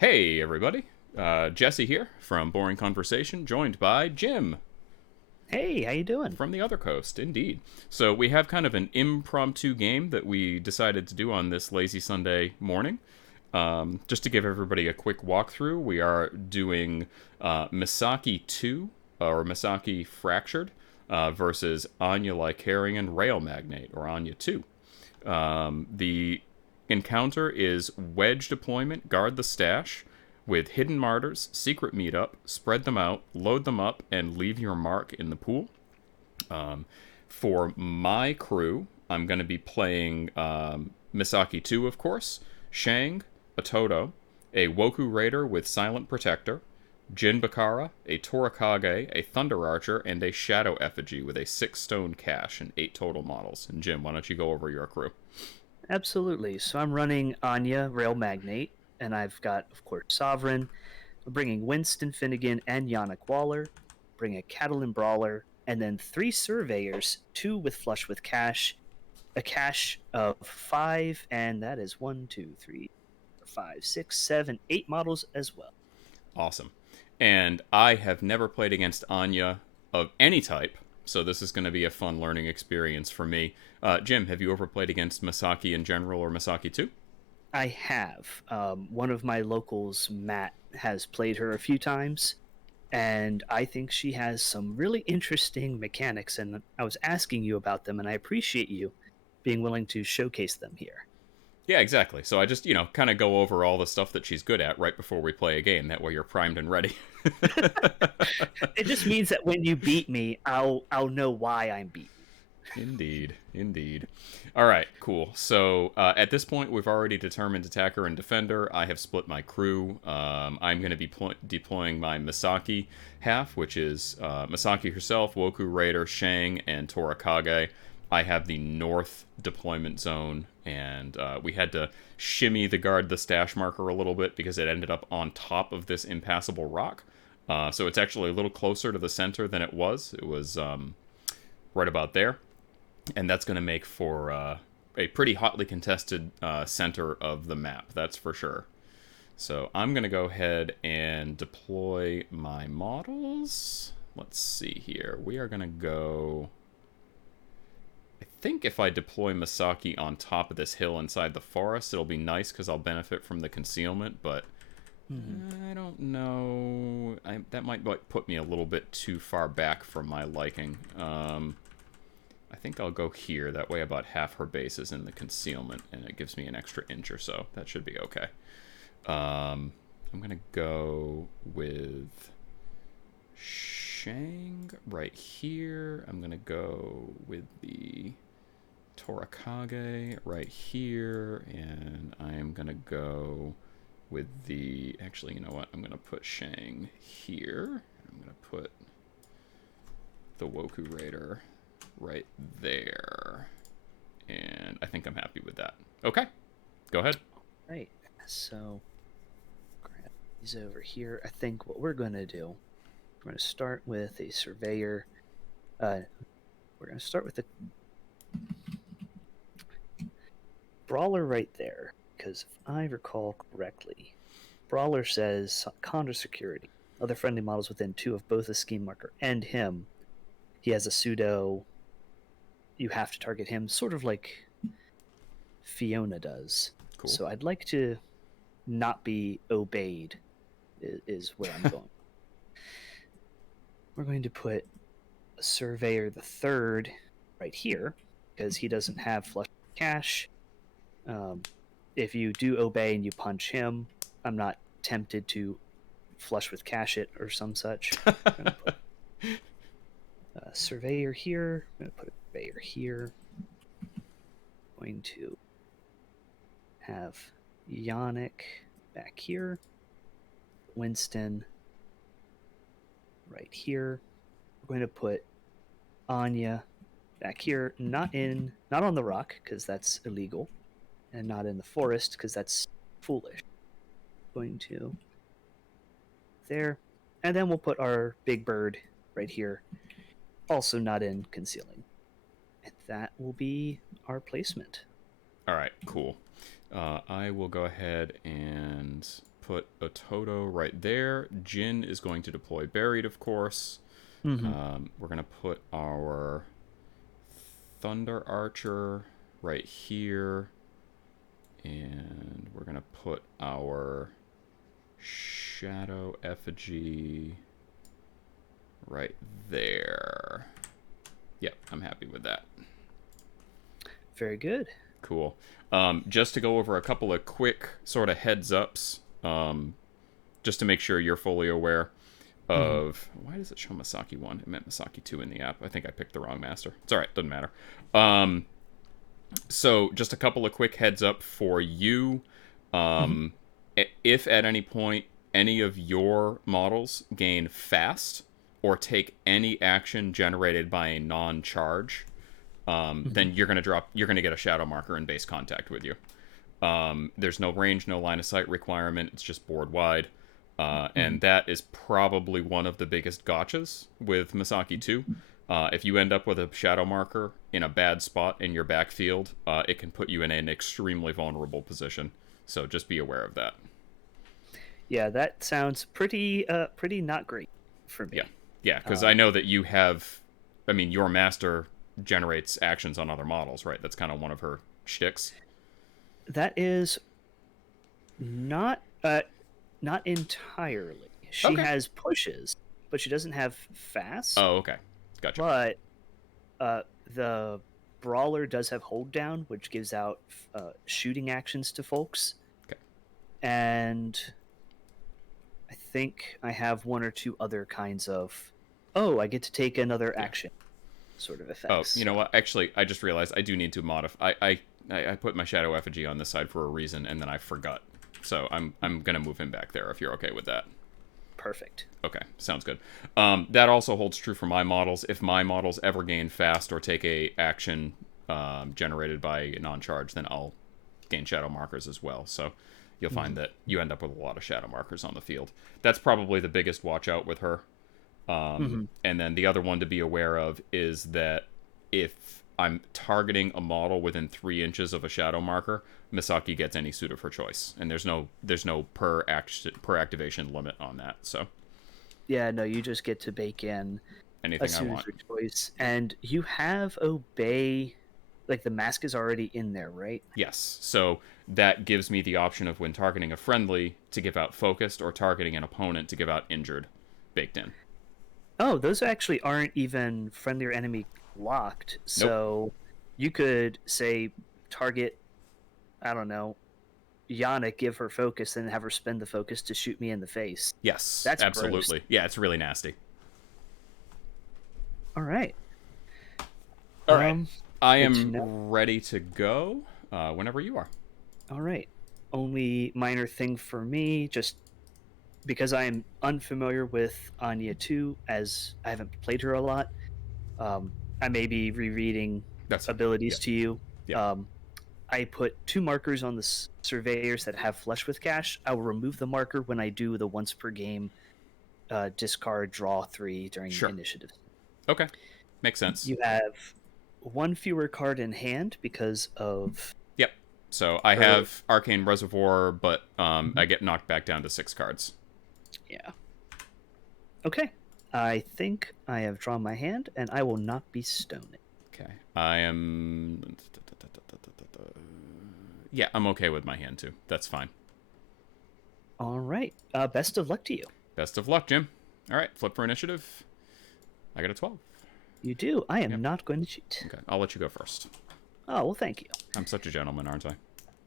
Hey, everybody. Jesse here from Boring Conversation, joined by Jim Hey, how you doing? from the other coast, indeed. So we have kind of an impromptu game that we decided to do on this lazy Sunday morning. Just to give everybody a quick walkthrough, we are doing Misaki 2, or Misaki Fractured, versus Anya Lycarayen Rail Magnate, or Anya 2. The encounter is wedge deployment, guard the stash, with hidden martyrs, secret meetup, spread them out, load them up, and leave your mark in the pool. For my crew, I'm going to be playing Misaki 2, of course, Shang, a Toto, a Woku Raider with Silent Protector, Jin Bakara, a Torakage, a Thunder Archer, and a Shadow Effigy with a 6 stone cache and 8 total models. And Jim, why don't you go over your crew? Absolutely. So I'm running Anya, Rail Magnate, and I've got, of course, Sovereign. I'm bringing Winston Finnegan and Yannick Waller, bring a Catalan Brawler, and then 3 Surveyors, 2 with Flush with Cash, a cache of 5, and that is 1, 2, 3, 4, 5, 6, 7, 8 models as well. Awesome. And I have never played against Anya of any type, so this is going to be a fun learning experience for me. Jim, have you ever played against Misaki in general or Misaki 2? I have. One of my locals, Matt, has played her a few times, and I think she has some really interesting mechanics. And I was asking you about them, and I appreciate you being willing to showcase them here. Yeah, exactly. So I just, kind of go over all the stuff that she's good at right before we play a game. That way you're primed and ready. It just means that when you beat me, I'll know why I'm beaten. Indeed, indeed. All right, cool. So at this point, we've already determined attacker and defender. I have split my crew. I'm going to be deploying my Misaki half, which is Misaki herself, Woku Raider, Shang, and Torakage. I have the north deployment zone, and we had to shimmy the guard the stash marker a little bit because it ended up on top of this impassable rock. So it's actually a little closer to the center than it was. It was right about there, and that's going to make for a pretty hotly contested center of the map, that's for sure. So I'm going to go ahead and deploy my models. Let's see here. We are going to go... I think if I deploy Misaki on top of this hill inside the forest, it'll be nice because I'll benefit from the concealment, but Hmm. I don't know. That might put me a little bit too far back for my liking. I think I'll go here. That way about half her base is in the concealment, and it gives me an extra inch or so. That should be okay. I'm going to go with Shang right here. I'm going to go with the Torakage right here, and I am going to go with the... Actually, you know what? I'm going to put Shang here. I'm going to put the Woku Raider right there. And I think I'm happy with that. Okay, go ahead. Right. So grab these over here. I think what we're going to do, we're going to start with a Surveyor. We're going to start with a Brawler right there, because if I recall correctly, Brawler says counter security. Other friendly models within 2 of both a scheme marker and him. He has a pseudo. You have to target him, sort of like Fiona does. Cool. So I'd like to not be obeyed, is where I'm going. We're going to put a Surveyor the Third right here, because he doesn't have flush cash. Um, if you do obey and you punch him, I'm not tempted to flush with cash it or some such. I'm going to put a Surveyor here. I'm going to put a Surveyor here. I'm going to have Yannick back here. Winston right here. We're going to put Anya back here, not on the rock because that's illegal, and not in the forest because that's foolish. Going to there, and then we'll put our big bird right here, also not in concealing. And that will be our placement. All right, cool. I will go ahead and put Ototo right there. Jin is going to deploy Buried, of course. We're going to put our Thunder Archer right here. And we're going to put our Shadow Effigy right there. Yep, I'm happy with that. Very good. Cool. Just to go over a couple of quick sort of heads ups, just to make sure you're fully aware of... Why does it show Misaki 1? It meant Misaki 2 in the app. I think I picked the wrong master. It's alright, doesn't matter. So just a couple of quick heads up for you. If at any point any of your models gain fast or take any action generated by a non-charge, then you're gonna get a shadow marker in base contact with you. There's no range, no line of sight requirement. It's just board wide, and that is probably one of the biggest gotchas with Misaki 2. If you end up with a shadow marker in a bad spot in your backfield, it can put you in an extremely vulnerable position. So just be aware of that. Yeah, that sounds pretty not great for me. Yeah, because I know that you have... I mean, your master generates actions on other models, right? That's kind of one of her shticks. That is not entirely. She has pushes, but she doesn't have fast. Oh, okay. Gotcha. But the brawler does have hold down, which gives out shooting actions to folks. Okay. And I think I have one or two other kinds of, I get to take another action sort of effects. Oh, you know what? Actually, I just realized I do need to modify. I put my Shadow Effigy on this side for a reason, and then I forgot. So I'm going to move him back there if you're okay with that. Perfect. Okay, sounds good. That also holds true for my models. If my models ever gain fast or take a action generated by non-charge, then I'll gain shadow markers as well. So you'll find that you end up with a lot of shadow markers on the field. That's probably the biggest watch out with her. And then the other one to be aware of is that if I'm targeting a model within 3 inches of a shadow marker, Misaki gets any suit of her choice, and there's no per activation limit on that. So yeah, no, you just get to bake in anything a suit I want. of your choice, and you have obey. Like the mask is already in there, right? Yes. So that gives me the option of when targeting a friendly to give out focused, or targeting an opponent to give out injured, baked in. Oh, those actually aren't even friendly or enemy locked. So you could say target, I don't know, Yana, give her focus, and have her spend the focus to shoot me in the face. Yes, That's absolutely. gross. Yeah, it's really nasty. All right. All right. I am ready to go whenever you are. All right. Only minor thing for me, just because I am unfamiliar with Anya 2, as I haven't played her a lot, I may be rereading abilities to you. Yeah. I put 2 markers on the surveyors that have Flesh with Cash. I will remove the marker when I do the once per game discard draw 3 during initiative. Okay. Makes sense. You have 1 fewer card in hand because of... Yep. So I have Arcane Reservoir, but I get knocked back down to 6 cards. Yeah. Okay. I think I have drawn my hand, and I will not be stoning. Okay. I am... Yeah, I'm okay with my hand, too. That's fine. All right. Best of luck to you. Best of luck, Jim. All right, flip for initiative. I got a 12. You do. I am not going to cheat. Okay, I'll let you go first. Oh, well, thank you. I'm such a gentleman, aren't I?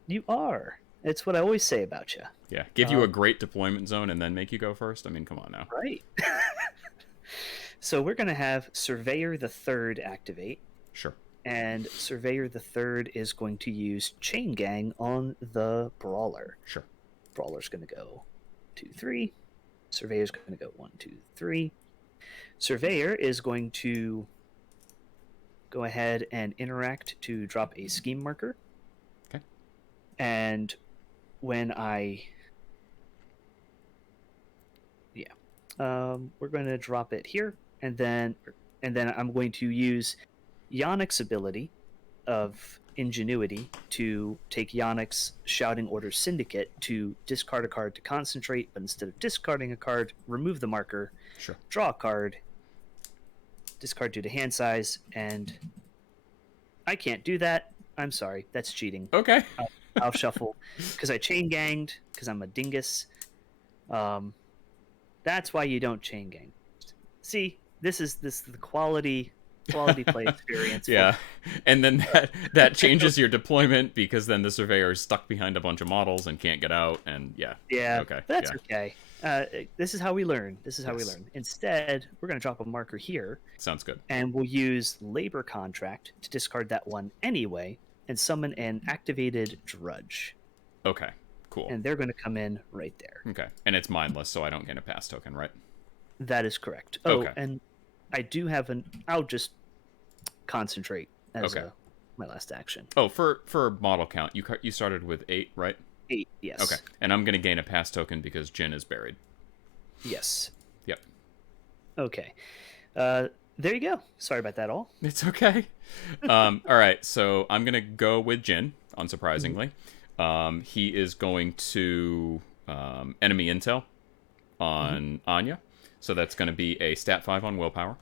You are. It's what I always say about you. Yeah, give you a great deployment zone and then make you go first? I mean, come on now. Right. So we're going to have Surveyor the Third activate. Sure. And Surveyor the Third is going to use Chain Gang on the Brawler. Sure. Brawler's going to go 2, 3. Surveyor's going to go 1, 2, 3. Surveyor is going to go ahead and interact to drop a scheme marker. Okay. And when we're going to drop it here, and then I'm going to use Yannick's ability of ingenuity to take Yannick's Shouting Order Syndicate to discard a card to concentrate, but instead of discarding a card, remove the marker, Sure. draw a card, discard due to hand size, and I can't do that. I'm sorry, that's cheating. Okay. I'll shuffle because I chain ganged because I'm a dingus. That's why you don't chain gang. See, this is the quality play experience. Yeah, and then that changes your deployment because then the surveyor is stuck behind a bunch of models and can't get out. And yeah. Okay. That's okay. This is how we learn. Instead, we're going to drop a marker here. Sounds good. And we'll use Labor Contract to discard that one anyway and summon an activated Drudge. Okay, cool. And they're going to come in right there. Okay, and it's mindless, so I don't get a pass token, right? That is correct. Okay. And I do have I'll just concentrate as my last action. Oh, for model count, you started with 8, right? 8, yes. Okay, and I'm going to gain a pass token because Jin is buried. Yes. Yep. Okay. There you go. Sorry about that all. It's okay. All right, so I'm going to go with Jin, unsurprisingly. He is going to enemy intel on Anya. So that's going to be a stat 5 on willpower.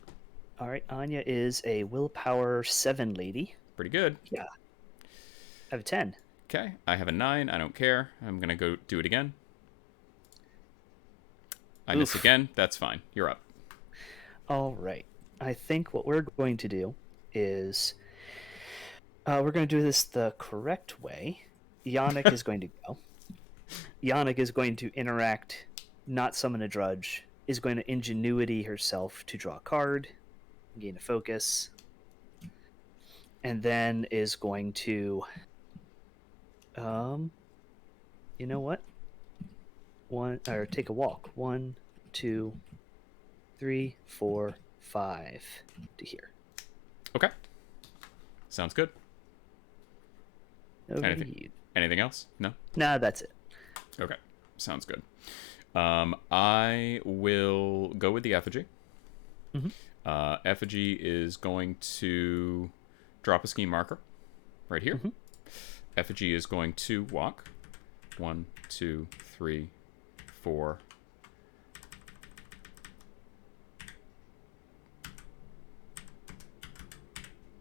All right, Anya is a willpower 7 lady. Pretty good. Yeah. I have a 10. Okay, I have a 9. I don't care. I'm going to go do it again. I miss again. That's fine. You're up. All right. I think what we're going to do is we're going to do this the correct way. Yannick is going to go. Yannick is going to interact, not summon a Drudge, is going to ingenuity herself to draw a card, gain a focus, and then is going to you know what? Take a walk. 1, 2, 3, 4, 5 to here. Okay. Sounds good. Okay. Anything else? No? Nah, that's it. Okay. Sounds good. I will go with the effigy. Effigy is going to drop a scheme marker right here. Effigy is going to walk. 1, 2, 3, 4.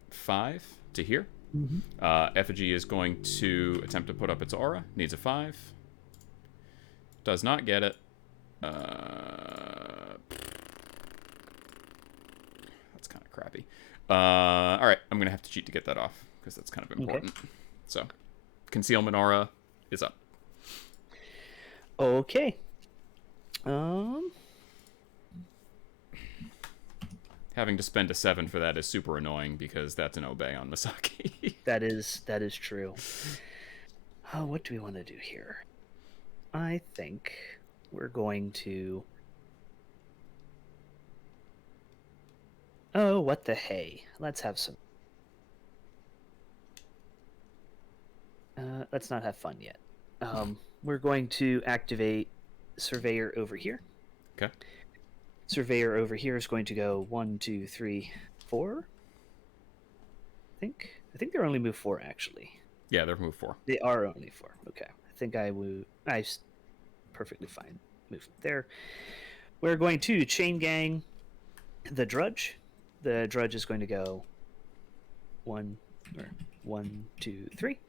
5 to here. Effigy is going to attempt to put up its aura. Needs a 5. Does not get it. That's kind of crappy. All right, I'm going to have to cheat to get that off because that's kind of important. Okay. So, concealment aura is up. Okay. Having to spend a 7 for that is super annoying because that's an obey on Misaki. That is true. Oh, what do we want to do here? I think we're going to... Oh, what the hey. Let's have some... let's not have fun yet. We're going to activate Surveyor over here. Okay. Surveyor over here is going to go 1, 2, 3, 4. I think they're only move 4 actually. Yeah, they're move 4. They are only 4. Okay. I think I perfectly fine move there. We're going to chain gang the Drudge. The Drudge is going to go 1, 2, 3.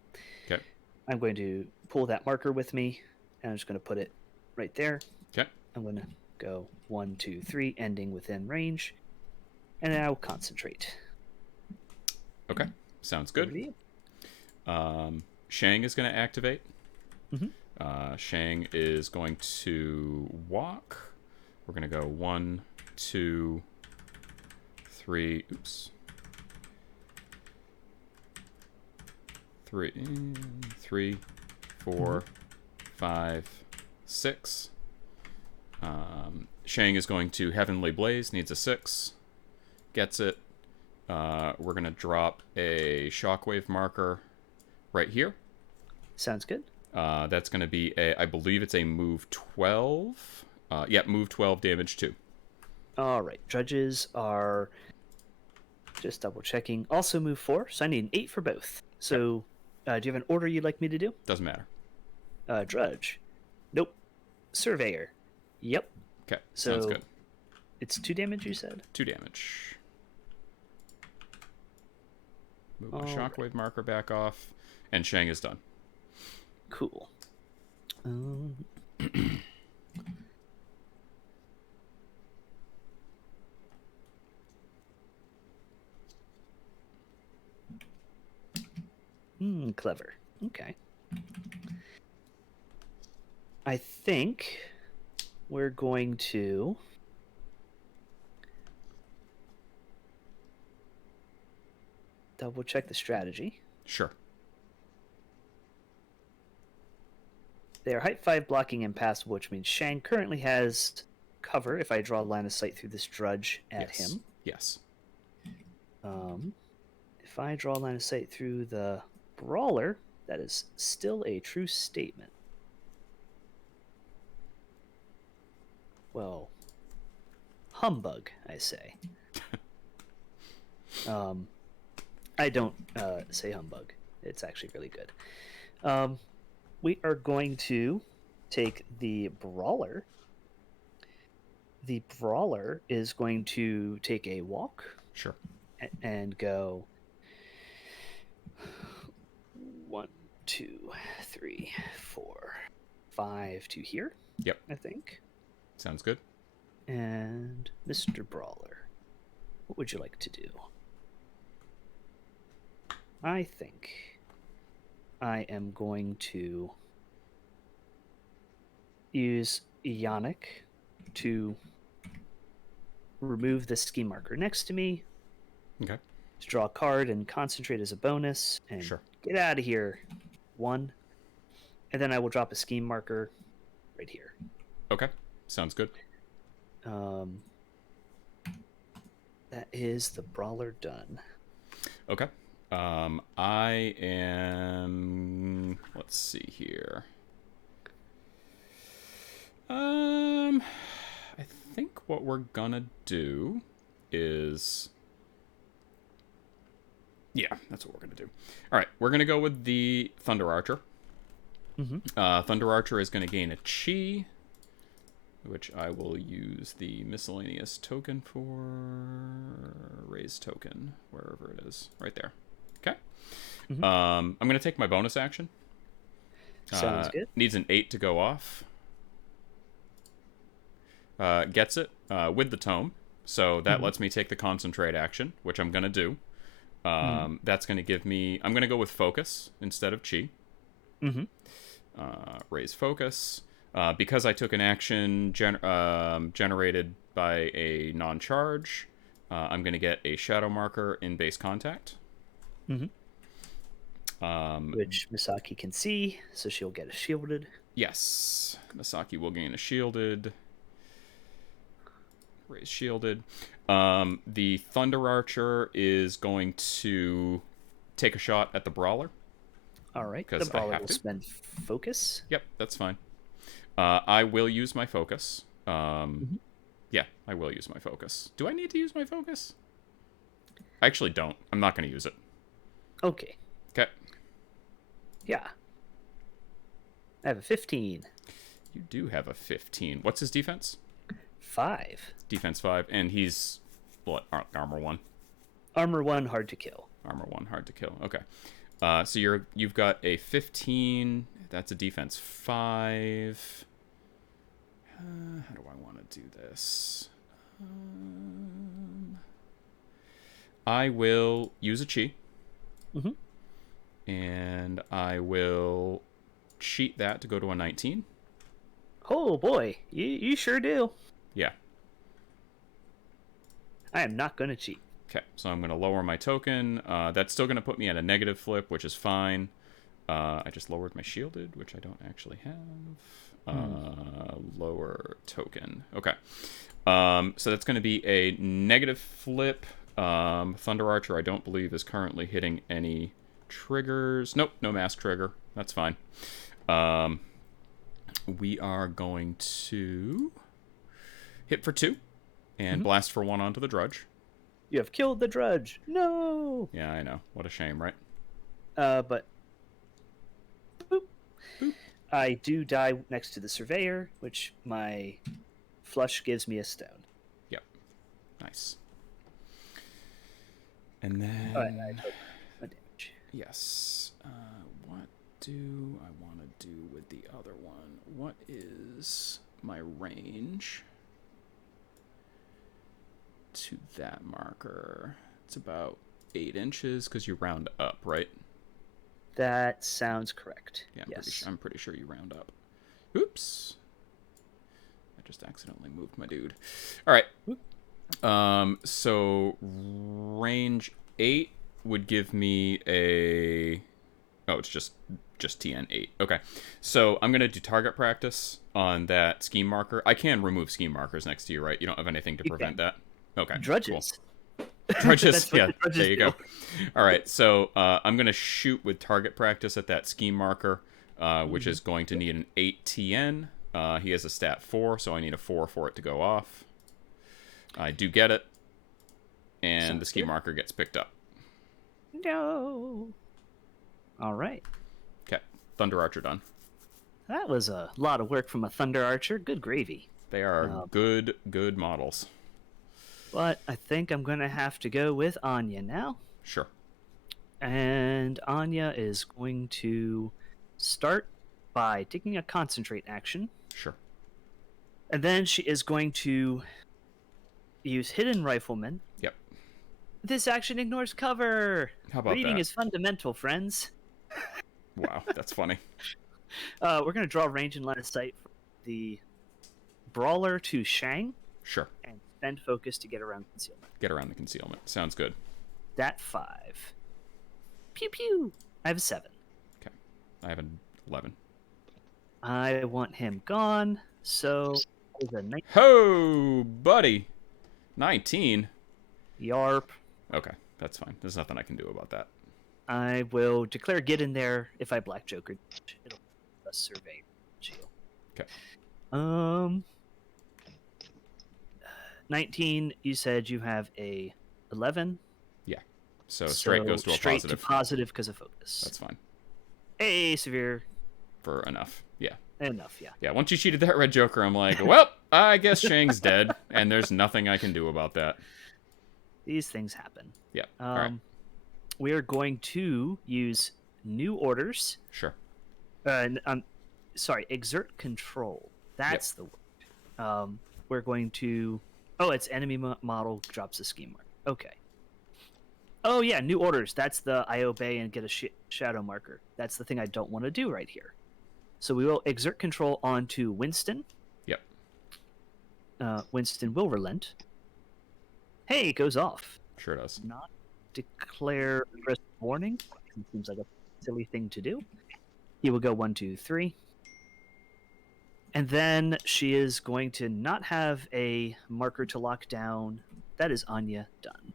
Okay. I'm going to pull that marker with me, and I'm just going to put it right there. Okay. I'm going to go 1, 2, 3, ending within range, and then I'll concentrate. Okay, sounds good. Shang is going to activate. Shang is going to walk. We're going to go 1, 2, 3. Oops. 3, 4, 5, 6. Shang is going to Heavenly Blaze, needs a 6. Gets it. We're going to drop a Shockwave marker right here. Sounds good. That's going to be I believe it's a move 12. Yeah, move 12, damage 2. All right. Judges are, just double checking, also move 4, so I need an 8 for both. So, do you have an order you'd like me to do? Doesn't matter. Drudge. Nope. Surveyor. Yep. Okay, sounds So good. it's 2 damage, you said? 2 damage. Move my All shockwave right. marker back off, and Shang is done. Cool. Clever. Okay. I think we're going to double check the strategy. Sure. They are height 5 blocking impassable, which means Shang currently has cover if I draw a line of sight through this drudge at him. Yes. If I draw a line of sight through the brawler, that is still a true statement. Well, humbug, I say. I don't say humbug. It's actually really good. We are going to take the brawler. The brawler is going to take a walk. Sure. And go 1, 2, 3, 4, 5 to here. Yep. I think. Sounds good. And Mr. Brawler, what would you like to do? I think I am going to use Ionic to remove the ski marker next to me. Okay. To draw a card and concentrate as a bonus. And Sure. get out of here. 1. And then I will drop a scheme marker right here. Okay. Sounds good. That is the brawler done. Okay. I am... Let's see here. I think what we're gonna do is... Yeah, that's what we're gonna do. All right, we're gonna go with the Thunder Archer. Thunder Archer is gonna gain a chi, which I will use the miscellaneous token for. Raise token, wherever it is, right there. Okay. I'm gonna take my bonus action. Sounds good. Needs an 8 to go off. Gets it with the tome, so that lets me take the concentrate action, which I'm gonna do. That's going to give me... I'm going to go with focus instead of chi. Raise focus. Because I took an action generated by a non-charge, I'm going to get a shadow marker in base contact. Which Misaki can see, so she'll get a shielded. Yes. Misaki will gain a shielded. Raise shielded. The Thunder Archer is going to take a shot at the Brawler. All right. The Brawler will spend focus. Yep, that's fine. I will use my focus. Yeah, I will use my focus. Do I need to use my focus? I actually don't. I'm not going to use it. Okay. Okay. Yeah. I have a 15. You do have a 15. What's his defense? 5. Defense 5, and he's what? Armor 1. Armor 1, hard to kill. Armor 1, hard to kill. Okay. So you've got a 15. That's a defense 5. How do I want to do this? I will use a chi. And I will cheat that to go to a 19. Oh boy, you sure do. Yeah. I am not going to cheat. Okay, so I'm going to lower my token. That's still going to put me at a negative flip, which is fine. I just lowered my shielded, which I don't actually have. Lower token. Okay. So that's going to be a negative flip. Thunder Archer, I don't believe, is currently hitting any triggers. Nope, no mask trigger. That's fine. We are going to hit for 2 and blast for 1 onto the Drudge. You have killed the Drudge. No! Yeah, I know. What a shame, right? But boop, Boop. I do die next to the surveyor, which my flush gives me a stone. Yep. Nice. And I then, took a damage. yes. What do I want to do with the other one? What is my range to that marker? It's about 8 inches because you round up, right? That sounds correct. Yeah, Yes. I'm pretty sure you round up. Oops. I just accidentally moved my dude. All right. So range 8 would give me a... Oh, it's just TN 8. Okay. So I'm going to do target practice on that scheme marker. I can remove scheme markers next to you, right? You don't have anything to prevent that? Okay. Drudges. Cool. Drudges, That's what yeah, the drudges there you do. go. All right, so I'm going to shoot with target practice at that scheme marker, which is going to need an 8 TN. He has a stat 4, so I need a 4 for it to go off. I do get it, and Sounds the scheme good. marker gets picked up. No. All right. Okay, Thunder Archer done. That was a lot of work from a Thunder Archer. Good gravy. They are good models. But I think I'm going to have to go with Anya now. Sure. And Anya is going to start by taking a concentrate action. Sure. And then she is going to use Hidden Rifleman. Yep. This action ignores cover. How about Reading that? is fundamental, friends. Wow, that's funny. We're going to draw range and line of sight for the Brawler to Shang. Sure. And spend focus to get around concealment. Get around the concealment. Sounds good. That 5. Pew pew. I have a 7. Okay. I have an 11. I want him gone, so is a 19. Ho, buddy. 19. Yarp. Okay, that's fine. There's nothing I can do about that. I will declare get in there if I Black Joker. It'll be a survey shield. Okay. 19. You said you have a 11. Yeah. So straight goes to a straight positive. To positive because of focus. That's fine. Hey, severe. For enough. Yeah. Enough. Yeah. Yeah. Once you cheated that red Joker, I'm like, well, I guess Shang's dead, and there's nothing I can do about that. These things happen. Yeah. All right. We are going to use new orders. Sure. Sorry, exert control. That's the word. We're going to... Oh, it's enemy model drops a scheme mark. Okay. Oh, yeah, new orders. That's the I obey and get a shadow marker. That's the thing I don't want to do right here. So we will exert control onto Winston. Yep. Winston will relent. Hey, it goes off. Sure does. Not declare risk warning. It seems like a silly thing to do. He will go 1, 2, 3. And then she is going to not have a marker to lock down. That is Anya done.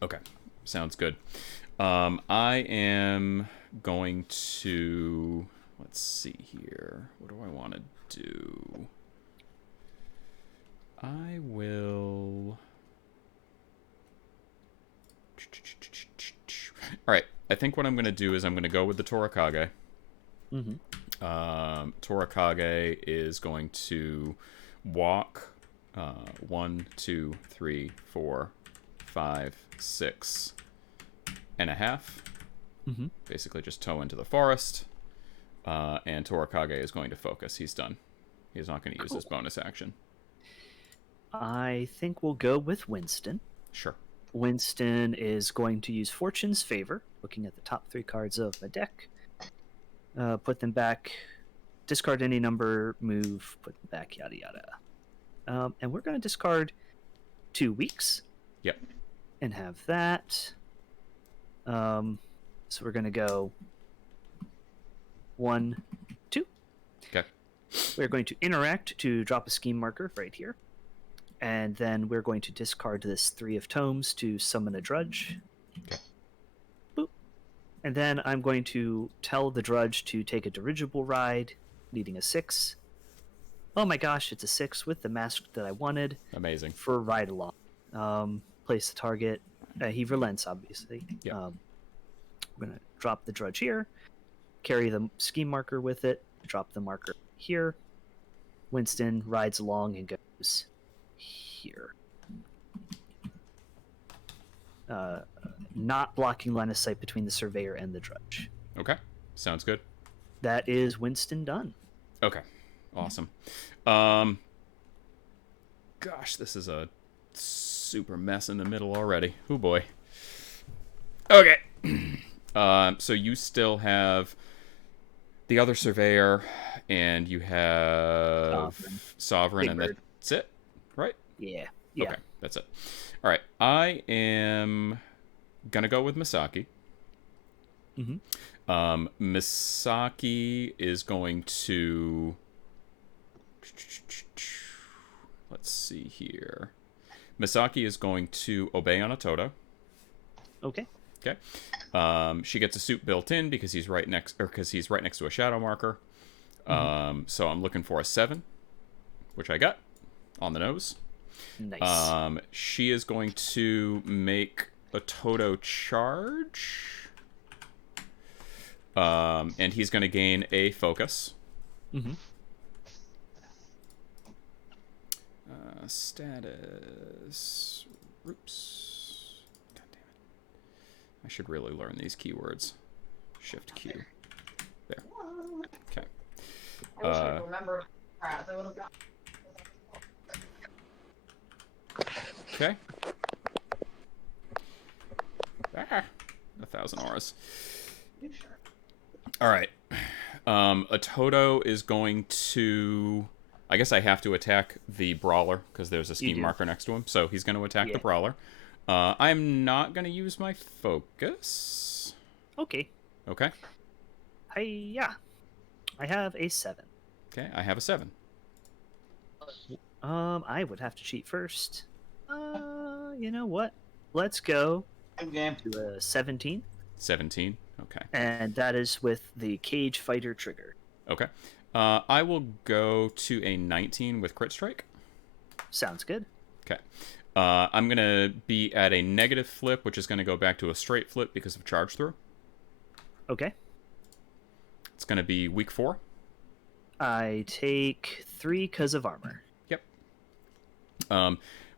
Okay. Sounds good. I am going to... Let's see here. What do I want to do? I will... All right. I think what I'm going to do is I'm going to go with the Torakage. Mm-hmm. Torakage is going to walk 1, 2, 3, 4, 5, 6 and a half. Mm-hmm. Basically just toe into the forest. And Torakage is going to focus. He's done. He's not going to use his bonus action. I think we'll go with Winston. Sure. Winston is going to use Fortune's Favor, looking at the top 3 cards of my deck. Put them back, discard any number, move, put them back, yada yada. And we're going to discard 2 weeks. Yep. And have that. So we're going to go 1, 2. Okay. We're going to interact to drop a scheme marker right here. And then we're going to discard this 3 of Tomes to summon a Drudge. Okay. Boop. And then I'm going to tell the Drudge to take a dirigible ride, needing a 6. Oh my gosh, it's a 6 with the mask that I wanted. Amazing. For ride along. Place the target. He relents, obviously. Yeah. We're going to drop the Drudge here, carry the scheme marker with it, drop the marker here. Winston rides along and goes here. Not blocking line of sight between the Surveyor and the Drudge. Okay, sounds good. That is Winston done. Okay, awesome. Gosh, this is a super mess in the middle already. Oh boy. Okay. So you still have the other Surveyor, and you have Sovereign, and that's it, right? Yeah. Okay, that's it. All right, I am gonna go with Misaki. Misaki is going to... Let's see here. Misaki is going to obey on a Toto. Okay. Okay. She gets a suit built in because he's right next to a shadow marker. So I'm looking for a 7, which I got on the nose. Nice. She is going to make a Toto charge. And he's going to gain a focus. Status. Oops. God damn it. I should really learn these keywords. Shift Q. There. Okay. I wish I could remember. I would have got. Okay. 1,000 auras. You sure? All right. A Toto is going to... I guess I have to attack the Brawler because there's a scheme marker next to him. So he's going to attack the Brawler. I'm not going to use my focus. Okay. Okay. I have a 7. Okay, I have a 7. I would have to cheat first. You know what? Let's go to a 17. 17. Okay. And that is with the Cage Fighter trigger. Okay. I will go to a 19 with Crit Strike. Sounds good. Okay. I'm going to be at a negative flip, which is going to go back to a straight flip because of charge through. Okay. It's going to be weak 4. I take 3 because of armor. Yep.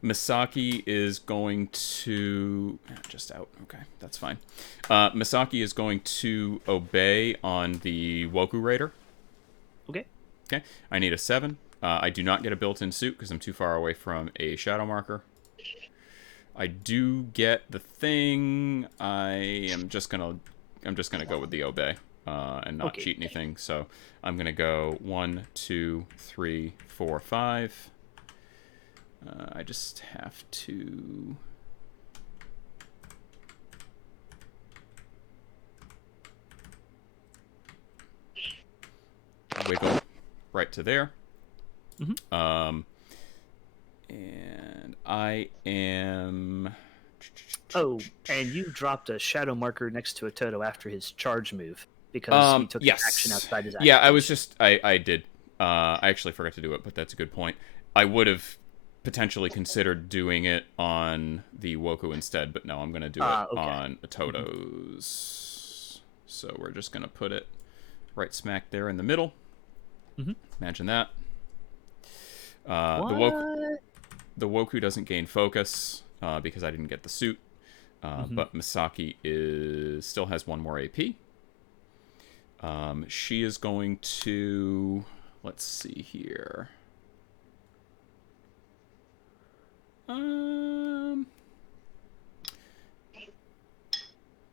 Misaki is going to... Just out. Okay, that's fine. Misaki is going to obey on the Woku Raider. Okay. Okay. I need a 7. I do not get a built-in suit because I'm too far away from a shadow marker. I do get the thing. I'm just gonna go with the obey and not cheat anything. So I'm gonna go 1, 2, 3, 4, 5. I just have to... wiggle right to there. And I am... Oh, and you dropped a shadow marker next to a Toto after his charge move because he took an action outside his action. Yeah, I was just... I did. I actually forgot to do it, but that's a good point. I would have potentially considered doing it on the Woku instead, but no, I'm going to do it on a Toto's. So we're just going to put it right smack there in the middle. Imagine that. The Woku doesn't gain focus because I didn't get the suit, but Misaki still has 1 more AP. She is going to... Let's see here.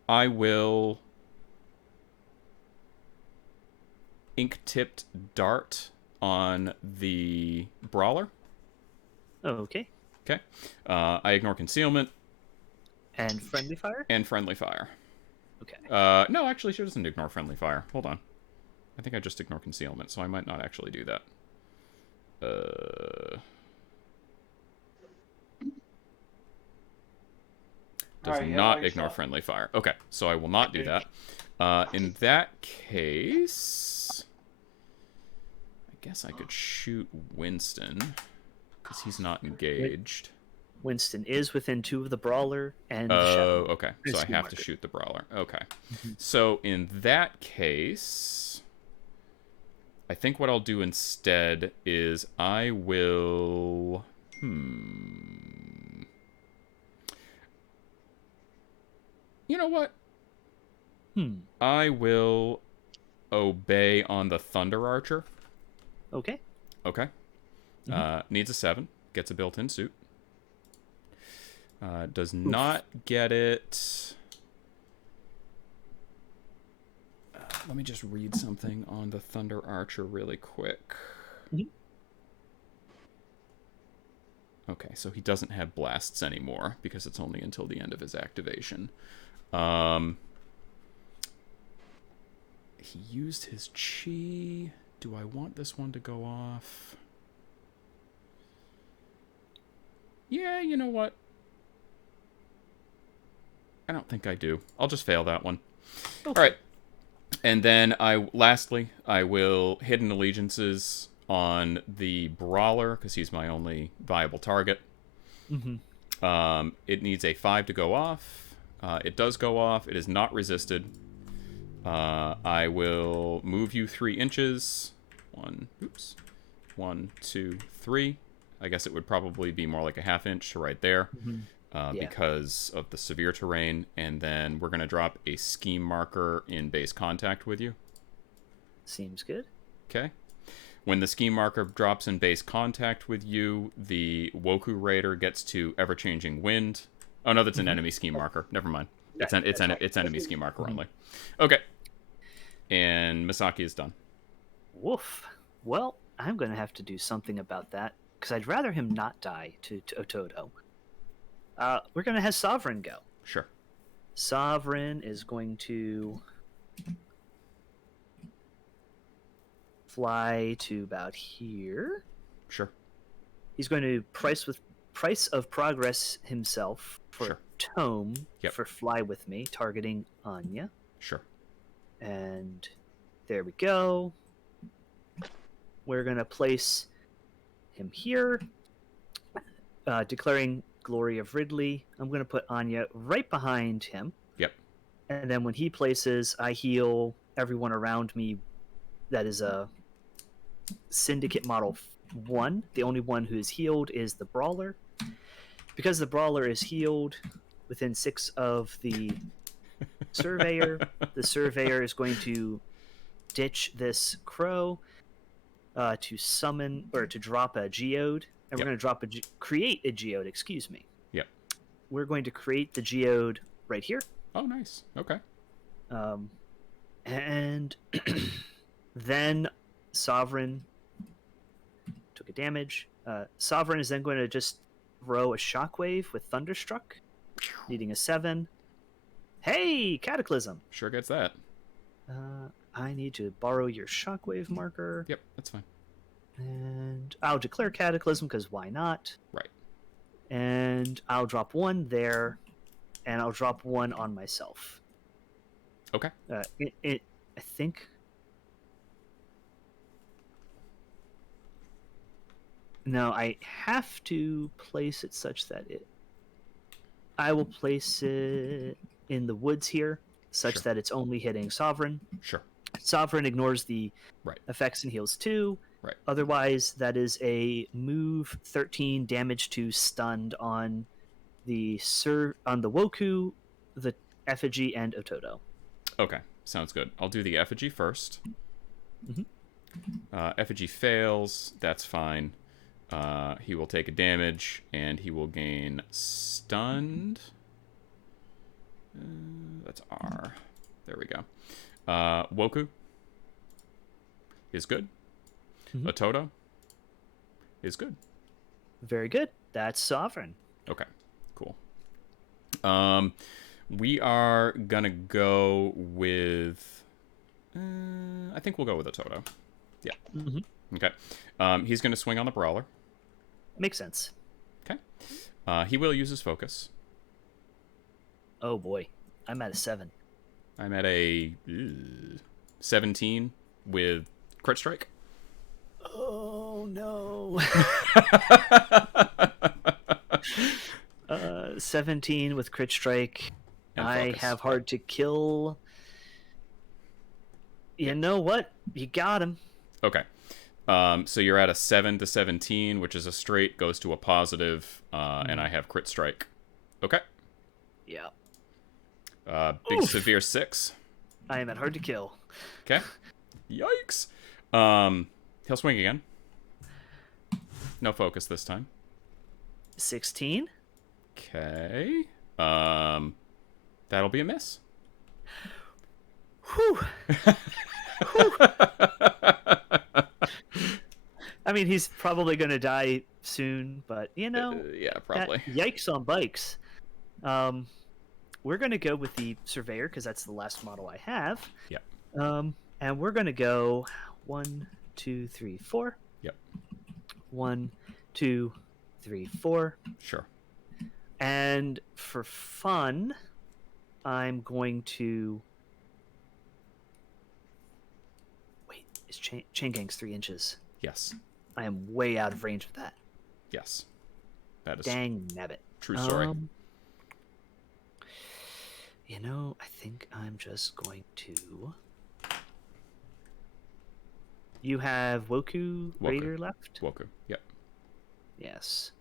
I will ink-tipped dart on the Brawler. Okay. Okay. I ignore concealment. And friendly fire? And friendly fire. Okay. No, actually, she doesn't ignore friendly fire. Hold on. I think I just ignore concealment, so I might not actually do that. Does not ignore friendly fire. Okay, so I will not do that. In that case... I guess I could shoot Winston, because he's not engaged. Winston is within 2 of the brawler and the Oh, shadow. okay. So I Ski have marker. to shoot the brawler. Okay. Mhm. So in that case, I think what I'll do instead is I will... You know what? I will obey on the Thunder Archer. Okay. Okay. Needs a 7. Gets a built-in suit. Does not get it... let me just read something on the Thunder Archer really quick. Okay, so he doesn't have blasts anymore because it's only until the end of his activation. He used his chi. Do I want this one to go off? Yeah, you know what? I don't think I do. I'll just fail that one. Okay. All right. And then lastly, I will Hidden Allegiances on the Brawler because he's my only viable target. It needs a 5 to go off. It does go off. It is not resisted. I will move you 3 inches. 1, 2, 3. I guess it would probably be more like a ½ inch right there. Because of the severe terrain, and then we're going to drop a scheme marker in base contact with you. Seems good. Okay. When the scheme marker drops in base contact with you, the Woku Raider gets to ever-changing wind. Oh, no, that's an enemy scheme marker. Never mind. It's enemy scheme marker only. Okay. And Misaki is done. Woof. Well, I'm going to have to do something about that, because I'd rather him not die to Ototo. We're going to have Sovereign go. Sure. Sovereign is going to fly to about here. Sure. He's going to price of progress himself for Tome for Fly With Me, targeting Anya. Sure. And there we go. We're going to place him here, declaring Glory of Ridley. I'm going to put Anya right behind him. Yep. And then when he places, I heal everyone around me. That is a Syndicate Model 1. The only one who is healed is the Brawler. Because the Brawler is healed within 6 of the Surveyor, the Surveyor is going to ditch this Crow to summon, or to drop a Geode. And we're going to create a Geode, excuse me. Yep. We're going to create the Geode right here. Oh, nice. Okay. And then Sovereign took a damage. Sovereign is then going to just throw a Shockwave with Thunderstruck, needing a 7. Hey, Cataclysm! Sure gets that. I need to borrow your Shockwave marker. Yep, that's fine. And I'll declare Cataclysm, because why not? Right. And I'll drop 1 there, and I'll drop 1 on myself. Okay. I think... No, I have to place it such that I will place it in the woods here, such that it's only hitting Sovereign. Sure. Sovereign ignores the effects and heals 2. Right. Otherwise, that is a move 13 damage to stunned on the Woku, the Effigy, and Ototo. Okay, sounds good. I'll do the Effigy first. Effigy fails. That's fine. He will take a damage, and he will gain stunned. That's R. There we go. Woku is good. Ototo is good. Very good. That's Sovereign. Okay, cool. We are gonna go with... I think we'll go with Ototo. Yeah. Okay. He's gonna swing on the Brawler. Makes sense. Okay. He will use his focus. Oh boy. I'm at a 7. I'm at a 17 with crit strike. Oh no. 17 with crit strike. And I focus. have hard to kill. You know what? You got him. Okay. So you're at a 7 to 17, which is a straight, goes to a positive, and I have crit strike. Okay. Yeah. Big severe 6. I am at hard to kill. Okay. Yikes. He'll swing again. No focus this time. 16. Okay. That'll be a miss. Whew. I mean, he's probably going to die soon, but, you know, yeah, probably. Yikes on bikes. We're going to go with the Surveyor, because that's the last model I have. Yep. And we're going to go 1, 2, 3, 4. Yep. 1, 2, 3, 4. Sure. And for fun, I'm going to... Wait, is Chain Gang's 3 inches? Yes. I am way out of range of that. Yes. That is Dang nabbit. true story. You know, I think I'm just going to... You have Woku Raider left? Woku, yep. Yes.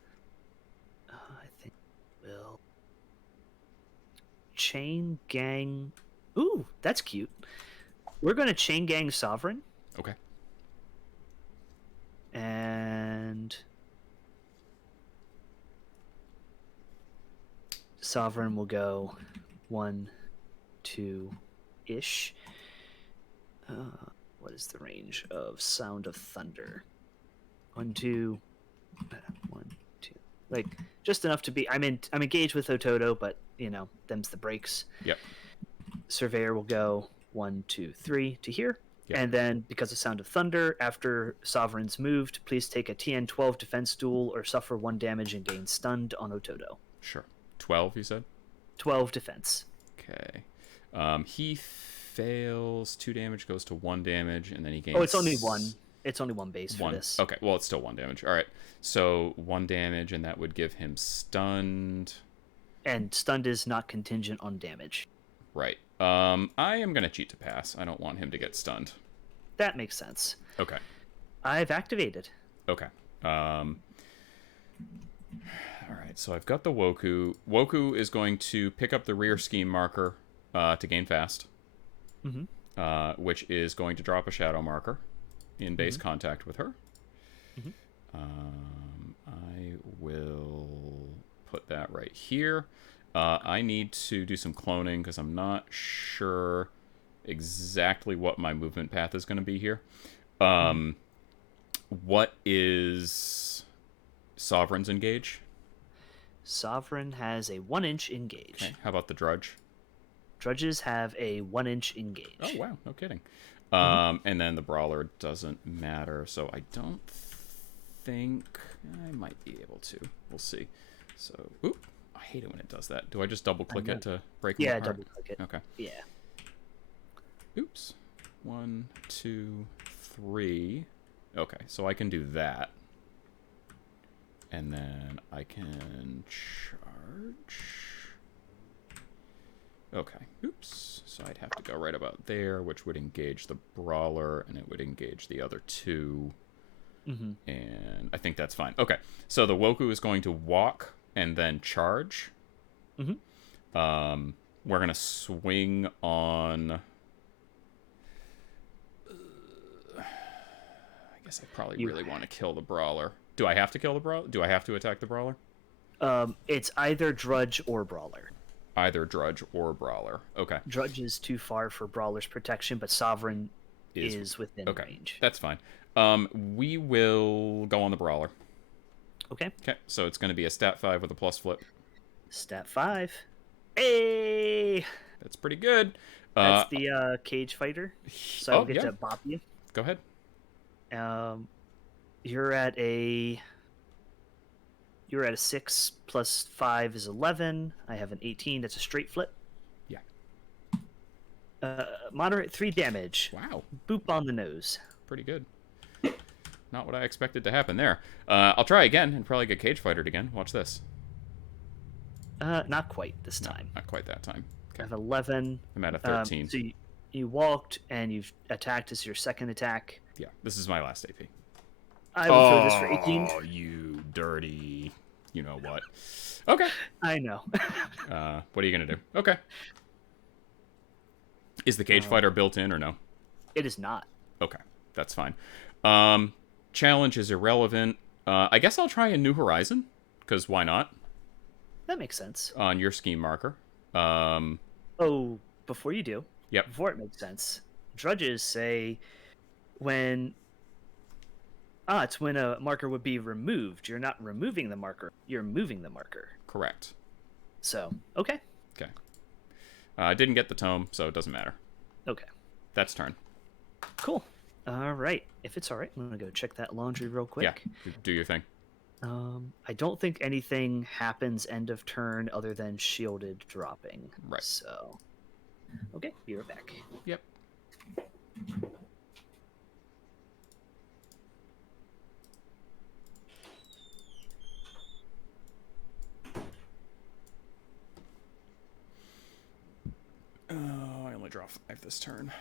I think we'll... Chain Gang... Ooh, that's cute. We're going to Chain Gang Sovereign. Okay. And... Sovereign will go 1, 2-ish. What is the range of Sound of Thunder? 1, 2... 1, 2... Like, just enough to be... I'm engaged with Ototo, but, you know, them's the breaks. Yep. Surveyor will go 1, 2, 3 to here. Yep. And then, because of Sound of Thunder, after Sovereign's moved, please take a TN12 defense duel or suffer 1 damage and gain stunned on Ototo. Sure. 12, you said? 12 defense. Okay. He fails. 2 damage goes to 1 damage, and then he gains... Oh, it's only 1. It's only 1 base for this. Okay, well, it's still 1 damage. All right. So 1 damage, and that would give him stunned. And stunned is not contingent on damage. Right. I am going to cheat to pass. I don't want him to get stunned. That makes sense. Okay. I've activated. Okay. All right, so I've got the Woku. Woku is going to pick up the rear scheme marker to gain fast, which is going to drop a shadow marker in base contact with her. I will put that right here. I need to do some cloning because I'm not sure exactly what my movement path is going to be here. What is Sovereign's engage? Sovereign has a 1-inch engage. Okay. How about the Drudge? Drudges have a 1-inch engage. Oh, wow. No kidding. And then the Brawler doesn't matter, so I don't think I might be able to. We'll see. So, oop. I hate it when it does that. Do I just double-click it to break them apart? Yeah, double-click it. Okay. Yeah. Oops. 1, 2, 3. Okay, so I can do that. And then I can charge. Okay. Oops. So I'd have to go right about there, which would engage the Brawler, and it would engage the other 2. And I think that's fine. Okay. So the Woku is going to walk and then charge. We're going to swing on... I guess I probably really want to kill the Brawler. Do I have to kill the Brawler? Do I have to attack the Brawler? It's either Drudge or Brawler. Either Drudge or Brawler. Okay. Drudge is too far for Brawler's protection, but Sovereign is within range. That's fine. We will go on the Brawler. Okay. Okay, so it's going to be a stat 5 with a plus flip. Stat 5. Hey! That's pretty good. That's the Cage Fighter. So I'll get to bop you. Go ahead. You're at a 6 plus 5 is 11. I have an 18. That's a straight flip. Yeah. Moderate 3 damage. Wow. Boop on the nose. Pretty good. Not what I expected to happen there. I'll try again and probably get Cage Fighted again. Watch this. Not quite this No, time. not quite that time. I Okay. have 11. I'm at a 13. So you walked and you've attacked as your second attack. Yeah, this is my last AP. I will throw this for 18. Oh, you dirty. You know what? Okay. I know. What are you going to do? Okay. Is the cage fighter built in or no? It is not. Okay, that's fine. Challenge is irrelevant. I guess I'll try a New Horizon, because why not? That makes sense. On your scheme marker. Oh, before you do, Yep. before it makes sense, drudges say when... it's when a marker would be removed. You're not removing the marker. You're moving the marker. Correct. So, okay. Okay. I didn't get the tome, so it doesn't matter. Okay. That's turn. Cool. All right. If it's all right, I'm going to go check that laundry real quick. Yeah, do your thing. I don't think anything happens end of turn other than shielded dropping. Right. So, okay, be right back. Yep. Oh, I only draw 5 this turn.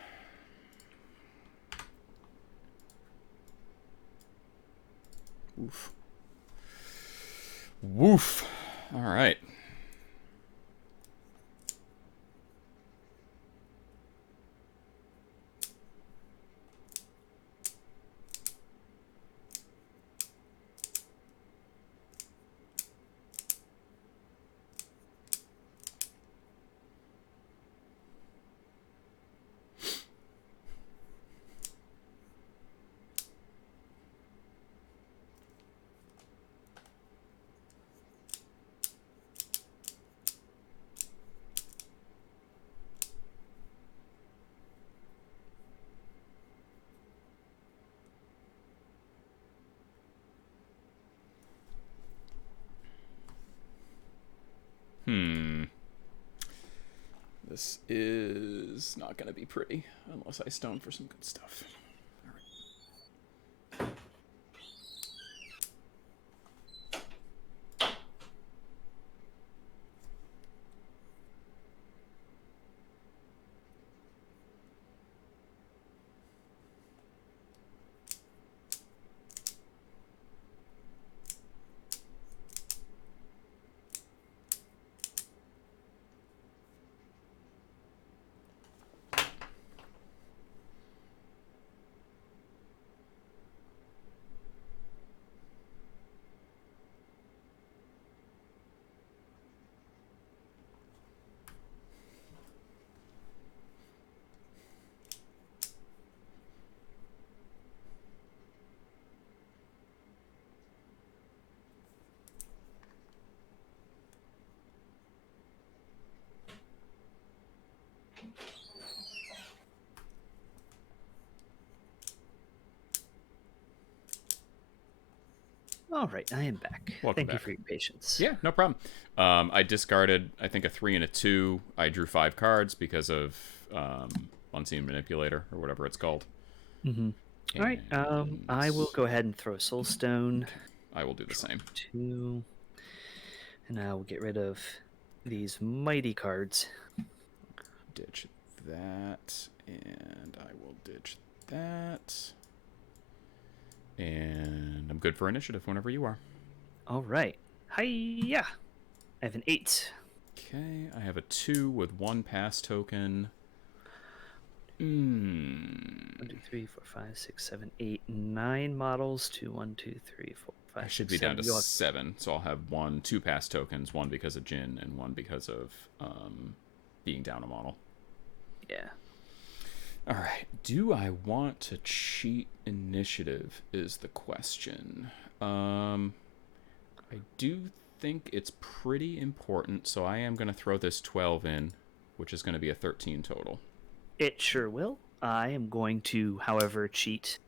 Oof. Woof. All right. This is not going to be pretty unless I stone for some good stuff. All right. All right, I am back. Welcome Thank you back. for your patience. Yeah, no problem. I discarded, I think, a 3 and a 2. I drew 5 cards because of Unseen Manipulator, or whatever it's called. Mm-hmm. All right, I will go ahead and throw a Soulstone. I will do the same. 2. And I will get rid of these mighty cards. Ditch that, and I will ditch that. And I'm good for initiative whenever you are. All right. Hi-ya! I have an 8. Okay, I have a 2 with 1 pass token. 1, 2, 3, 4, 5, 6, 7, 8, 9 models. 2, 1, 2, 3, 4, 5. I should be down to 7, so I'll have 2 pass tokens, 1 because of Jin, and 1 because of being down a model. Yeah. All right. Do I want to cheat initiative is the question. I do think it's pretty important, so I am going to throw this 12 in, which is going to be a 13 total. It sure will. I am going to, however, cheat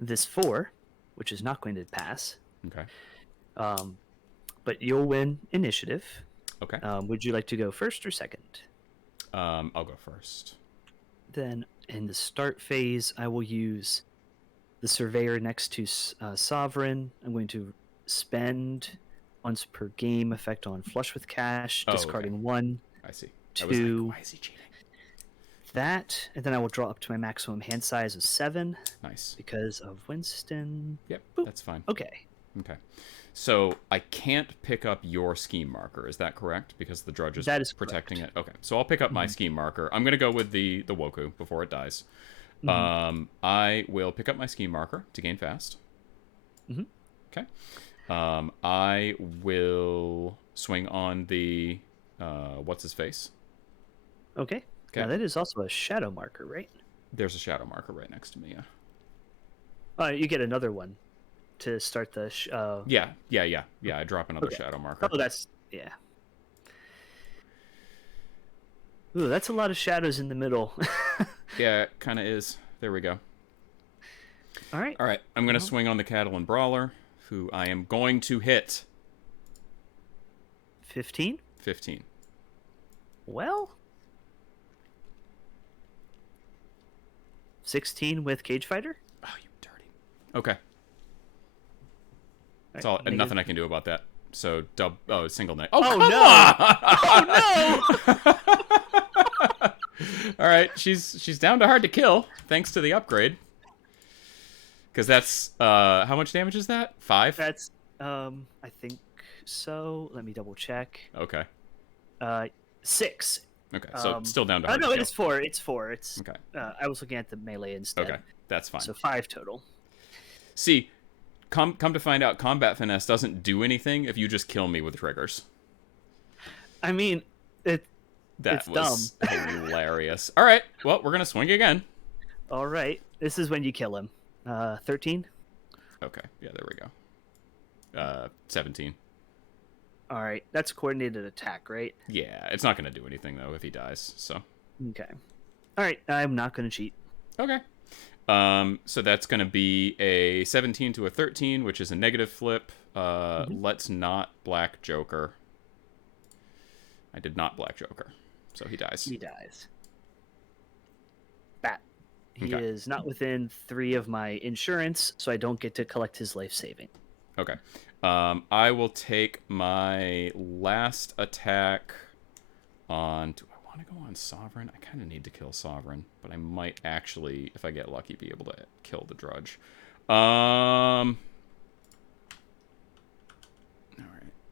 this 4, which is not going to pass. Okay. But you'll win initiative. Okay. Would you like to go first or second? I'll go first. Then in the start phase, I will use the Surveyor next to Sovereign. I'm going to spend Once per game, effect on flush with cash, Oh, discarding okay. 1, I see. I 2. was like, why is he cheating? That, and then I will draw up to my maximum hand size of 7. Nice. Because of Winston. Yep, Boop. that's fine. Okay. Okay. So I can't pick up your scheme marker. Is that correct? Because the drudge is, protecting correct. it. Okay. So I'll pick up my scheme marker. I'm gonna go with the Woku before it dies. I will pick up my scheme marker to gain fast. Okay. I will swing on the what's his face. Okay. Okay. Now that is also a shadow marker, right? There's a shadow marker right next to me. Yeah. You get another one to start the. Yeah. I drop another shadow marker. Oh, that's yeah. Ooh, that's a lot of shadows in the middle. Yeah, it kind of is. There we go. All right. All right. I'm gonna swing on the Catalan Brawler, who I am going to hit. 15. 15. Well. 16 with Cage Fighter. Oh, you dirty. Okay. That's All all. right, And nothing I can do about that. So single net. Oh, Come no! on! All right, she's down to hard to kill thanks to the upgrade. Because that's how much damage is that? 5? That's I think so. Let me double check. Okay. 6. Okay, so still down to hard no, to it kill. is 4. It's 4. It's Okay. I was looking at the melee instead. Okay, that's fine. So 5 total. See, come to find out, combat finesse doesn't do anything if you just kill me with triggers. I mean, it's was dumb. Hilarious. All right, well, we're gonna swing again. All right, this is when you kill him. 13. Okay, yeah, there we go. 17. All right, that's coordinated attack, right? Yeah, it's not gonna do anything though if he dies. So. Okay. All right, I'm not gonna cheat. Okay. So that's gonna be a 17 to a 13, which is a negative flip. Let's not Black Joker. I did not Black Joker, so he dies. He dies. Bat. He Okay. is not within 3 of my insurance, so I don't get to collect his life saving. Okay. I will take my last attack on... Do I want to go on Sovereign? I kind of need to kill Sovereign, but I might actually, if I get lucky, be able to kill the Drudge. Alright.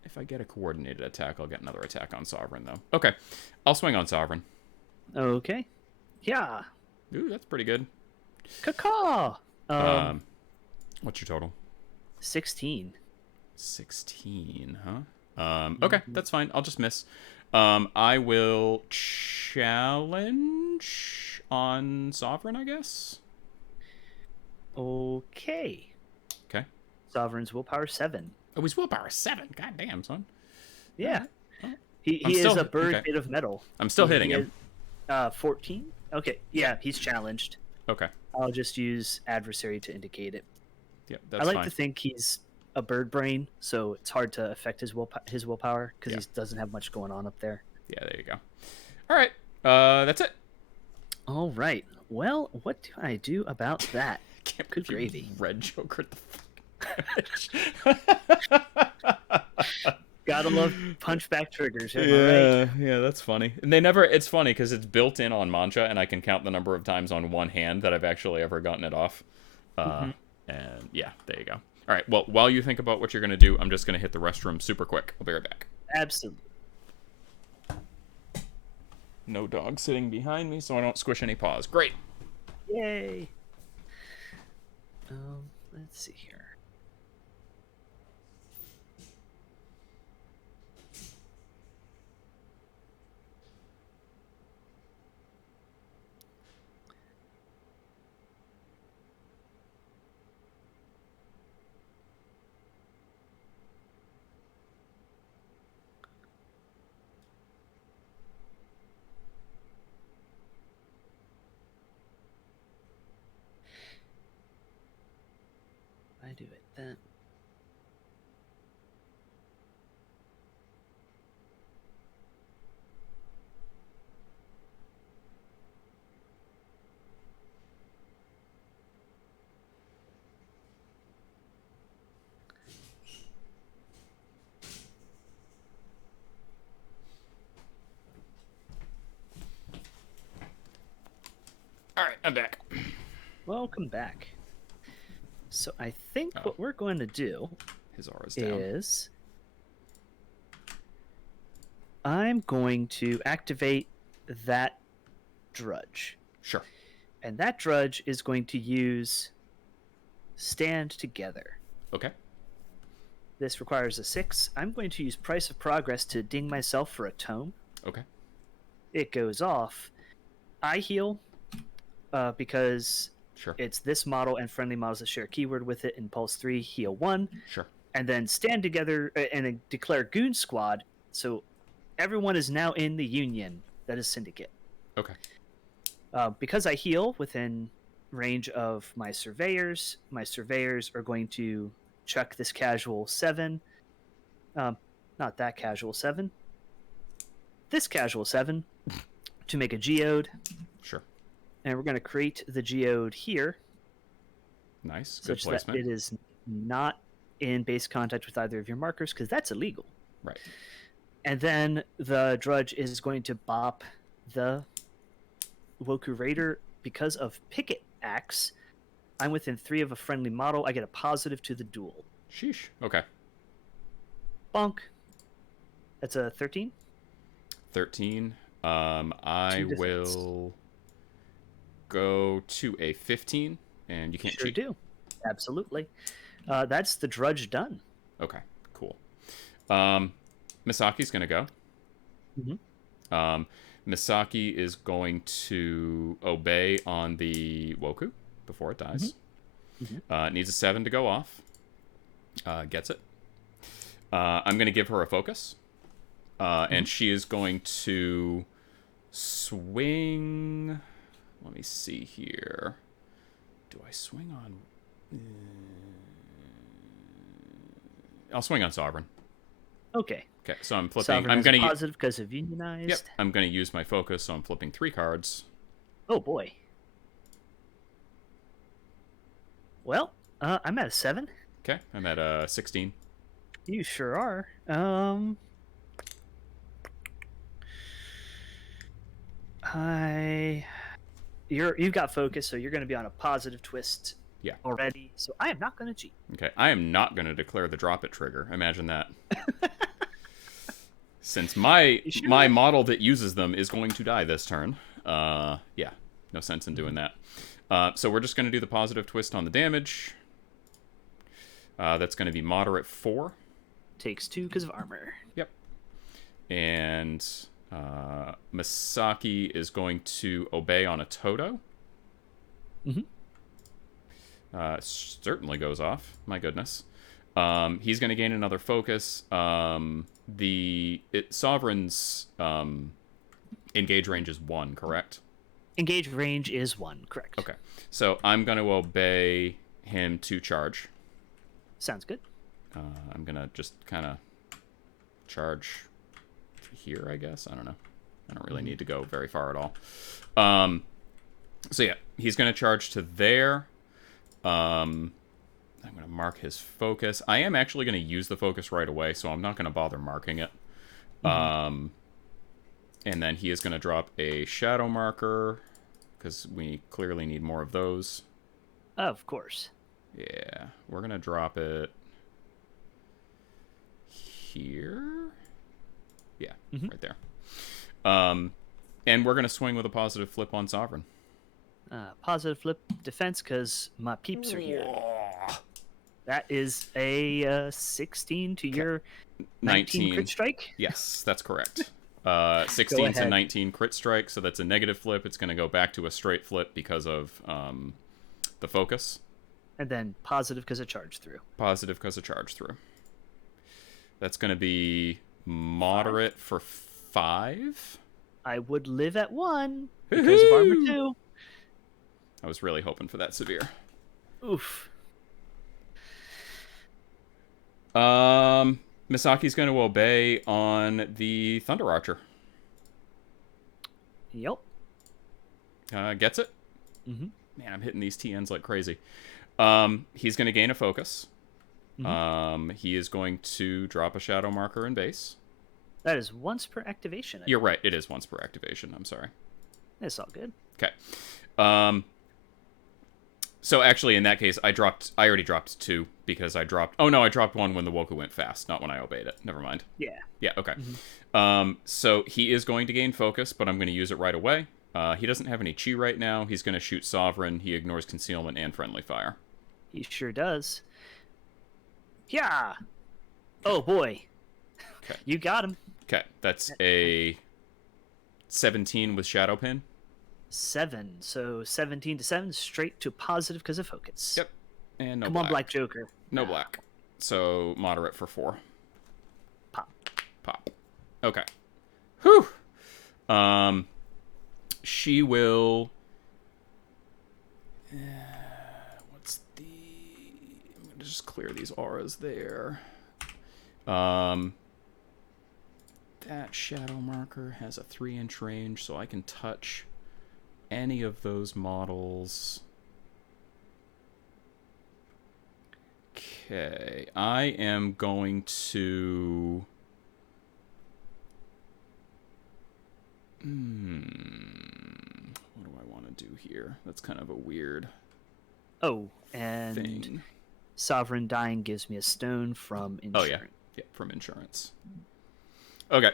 If I get a coordinated attack, I'll get another attack on Sovereign, though. Okay. I'll swing on Sovereign. Okay. Yeah. Ooh, that's pretty good. Caw. What's your total? 16. 16, huh? Okay, that's fine. I'll just miss. I will challenge on Sovereign, I guess. Okay. Okay. Sovereign's willpower 7. Oh, he's willpower 7. God damn, son. Yeah. Oh. He is a bird made of metal. I'm still hitting him. 14? Okay. Yeah, he's challenged. Okay. I'll just use adversary to indicate it. Yep, that's I like fine. to think he's a bird brain, so it's hard to affect his willpower because he doesn't have much going on up there. Yeah, there you go. All right. That's it. All right. Well, what do I do about that? Good gravy. Red Joker. Gotta love punchback triggers. Am I right? Yeah, that's funny. And they never. It's funny because it's built in on Mancha, and I can count the number of times on one hand that I've actually ever gotten it off. And yeah, there you go. All right. Well, while you think about what you're gonna do, I'm just gonna hit the restroom super quick. I'll be right back. Absolutely. No dog sitting behind me, so I don't squish any paws. Great. Yay. Let's see here. I do it then. All right, I'm back. Welcome back. So I think what we're going to do His aura's down. is I'm going to activate that drudge. Sure. And that drudge is going to use Stand Together. Okay. This requires a 6. I'm going to use Price of Progress to ding myself for a tome. Okay. It goes off. I heal because Sure. it's this model and friendly models that share a keyword with it. In Pulse 3, heal 1. Sure. And then Stand Together and then declare Goon Squad. So everyone is now in the Union. That is Syndicate. Okay. Because I heal within range of my surveyors are going to chuck this casual 7. Not that casual 7. This casual 7 to make a geode. Sure. And we're going to create the geode here. Nice. Good such placement. that it is not in base contact with either of your markers, because that's illegal. Right. And then the drudge is going to bop the Woku Raider. Because of Picket Axe, I'm within 3 of a friendly model. I get a positive to the duel. Sheesh. Okay. Bonk. That's a 13. 13. I will go to a 15, and you can't Sure cheat. do. Absolutely. That's the drudge done. Okay, cool. Misaki's going to go. Mm-hmm. Misaki is going to obey on the Woku before it dies. Mm-hmm. It needs a 7 to go off. Gets it. I'm going to give her a focus. And she is going to swing... Let me see here. Do I swing on... I'll swing on Sovereign. Okay. Okay, so I'm flipping. Sovereign I'm going to positive because of unionized. Yep, I'm going to use my focus, so I'm flipping 3 cards. Oh boy. Well, I'm at a 7. Okay, I'm at 16. You sure are. You've got focus, so you're going to be on a positive twist. Yeah. Already. So I am not going to cheat. Okay, I am not going to declare the drop it trigger. Imagine that. Since my model that uses them is going to die this turn. Yeah, no sense in doing that. So we're just going to do the positive twist on the damage. That's going to be moderate 4. Takes 2 because of armor. Yep. And Misaki is going to obey on a Toto. Mm-hmm. Certainly goes off. My goodness. He's going to gain another focus. Sovereign's engage range is 1, correct? Engage range is 1, correct. Okay. So I'm going to obey him to charge. Sounds good. I'm going to just kind of charge here, I guess. I don't know. I don't really need to go very far at all. So yeah, he's going to charge to there. I'm going to mark his focus. I am actually going to use the focus right away, so I'm not going to bother marking it. And then he is going to drop a shadow marker, because we clearly need more of those. Of course. Yeah, we're going to drop it here. Yeah, right there. And we're going to swing with a positive flip on Sovereign. Positive flip defense because my peeps are here. That is a 16 to your 19 crit strike? Yes, that's correct. 16 to 19 crit strike, so that's a negative flip. It's going to go back to a straight flip because of the focus. And then positive because of charge through. Positive because of charge through. That's going to be moderate for 5. I would live at 1 because of armor 2. I was really hoping for that severe. Oof. Misaki's going to obey on the Thunder Archer. Yep. Gets it? Mm-hmm. Man, I'm hitting these TNs like crazy. He's going to gain a focus. Mm-hmm. He is going to drop a shadow marker in base. That is once per activation. You're right. It is once per activation. I'm sorry. It's all good. Okay. So actually, in that case, I already dropped 2 because I dropped. Oh no, I dropped 1 when the Woku went fast, not when I obeyed it. Never mind. Yeah. Yeah. Okay. So he is going to gain focus, but I'm going to use it right away. He doesn't have any chi right now. He's going to shoot Sovereign. He ignores concealment and friendly fire. He sure does. Yeah. Oh boy. Okay. You got him. Okay, that's a 17 with Shadow Pin. 7. So 17 to 7, straight to positive because of focus. Yep. And no Come black. on, Black Joker. No black. So moderate for 4. Pop. Okay. Whew. She will. What's the? I'm gonna just clear these auras there. That shadow marker has a 3-inch range, so I can touch any of those models. Okay, I am going to... What do I want to do here? That's kind of a weird Oh, and thing. Sovereign Dying gives me a stone from insurance. Oh, yeah. Yeah, from insurance. Okay.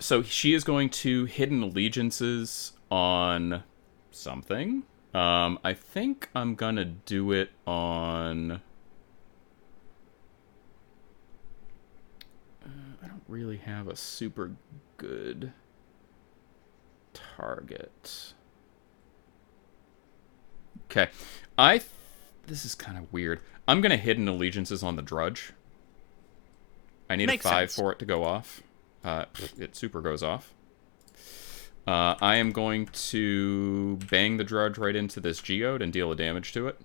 So she is going to Hidden Allegiances on something. I think I'm going to do it on... I don't really have a super good target. Okay. This is kind of weird. I'm going to Hidden Allegiances on the Drudge. I need Makes a 5 sense. for it to go off. It super goes off. I am going to bang the Drudge right into this Geode and deal a damage to it.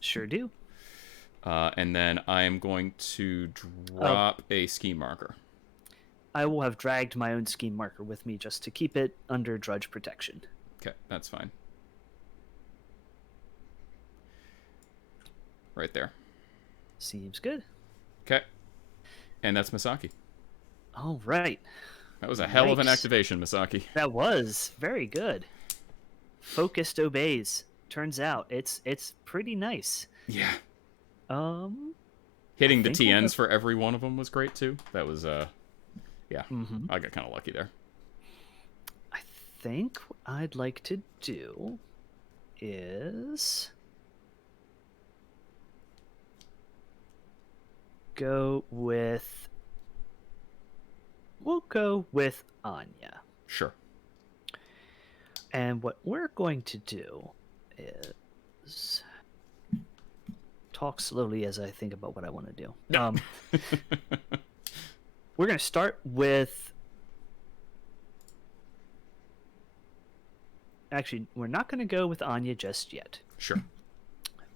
Sure do. And then I am going to drop a Ski Marker. I will have dragged my own scheme marker with me just to keep it under Drudge protection. Okay, that's fine. Right there. Seems good. Okay. And that's Misaki. All right. That was a hell of an Nice. activation, Misaki. That was very good. Focused obeys. Turns out it's pretty nice. Yeah. I Hitting the think we'll TNs for every one of them was great, too. That was, yeah. Mhm. I got kind of lucky there. I think what I'd like to do is we'll go with Anya. Sure. And what we're going to do is talk slowly as I think about what I want to do. We're going to start with... Actually, we're not going to go with Anya just yet, Sure.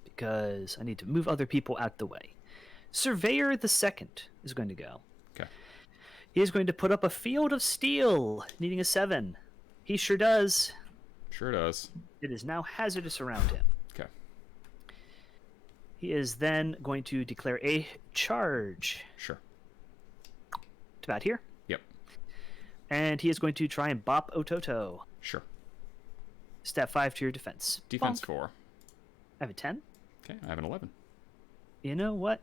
because I need to move other people out the way. Surveyor the Second is going to go. Okay. He is going to put up a Field of Steel, needing a 7. He sure does. Sure does. It is now hazardous around him. Okay. He is then going to declare a charge. Sure. To about here. Yep. And he is going to try and bop Ototo. Sure. Step 5 to your defense. Defense Bonk. 4. I have a 10. Okay, I have an 11. You know what?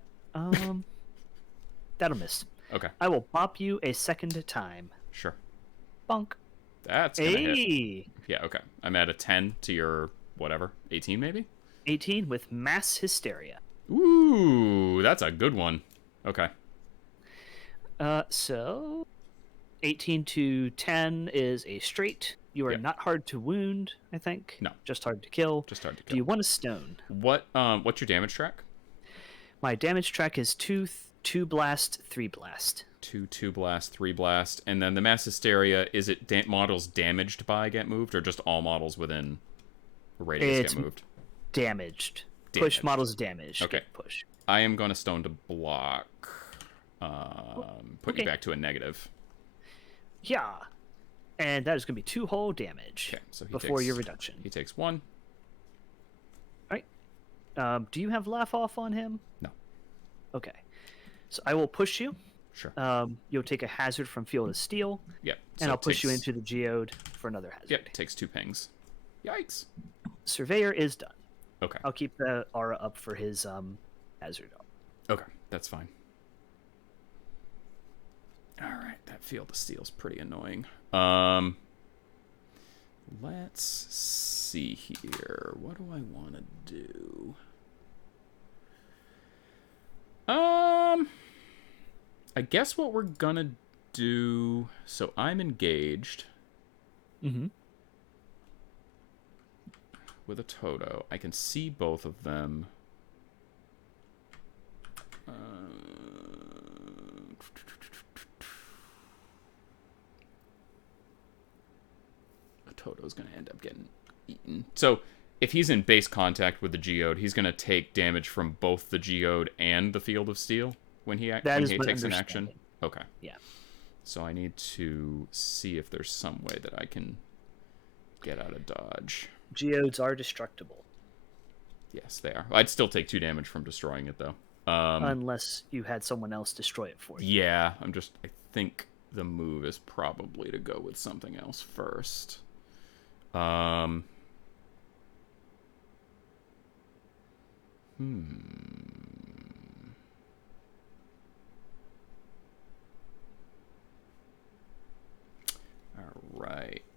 That'll miss. Okay. I will bop you a second time. Sure. Bonk. That's gonna hit. Hey! Yeah, okay. I'm at a 10 to your, whatever, 18 maybe? 18 with Mass Hysteria. Ooh, that's a good one. Okay. So 18 to 10 is a straight. You are Yep. not hard to wound, I think. No. Just hard to kill. Just hard to Do kill. you want a stone? What's your damage track? My damage track is 2 blast, 3 blast. 2 blast, 3 blast, and then the mass hysteria, is it models damaged by get moved, or just all models within a radius It's get moved? Damaged. Push Damaged. models damaged. Okay. Get push. I am going to stone to block. Put okay. you back to a negative. Yeah. And that is going to be 2 whole damage Okay, so he before takes, your reduction. He takes 1. Do you have laugh off on him? No. Okay. So I will push you. Sure. You'll take a hazard from Field of Steel, Yep. and so I'll push you takes- into the Geode for another hazard. Yep, takes 2 pings. Yikes. Surveyor is done. Okay. I'll keep the aura up for his hazard. Okay, that's fine. All right, that field of steel's pretty annoying. Let's see here. What do I want to do? I guess what we're gonna do. So I'm engaged. Mm-hmm. With a Toto. I can see both of them. A Toto's going to end up getting eaten. So if he's in base contact with the Geode, he's going to take damage from both the Geode and the Field of Steel when he takes an action. Okay. Yeah. So I need to see if there's some way that I can get out of dodge. Geodes are destructible. Yes, they are. I'd still take 2 damage from destroying it, though. Unless you had someone else destroy it for you. Yeah, I think the move is probably to go with something else first. Alright.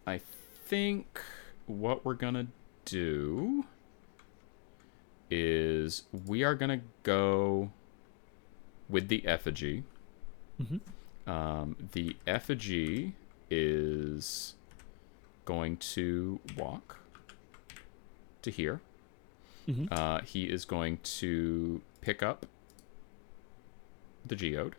I think what we're gonna do is we are gonna go with the effigy. Mm-hmm. The effigy is going to walk to here. Mm-hmm. He is going to pick up the Geode.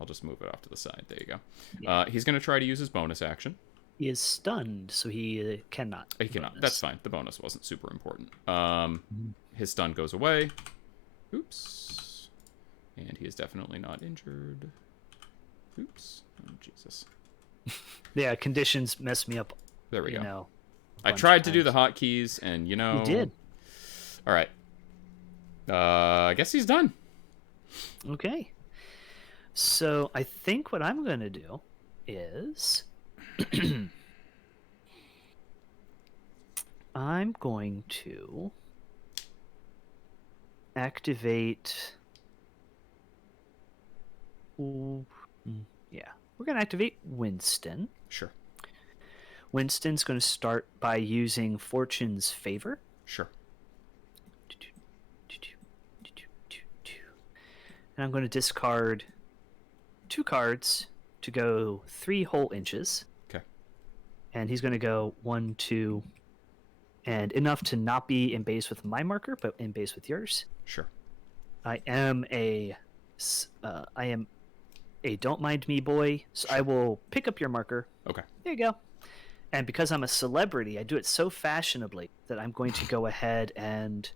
I'll just move it off to the side. There you go. Yeah. He's going to try to use his bonus action. He is stunned, so he cannot. He cannot. Bonus. That's fine. The bonus wasn't super important. His stun goes away. Oops. And he is definitely not injured. Oops. Oh, Jesus. Yeah, conditions mess me up. There we go. Know, I tried to do the hotkeys, and you know... You did. All right. I guess he's done. Okay. So I think what I'm going to do is... I'm going to activate... Yeah, we're going to activate Winston. Sure. Winston's going to start by using Fortune's Favor. Sure. And I'm going to discard 2 cards to go 3 whole inches. Okay. And he's going to go 1, 2, and enough to not be in base with my marker, but in base with yours. Sure. I am a don't mind me boy, so sure. I will pick up your marker. Okay. There you go. And because I'm a celebrity, I do it so fashionably that I'm going to go ahead and...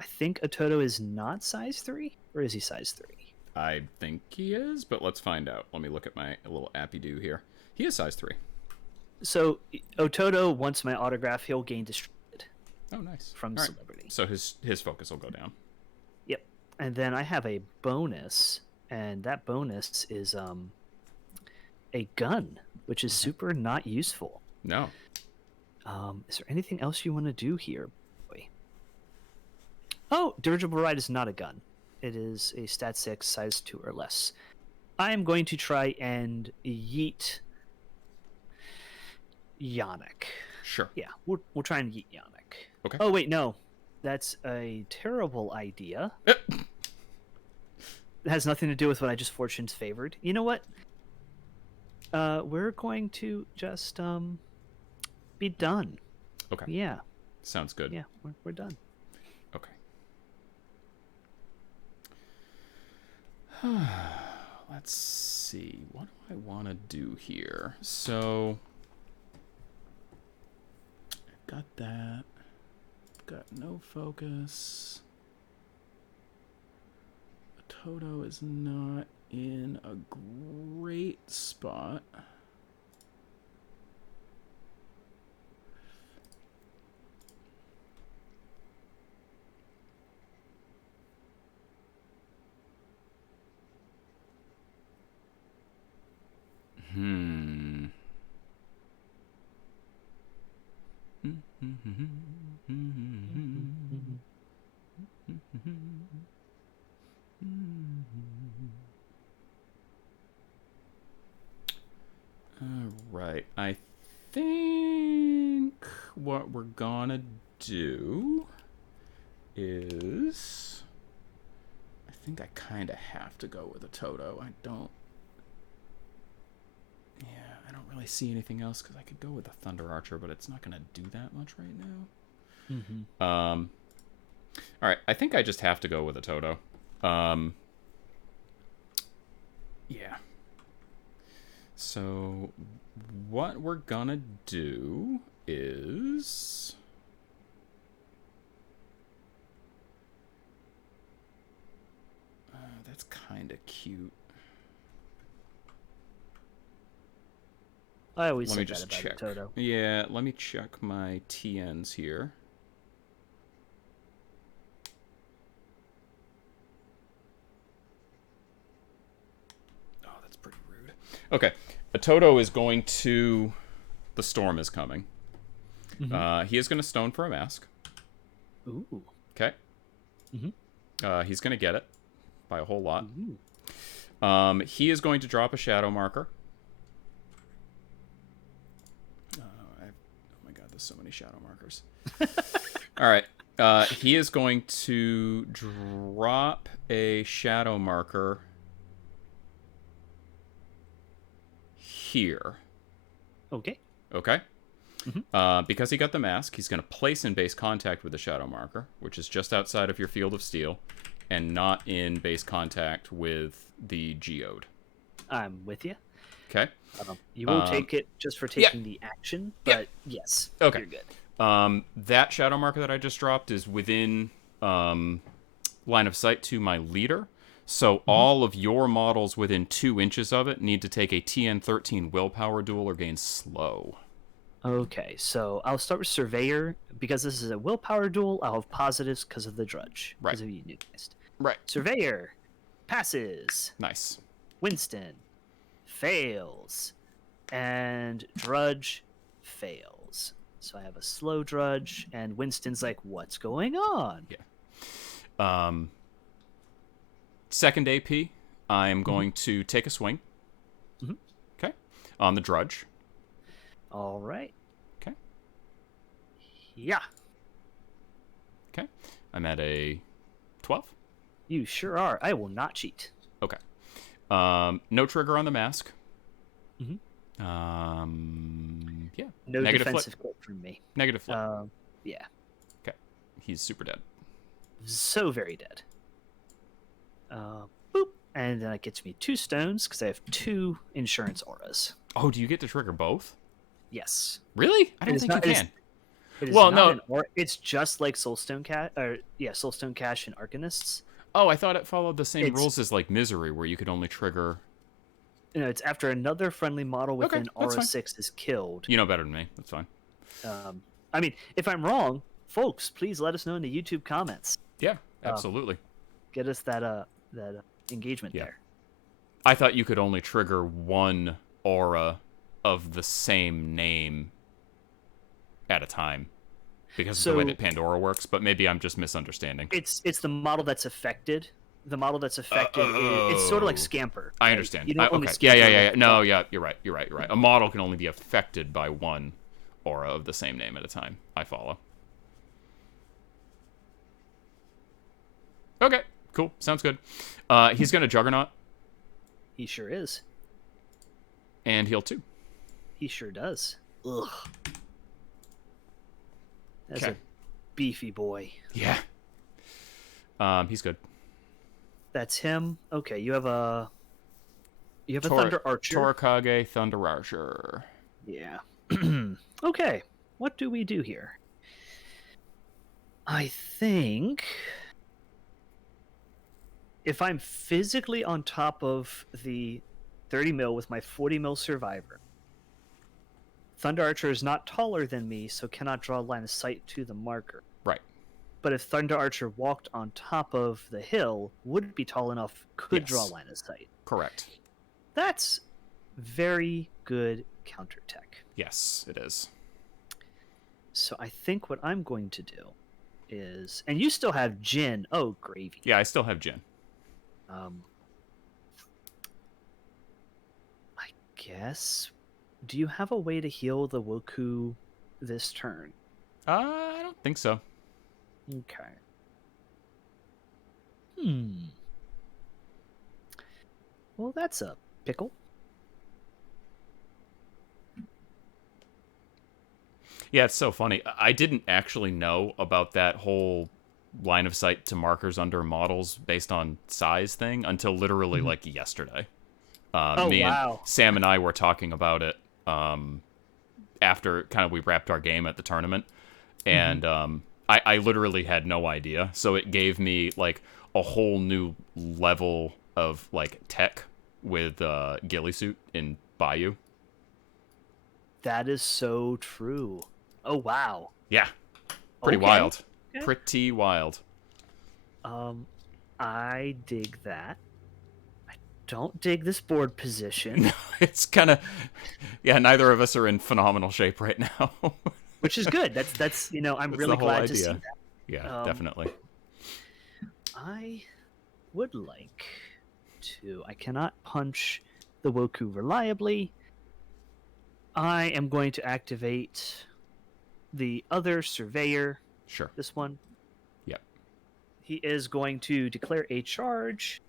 I think Ototo is not size 3, or is he size 3? I think he is, but let's find out. Let me look at my little appy-do here. He is size 3. So Ototo, once my autograph, he'll gain destroyed. Oh, nice. From right. celebrity. So his focus will go down. Yep. And then I have a bonus, and that bonus is a gun, which is super not useful. No. Is there anything else you want to do here? Oh, Dirigible Ride is not a gun. It is a stat 6, size 2 or less. I am going to try and yeet Yannick. Sure. Yeah, we'll try and yeet Yannick. Okay. Oh, wait, no. That's a terrible idea. It has nothing to do with what I just Fortune's favored. You know what? We're going to just be done. Okay. Yeah. Sounds good. Yeah, we're done. Okay. Let's see. What do I want to do here? So, I've got that. I've got no focus. Toto is not in a great spot. All right. I think what we're gonna do is... I think I kind of have to go with a Toto. I don't really see anything else because I could go with a Thunder Archer, but it's not gonna do that much right now. All right. I think I just have to go with a Toto. Yeah. So what we're gonna do is... that's kind of cute. I always Let say me that just about check. Toto. Yeah, let me check my TNs here. Oh, that's pretty rude. Okay, a Toto is going to... The storm is coming. He is going to stone for a mask. Ooh. Okay. He's going to get it by a whole lot. He is going to drop a shadow marker. Oh my god, there's so many shadow markers. All right. He is going to drop a shadow marker here. Okay. Okay. Because he got the mask, he's going to place in base contact with the shadow marker, which is just outside of your field of steel, and not in base contact with the geode. I'm with you. Okay. You will take it just for taking the action, but yes. Okay. You're good. That shadow marker that I just dropped is within line of sight to my leader. So all of your models within 2 inches of it need to take a TN13 willpower duel or gain slow. Okay, so I'll start with Surveyor. Because this is a willpower duel, I'll have positives because of the Drudge. Right. Because of Unionized. Right. Surveyor passes. Nice. Winston fails. And Drudge fails. So I have a slow Drudge, and Winston's like, what's going on? Yeah. Second AP, I'm going to take a swing. Okay. On the Drudge. All right. Okay. Yeah. Okay. I'm at a 12. You sure are. I will not cheat. Okay. No trigger on the mask. Yeah. No Negative defensive flip. clip from me. Negative flip. Yeah. Okay. He's super dead. So very dead. Boop. And then it gets me 2 stones because I have 2 insurance auras. Oh, do you get to trigger both? Yes. Really? I don't think you can. It is Well, not no. an aura. It's just like Soulstone Cache and Arcanists. Oh, I thought it followed the same rules as like Misery, where you could only trigger... You know, it's after another friendly model within that's Aura fine. 6 is killed. You know better than me. That's fine. I mean, if I'm wrong, folks, please let us know in the YouTube comments. Yeah, absolutely. Get us that engagement there. I thought you could only trigger one aura of the same name at a time because of the way that Pandora works, but maybe I'm just misunderstanding. It's the model that's affected. The model that's affected it's sort of like Scamper. I understand. You don't only okay. Scamper Yeah. with No, yeah, you're right. A model can only be affected by one aura of the same name at a time. I follow. Okay, cool. Sounds good. He's going to Juggernaut. He sure is. And heal 2. He sure does. Ugh. That's Okay. a beefy boy. Yeah. He's good. That's him. Okay, you have a Thunder Archer. Torakage Thunder Archer. Yeah. Okay. What do we do here? I think if I'm physically on top of the 30 mil with my 40 mil survivor, Thunder Archer is not taller than me, so cannot draw a line of sight to the marker. Right. But if Thunder Archer walked on top of the hill, would be tall enough, could draw a line of sight. Correct. That's very good counter tech. Yes, it is. So I think what I'm going to do is, and you still have Jin. Oh, gravy. Yeah, I still have Jin. I guess. Do you have a way to heal the Woku this turn? I don't think so. Okay. Well, that's a pickle. Yeah, it's so funny. I didn't actually know about that whole line of sight to markers under models based on size thing until literally like yesterday. Me and Wow. Sam and I were talking about it after kind of we wrapped our game at the tournament, and I literally had no idea. So it gave me like a whole new level of like tech with ghillie suit in Bayou. That is so true. Oh, wow. Yeah, pretty Okay. wild. Okay. Pretty wild. I dig that. I don't dig this board position. It's kind of, yeah, neither of us are in phenomenal shape right now. Which is good. That's I'm That's really the whole glad idea. to see that. Yeah, definitely. I would like to. I cannot punch the Woku reliably. I am going to activate the other surveyor. Sure. This one. Yep. He is going to declare a charge.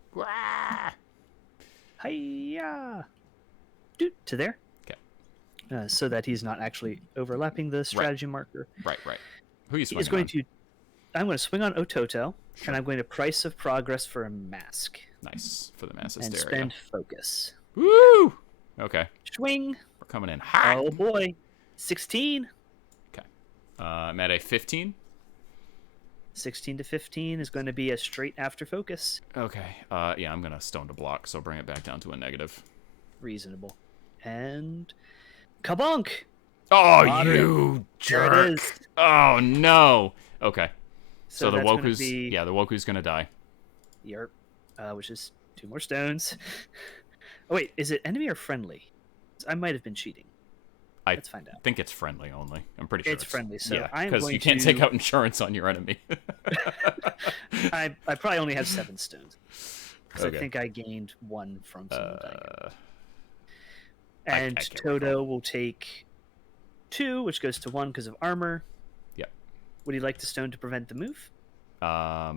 Hiya! To there. Okay. So that he's not actually overlapping the strategy marker. Right. Who are you swinging He's going on? to. I'm going to swing on Ototo, Sure. and I'm going to Price of Progress for a mask. Nice. For the mass And hysteria. spend focus. Woo! Okay. Swing. We're coming in hot. Oh boy. 16. Okay. I'm at a 15. 16 to 15 is going to be a straight after focus. Okay. Yeah, I'm going to stone to block, so bring it back down to a negative. Reasonable. And kabonk! Oh, Moderate. you jerk. There it is. Oh, no. Okay. So the that's gonna Woku's, be, yeah, the Woku's going to die. Yerp, which is 2 more stones. Oh, wait, is it enemy or friendly? I might have been cheating. Let's find out. I think it's friendly only. I'm pretty sure It's friendly, so yeah, I'm because going you can't to... take out insurance on your enemy. I probably only have 7 stones. Because Okay. I think I gained 1 from someone dying. I And can't Toto recall. will take 2, which goes to 1 because of armor. Yep. Would he like the stone to prevent the move? I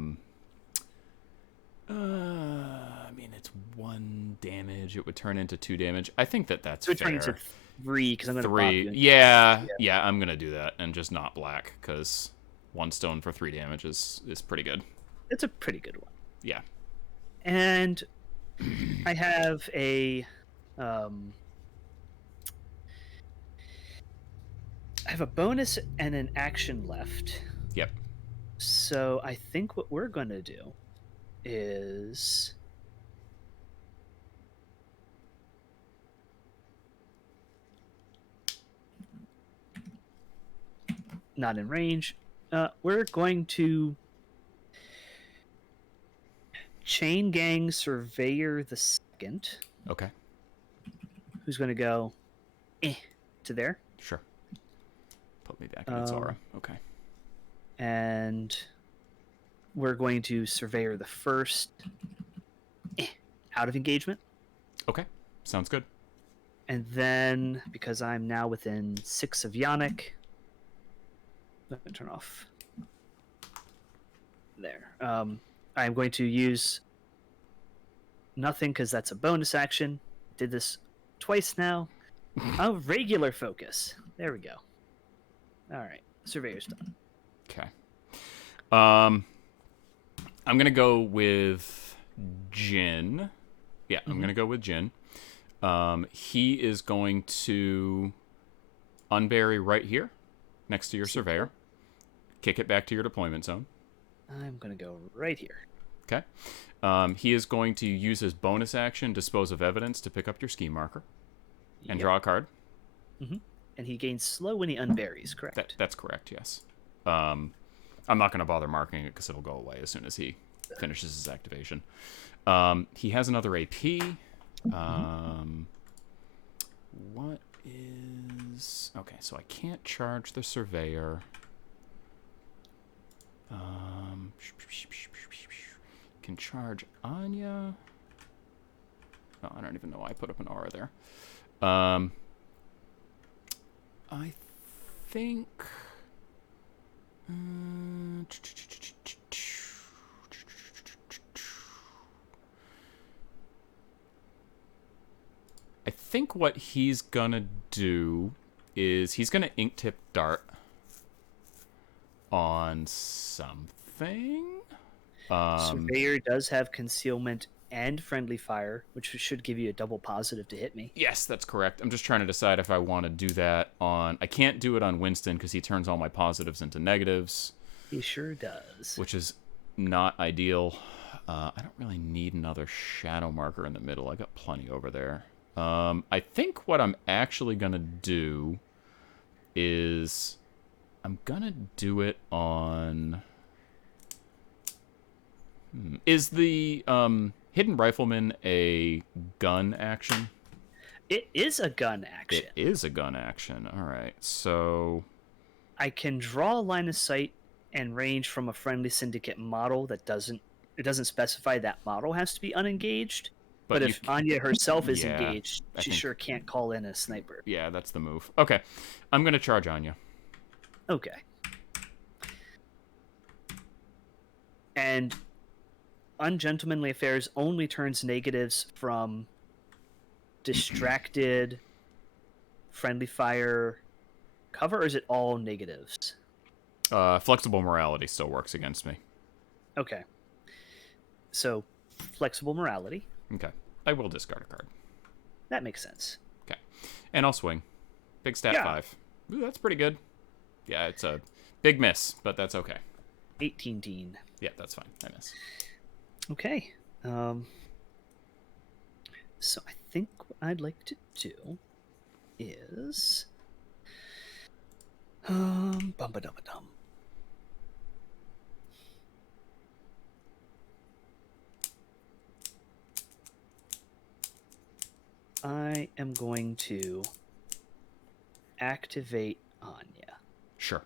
mean, it's 1 damage. It would turn into 2 damage. I think that's It would turn fair. into 3 because I'm going to 3. Yeah, I'm gonna do that and just not black because 1 stone for 3 damage is pretty good. It's a pretty good one. Yeah. And I have a bonus and an action left. Yep. So I think what we're going to do is not in range. We're going to chain gang surveyor the second. Okay. Who's going to go to there. Sure. Put me back in its aura. Okay. And we're going to surveyor the first out of engagement. Okay. Sounds good. And then, because I'm now within 6 of Yannick, let me turn off. There. I'm going to use nothing because that's a bonus action. Did this twice now. Oh, regular focus. There we go. All right. Surveyor's done. Okay. I'm gonna go with Jin. Yeah, I'm gonna go with Jin. He is going to unbury right here, next to your surveyor. Kick it back to your deployment zone. I'm going to go right here. Okay. He is going to use his bonus action, dispose of evidence, to pick up your ski marker and draw a card. And he gains slow when he unburies, correct? That's correct, yes. I'm not going to bother marking it because it'll go away as soon as he finishes his activation. He has another AP. What is is... Okay, so I can't charge the Surveyor. Can charge Anya. Oh, I don't even know why I put up an aura there. I think... I think what he's gonna do is he's gonna ink tip dart on something. Surveyor does have concealment and friendly fire, which should give you a double positive to hit me. Yes, that's correct. I'm just trying to decide if I want to do that on... I can't do it on Winston because he turns all my positives into negatives. He sure does. Which is not ideal. I don't really need another shadow marker in the middle. I got plenty over there. I think what I'm actually going to do is... I'm going to do it on... Is the Hidden Rifleman a gun action? It is a gun action. It is a gun action. All right, so... I can draw a line of sight and range from a friendly syndicate model that doesn't specify that model has to be unengaged. But if Anya herself is engaged, she sure can't call in a sniper. Yeah, that's the move. Okay, I'm going to charge Anya. Okay. And Ungentlemanly Affairs only turns negatives from distracted, friendly fire, cover, or is it all negatives? Flexible morality still works against me. Okay. So, flexible morality. Okay. I will discard a card. That makes sense. Okay. And I'll swing. Big stat 5. Ooh, that's pretty good. Yeah, it's a big miss, but that's okay. 18. Yeah, that's fine. I miss. Okay. So I think what I'd like to do is... bum-ba-dum-ba-dum. I am going to activate Anya. Sure.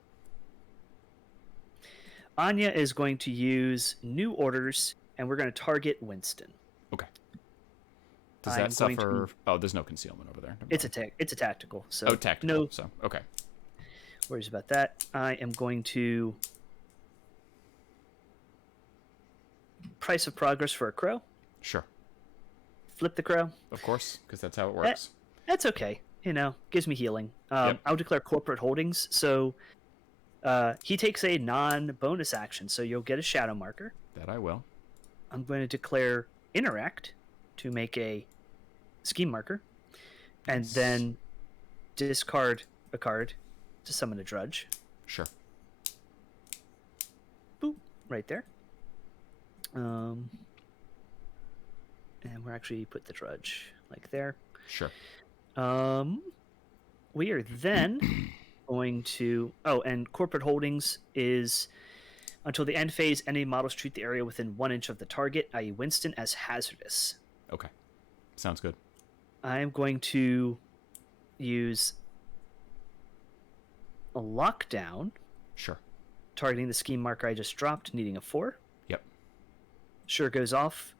Anya is going to use New Orders, and we're going to target Winston. Okay. Does that suffer... Oh, there's no concealment over there. It's a tactical. So tactical. No so, okay. worries about that. I am going to... Price of progress for a crow. Sure. Flip the crow. Of course, because that's how it works. That's okay. Gives me healing. Yep. I'll declare corporate holdings. So he takes a non-bonus action, so you'll get a shadow marker. That I will. I'm going to declare interact to make a scheme marker, and then discard a card to summon a drudge. Sure. Boop, right there. And we're actually put the drudge like there. Sure. We are then going to... Oh, and corporate holdings is... Until the end phase, enemy models treat the area within 1 inch of the target, i.e. Winston, as hazardous. Okay. Sounds good. I am going to use a lockdown. Sure. Targeting the scheme marker I just dropped, needing a 4. Yep. Sure goes off.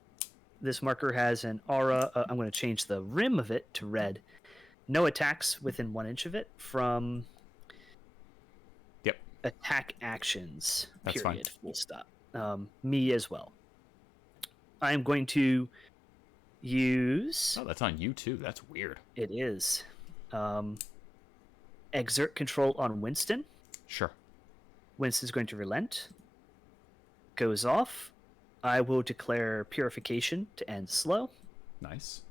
This marker has an aura. I'm going to change the rim of it to red. No attacks within 1 inch of it from... Yep. Attack actions. That's period. fine. Full stop. Me as well. I'm going to use... Oh, that's on you too. That's weird. It is. Exert control on Winston. Sure. Winston's going to relent. Goes off. I will declare purification to end slow. Nice.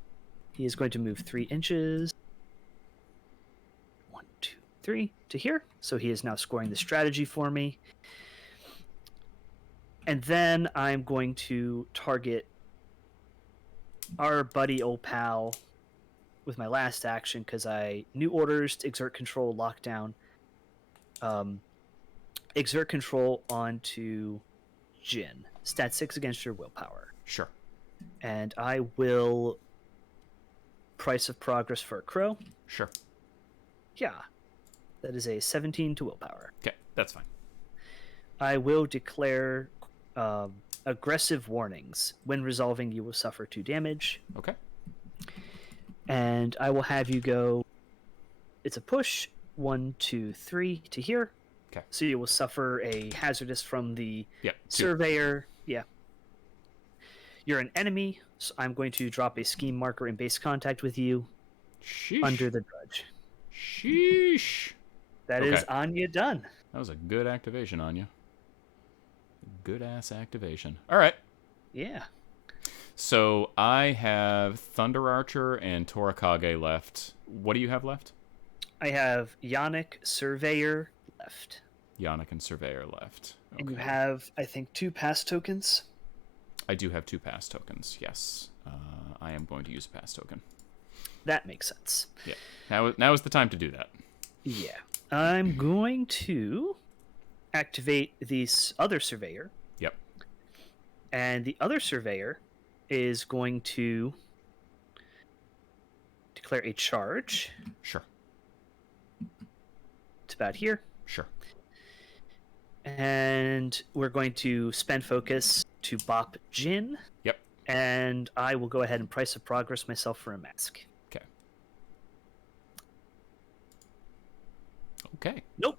He is going to move 3 inches. 1, 2, 3 to here. So he is now scoring the strategy for me. And then I'm going to target our buddy old pal with my last action because I new orders to exert control lockdown. Exert control onto Jin. Stat 6 against your willpower. Sure. And I will price of progress for a crow. Sure. Yeah. That is a 17 to willpower. Okay, that's fine. I will declare aggressive warnings. When resolving, you will suffer 2 damage. Okay. And I will have you go. It's a push. 1, 2, 3 to here. Okay. So you will suffer a hazardous from the 2. surveyor. Yeah. You're an enemy, so I'm going to drop a scheme marker in base contact with you. Sheesh. Under the drudge. Sheesh. That is Anya done. That was a good activation, Anya. Good ass activation. All right. Yeah. So I have Thunder Archer and Torakage left. What do you have left? I have Yannick Surveyor left. Yannick and Surveyor left. Okay. And you have, I think, 2 pass tokens. I do have 2 pass tokens, yes. I am going to use a pass token. That makes sense. Yeah. Now is the time to do that. Yeah. I'm going to activate the other surveyor. Yep. And the other surveyor is going to declare a charge. Sure. It's about here. Sure. And we're going to spend focus to bop Jin. Yep. And I will go ahead and price of progress myself for a mask. Okay. Nope.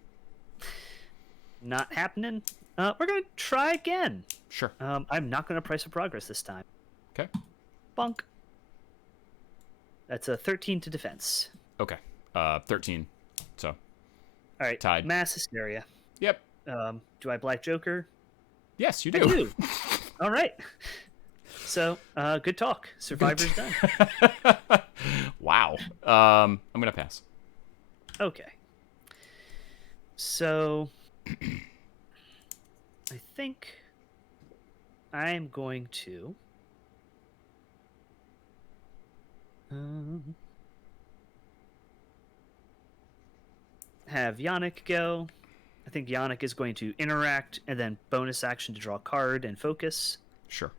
Not happening. We're going to try again. Sure. I'm not going to price of progress this time. Okay. Bunk. That's a 13 to defense. Okay. 13. So. All right. Tied. Mass hysteria. Yep. Do I Black Joker? Yes, you do. I do. All right. So, good talk. Survivor's done. Wow. I'm going to pass. Okay. So, I think I'm going to have Yannick go. I think Yannick is going to interact and then bonus action to draw a card and focus. Sure.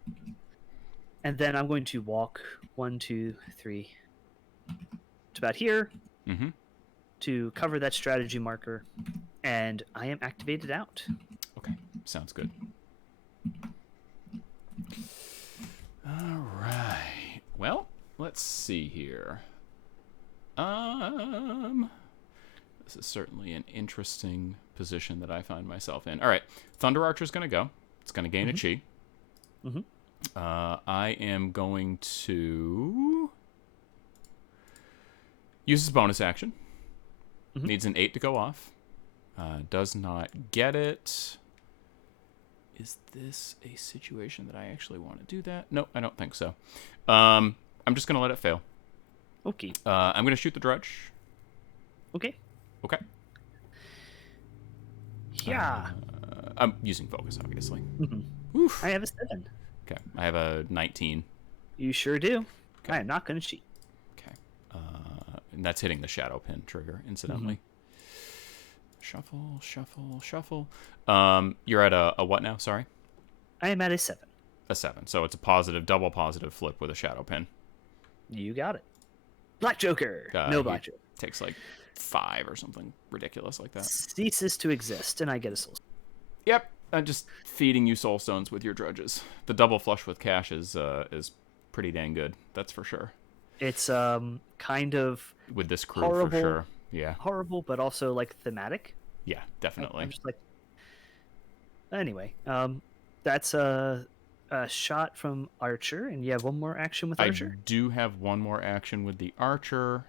And then I'm going to walk 1, 2, 3 to about here to cover that strategy marker. And I am activated out. Okay, sounds good. All right. Well, let's see here. This is certainly an interesting position that I find myself in. All right, Thunder Archer's going to go. It's going to gain a chi. I am going to use his bonus action. Needs an 8 to go off. Does not get it. Is this a situation that I actually want to do that? No, I don't think so. I'm just going to let it fail. Okay. I'm going to shoot the drudge. Okay. Okay. Yeah. I'm using focus, obviously. Oof. I have a 7. Okay. I have a 19. You sure do. Okay. I am not going to cheat. Okay. And that's hitting the shadow pin trigger, incidentally. Shuffle, shuffle, shuffle. You're at a what now? Sorry? I am at a 7. A 7. So it's a positive, double positive flip with a shadow pin. You got it. Black Joker. No Black Joker. Takes like 5 or something ridiculous like that. Ceases to exist, and I get a soul. Yep. I'm just feeding you soul stones with your drudges. The double flush with cash is pretty dang good. That's for sure. It's kind of with this crew horrible, for sure. Yeah. Horrible, but also like thematic. Yeah, definitely. I'm just like. Anyway, that's a shot from Archer, and you have one more action with Archer. I do have one more action with the Archer.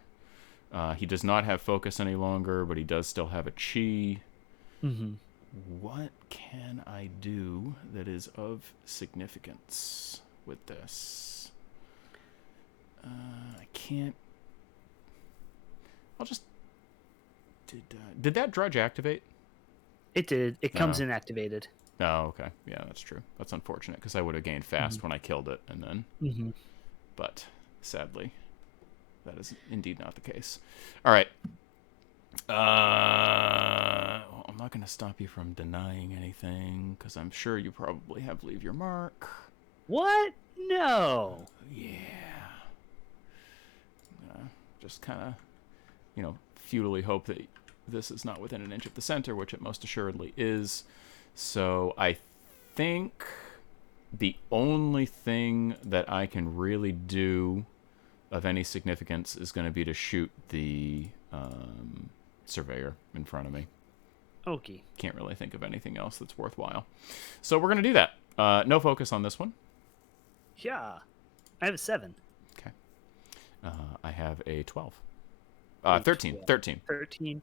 He does not have focus any longer, but he does still have a chi. What can I do that is of significance with this? I can't. I'll just. Did that drudge activate? It did. It comes in activated. Oh, okay. Yeah, that's true. That's unfortunate because I would have gained fast when I killed it, and then. But sadly, that is indeed not the case. All right. Well, I'm not going to stop you from denying anything because I'm sure you probably have leave your mark. What? No. Yeah. Just kind of, futilely hope that this is not within an inch of the center, which it most assuredly is. So I think the only thing that I can really do of any significance is going to be to shoot the surveyor in front of me. Okay. Can't really think of anything else that's worthwhile. So we're going to do that. No focus on this one. Yeah. I have a 7. Okay. I have a 12. A 13. 12. 13. 13.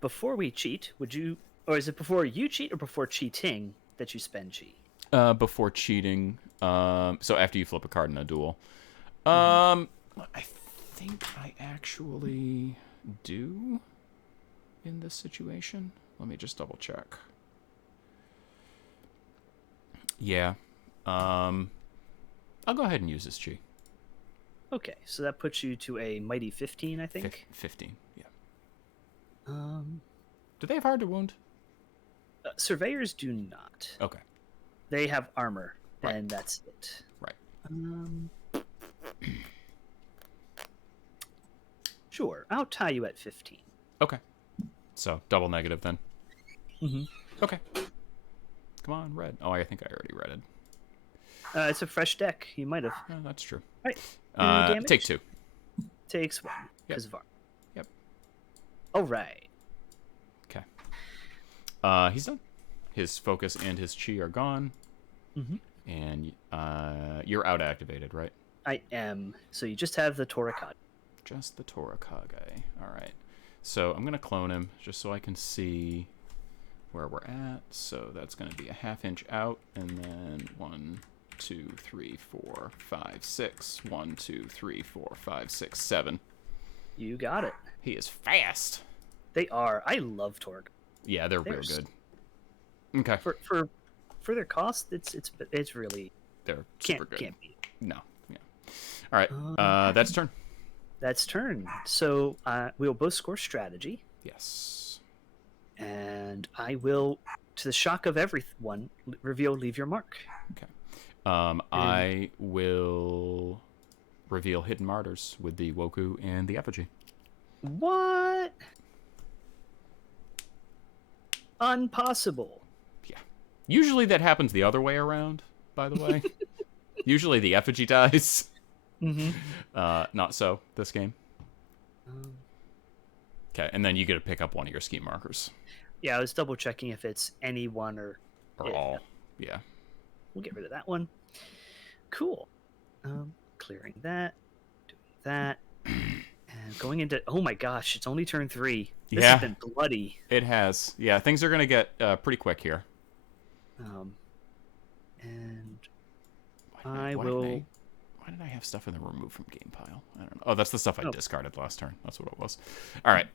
Before we cheat, would you... Or is it before you cheat or before cheating that you spend chi? Before cheating. So after you flip a card in a duel. Mm-hmm. I think I actually do in this situation. Let me just double check. Yeah. I'll go ahead and use this chi. Okay, so that puts you to a mighty 15, I think. 15, yeah. Um, Do they have hard to wound? Surveyors do not. Okay. They have armor, Right. and that's it. Right. Sure, I'll tie you at 15. Okay. So, double negative then. Mm-hmm. Okay. Come on, red. Oh, I think I already read it. It's a fresh deck. You might have. Oh, that's true. Right. Damage? Take 2. Takes 1. Yep. Because of armor. Yep. All right. Okay. He's done. His focus and his chi are gone. Mm-hmm. And you're out activated, right? I am. So you just have the Torakad. Just the Torakage. All right. So I'm going to clone him just so I can see where we're at. So that's going to be a ½ inch out. And then 1, 2, 3, 4, 5, 6. 1, 2, 3, 4, 5, 6, 7. You got it. He is fast. They are. I love Torg. Yeah, they're real good. Okay. For their cost, it's really They're super good. Can't beat. No. Yeah. All right. That's turn. That's turn. So we'll both score strategy. Yes. And I will, to the shock of everyone, reveal leave your mark. Okay. I will reveal Hidden Martyrs with the Woku and the Effigy. What? Impossible. Yeah. Usually that happens the other way around, by the way. Usually the Effigy dies. Mm-hmm. Not so this game. Okay, and then you get to pick up one of your scheme markers. Yeah, I was double checking if it's any one or all. Yeah. We'll get rid of that one. Cool. Clearing that. Doing that. And going into... Oh my gosh, it's only turn 3. This has been bloody. It has. Yeah, things are going to get pretty quick here. And why did I have stuff in the remove from game pile? I don't know. Oh, that's the stuff I discarded last turn. That's what it was. All right.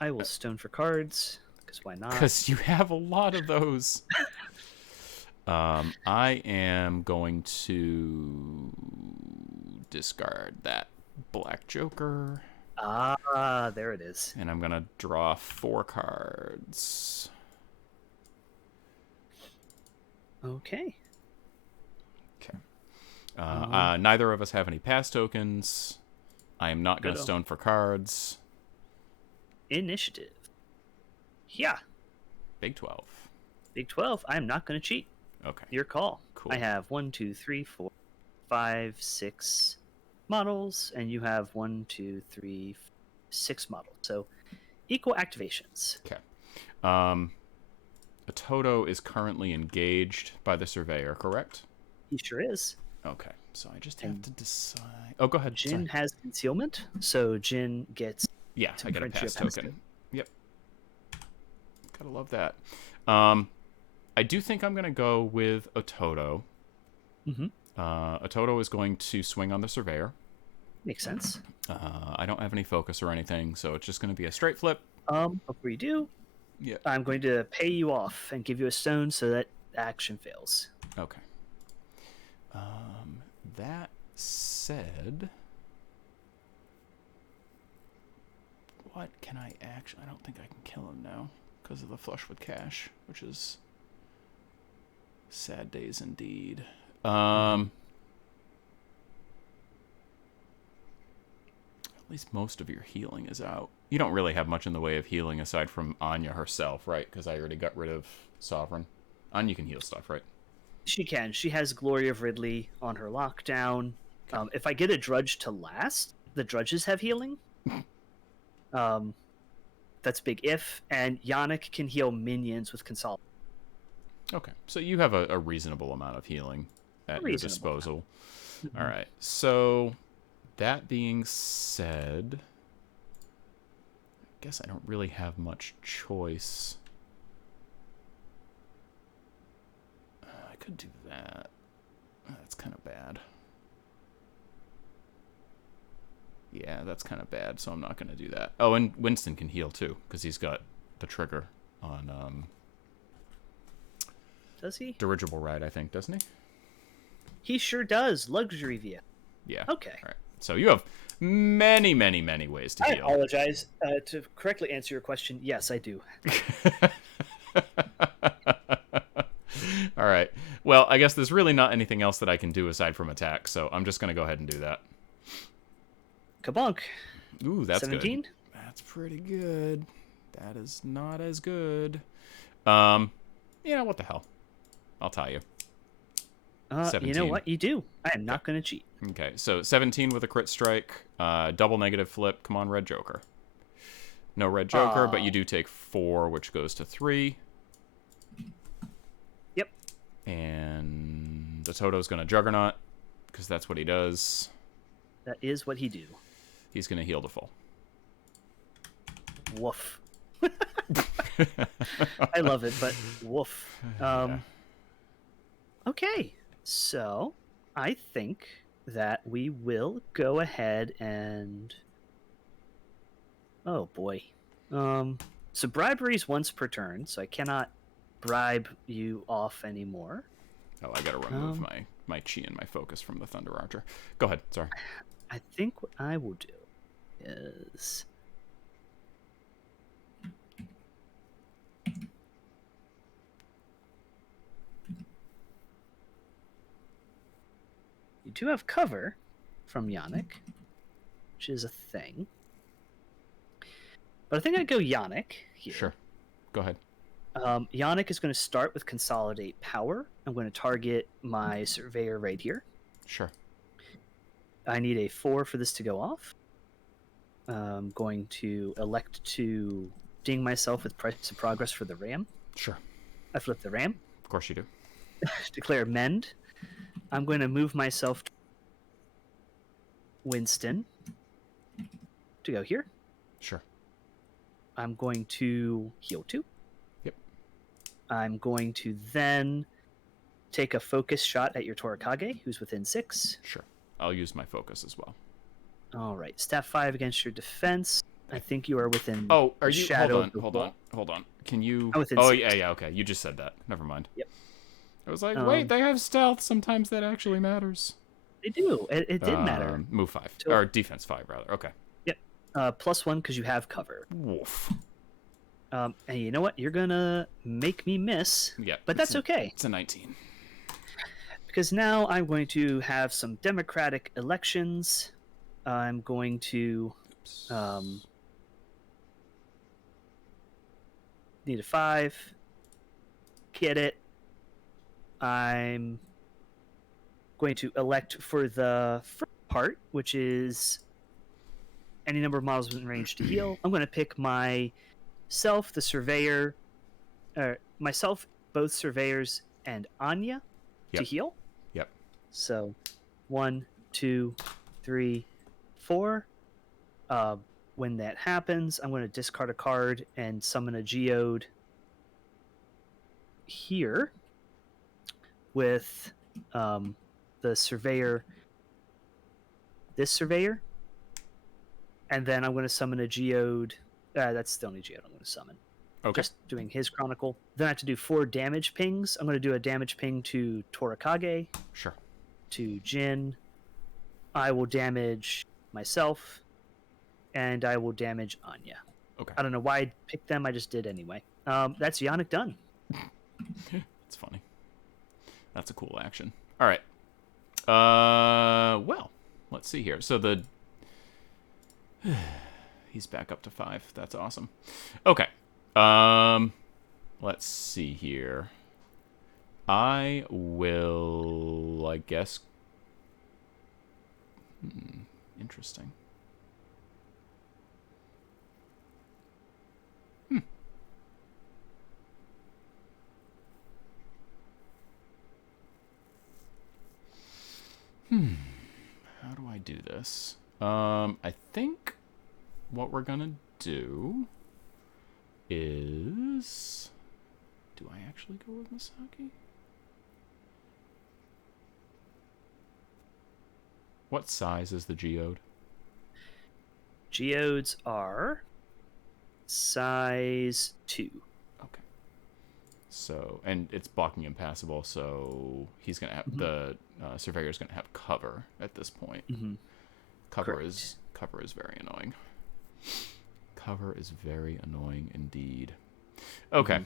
I will stone for cards, because why not? Because you have a lot of those. I am going to discard that Black Joker. Ah, there it is. And I'm going to draw 4 cards. Okay. Neither of us have any pass tokens. I am not going to stone for cards. Initiative. Yeah. Big 12. Big 12. I am not going to cheat. Okay. Your call. Cool. I have 1, 2, 3, 4, 5, 6 models, and you have 1, 2, 3, 6 models. So equal activations. Okay. A Toto is currently engaged by the surveyor, correct? He sure is. Okay. So I just have to decide. Oh, go ahead. Jin has concealment, so Jin gets. Yeah, I get a pass token. Yep. Gotta love that. I do think I'm gonna go with a Toto. Mm-hmm. A Toto is going to swing on the surveyor. Makes sense. I don't have any focus or anything, so it's just gonna be a straight flip. Before you do, I'm going to pay you off and give you a stone so that action fails. Okay. That said, what can I actually... I don't think I can kill him now because of the flush with cash, which is sad days indeed. At least most of your healing is out. You don't really have much in the way of healing aside from Anya herself, right? Because I already got rid of Sovereign. Anya can heal stuff, right? She can. She has Glory of Ridley on her lockdown. Okay. If I get a Drudge to last, the Drudges have healing. That's a big if. And Yannick can heal minions with Consolidate. Okay, so you have a reasonable amount of healing at your disposal. All right, so that being said, I guess I don't really have much choice. I could do that. That's kind of bad. Yeah, that's kind of bad, so I'm not going to do that. Oh, and Winston can heal too, because he's got the trigger on... Does he? Dirigible ride, I think, doesn't he? He sure does. Luxury vehicle. Yeah. Okay. All right. So you have many, many, many ways to I heal. apologize. To correctly answer your question, yes, I do. All right. Well, I guess there's really not anything else that I can do aside from attack, so I'm just going to go ahead and do that. Kabunk. Ooh, that's 17? good. That's pretty good. That is not as good. Yeah, what the hell? I'll tell you. 17. You know what? You do. I am not going to cheat. Okay, so 17 with a crit strike, double negative flip. Come on, Red Joker. No Red Joker, but you do take 4, which goes to 3. Yep. And the Toto's going to Juggernaut, because that's what he does. That is what he do. He's going to heal to full. Woof. I love it, but woof. Yeah. Okay, so I think that we will go ahead and... Oh, boy. So bribery is once per turn, so I cannot bribe you off anymore. Oh, I got to remove my chi and my focus from the Thunder Archer. Go ahead, sorry. I think what I will do is... You do have cover from Yannick, which is a thing. But I think I'd go Yannick here. Sure. Go ahead. Yannick is going to start with Consolidate Power. I'm going to target my Surveyor right here. Sure. I need a 4 for this to go off. I'm going to elect to ding myself with Price of Progress for the Ram. Sure. I flip the Ram. Of course you do. Declare Mend. I'm going to move myself to Winston to go here. Sure. I'm going to heal 2. Yep. I'm going to then take a focus shot at your Torakage, who's within 6. Sure. I'll use my focus as well. All right. Stat 5 against your defense. I think you are within. Oh, are you? Shadow Hold on. Can you? I'm within Oh 6. yeah. Okay. You just said that. Never mind. Yep. I was like, wait, they have stealth. Sometimes that actually matters. They do. It did matter. Move 5 or defense 5 rather. Okay. Yep. +1 because you have cover. Woof. And you know what? You're gonna make me miss. Yeah. But that's okay. It's a 19. Because now I'm going to have some democratic elections. I'm going to need a 5. Get it. I'm going to elect for the first part, which is any number of models within range to heal. I'm going to pick myself, the Surveyor, myself, both Surveyors, and Anya to heal. Yep. So 1, 2, 3, 4. When that happens, I'm going to discard a card and summon a geode here with the Surveyor, this Surveyor, and then I'm going to summon a geode. That's the only geode I'm going to summon. Okay. Just doing his Chronicle. Then I have to do 4 damage pings. I'm going to do a damage ping to Torakage. Sure. To Jin. I will damage myself, and I will damage Anya. Okay. I don't know why I picked them. I just did anyway. That's Yannick done. It's funny. That's a cool action. All right. Well, let's see here. So He's back up to 5. That's awesome. Okay. Let's see here. I will, I guess... interesting. How do I do this? I think what we're gonna do is... Do I actually go with Misaki? What size is the geode? Geodes are size 2. Okay. So, and it's blocking impassable, so he's gonna have the surveyor's gonna have cover at this point. Cover Correct. is very annoying. Cover is very annoying indeed. Okay.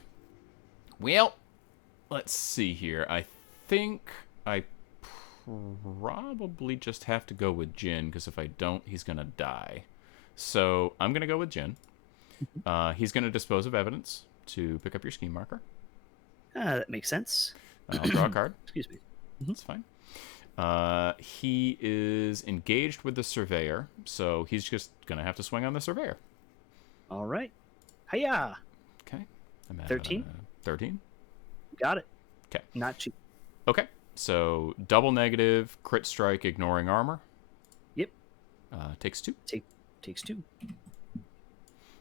Well, let's see here. I think I probably just have to go with Jin, because if I don't, he's gonna die. So I'm gonna go with Jin. He's gonna dispose of evidence to pick up your scheme marker. That makes sense. I'll draw a card. Excuse me. That's fine. He is engaged with the surveyor, so he's just gonna have to swing on the surveyor. All right. Hiya! Okay. I'm at 13? 13? Got it. Okay. Not cheap. Okay. So double negative, crit strike, ignoring armor. Yep. Takes 2. Takes 2.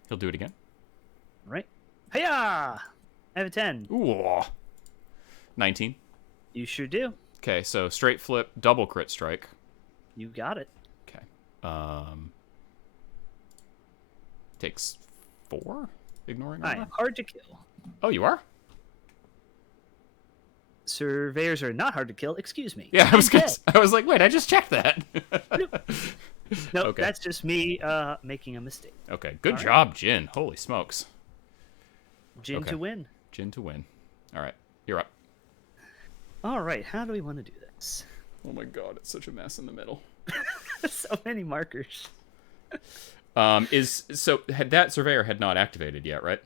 He'll do it again. All right. Hiya! I have a 10. Ooh. 19. You sure do. Okay, so straight flip, double crit strike. You got it. Okay. Takes 4, ignoring I armor. am hard to kill. Oh, you are? Surveyors are not hard to kill. Excuse me. Yeah, I was like, wait, I just checked that. Nope, Okay. that's just me making a mistake. Okay, good All right. job, Jin. Holy smokes. Jin Okay. to win. Jin to win. All right, you're up. All right, how do we want to do this? Oh my god, it's such a mess in the middle. So many markers. That surveyor had not activated yet, right?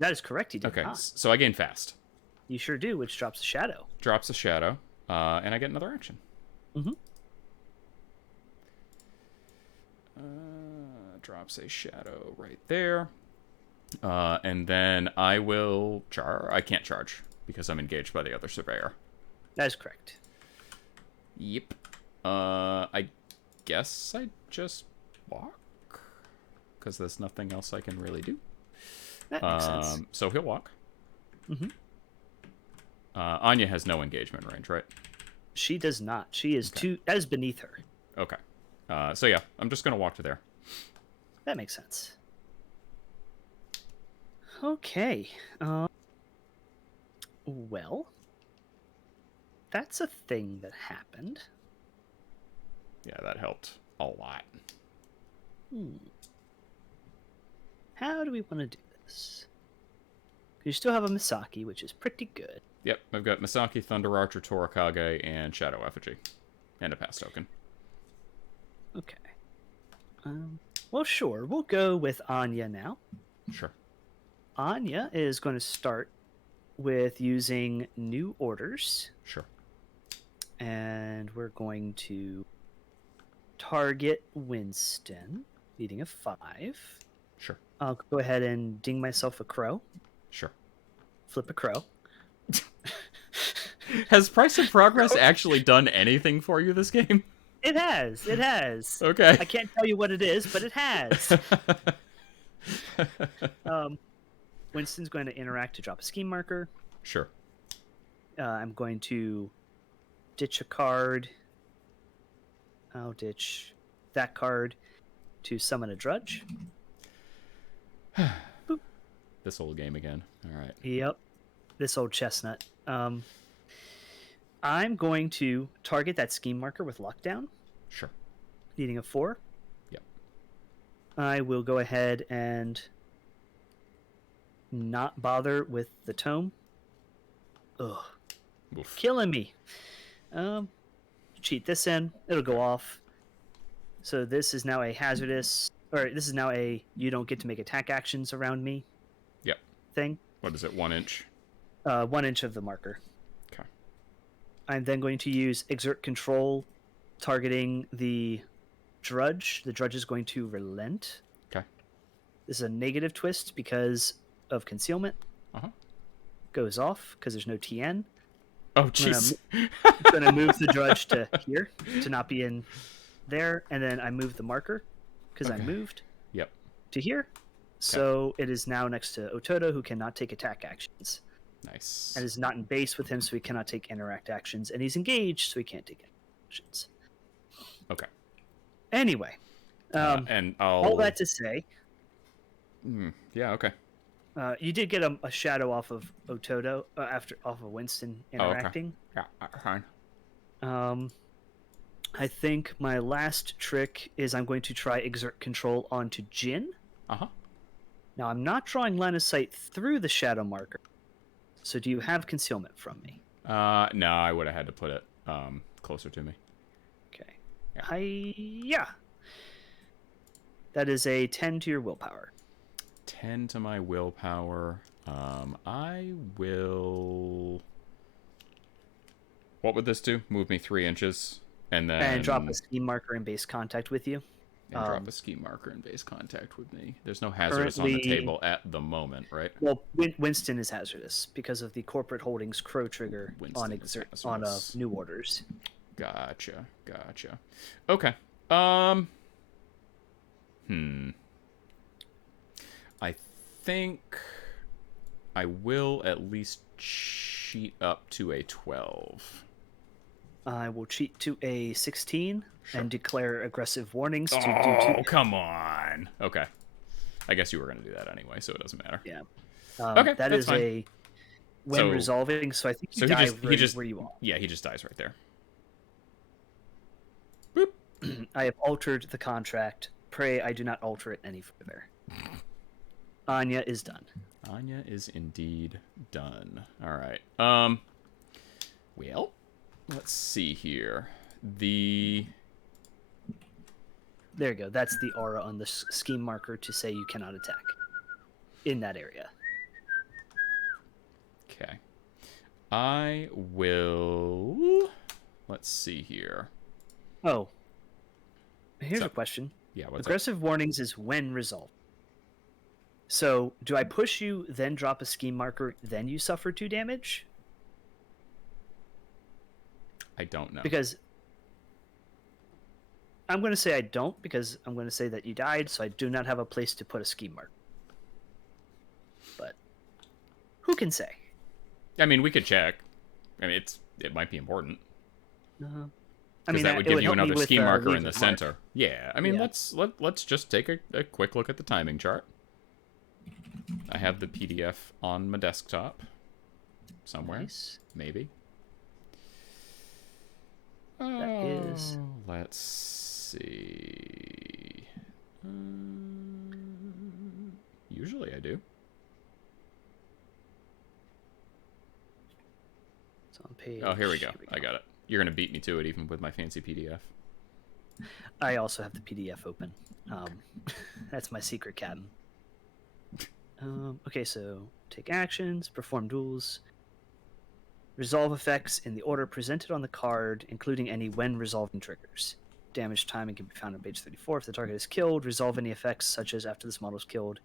That is correct. He did Okay, not. so I gain fast. You sure do, which drops a shadow. Drops a shadow, and I get another action. Drops a shadow right there. And then I will charge. I can't charge because I'm engaged by the other surveyor. That is correct. Yep. I guess I just walk because there's nothing else I can really do. That makes sense. So he'll walk. Anya has no engagement range, right? She does not. She is that is beneath her. Okay. So yeah, I'm just gonna walk to there. That makes sense. Okay. Well, that's a thing that happened. Yeah, that helped a lot. How do we want to do this? You still have a Misaki, which is pretty good. Yep, I've got Misaki, Thunder Archer, Torakage, and Shadow Effigy. And a pass token. Okay. Well, sure. We'll go with Anya now. Sure. Anya is going to start with using new orders. Sure. And we're going to target Winston, needing a 5. Sure. I'll go ahead and ding myself a crow. Sure. Flip a crow. Has Price of Progress actually done anything for you this game? It has. It has. Okay. I can't tell you what it is, but it has. Winston's going to interact to drop a scheme marker. Sure. I'm going to ditch a card. I'll ditch that card to summon a drudge. Boop. This old game again. All right. Yep. This old chestnut. I'm going to target that scheme marker with lockdown, Sure. needing a 4. Yep. I will go ahead and not bother with the tome. Ugh. Oof. Killing me. Cheat this in. It'll go off. So this is now a hazardous, or this is now a you don't get to make attack actions around me. Yep. Thing. What is it? 1 inch. 1 inch of the marker. Okay. I'm then going to use exert control, targeting the Drudge. The Drudge is going to relent. Okay. This is a negative twist because of concealment. Goes off because there's no TN. Oh, jeez. I'm gonna move the Drudge to here to not be in there, and then I move the marker because I moved. Yep. To here. So it is now next to Ototo, who cannot take attack actions. Nice. And is not in base with him, so he cannot take interact actions. And he's engaged, so he can't take actions. Okay. Anyway. And all that to say... yeah, okay. You did get a shadow off of Ototo, off of Winston interacting. Oh, okay. Yeah, fine. I think my last trick is I'm going to try exert control onto Jin. Now, I'm not drawing line of sight through the shadow marker. So do you have concealment from me? No, I would have had to put it closer to me. Okay. Yeah. That is a 10 to your willpower. 10 to my willpower. I will... What would this do? Move me 3 inches, and then... And drop a scheme marker in base contact with you. And drop a scheme marker in base contact with me. There's no hazardous on the table at the moment, right? Well, Winston is hazardous because of the corporate holdings crow trigger on new orders. Gotcha. Okay. I think I will at least cheat up to a 12. I will cheat to a 16 and declare aggressive warnings to do 2. Oh, come on. Okay. I guess you were going to do that anyway, so it doesn't matter. Yeah. Okay, that is fine. When resolving, so I think you die where you are. Yeah, he just dies right there. Boop. I have altered the contract. Pray I do not alter it any further. Anya is done. Anya is indeed done. All right. Well, let's see here. There you go. That's the aura on the scheme marker to say you cannot attack in that area. Okay. I will... Let's see here. Oh. Here's a question. Yeah, what's Aggressive warnings is when resolved. So, do I push you, then drop a scheme marker, then you suffer 2 damage? I don't know. Because I'm going to say I don't, because I'm going to say that you died, so I do not have a place to put a scheme mark. But who can say? I mean, we could check. I mean, it might be important. Because that would give you another scheme marker in the center. Yeah, I mean, let's just take a quick look at the timing chart. I have the PDF on my desktop somewhere. Nice. Maybe. That is. Let's see. Usually I do. It's on page. Oh, here we go. I got it. You're going to beat me to it even with my fancy PDF. I also have the PDF open. That's my secret cabin. Okay, so take actions, perform duels, resolve effects in the order presented on the card, including any when resolving triggers. Damage timing can be found on page 34. If the target is killed, resolve any effects such as after this model is killed.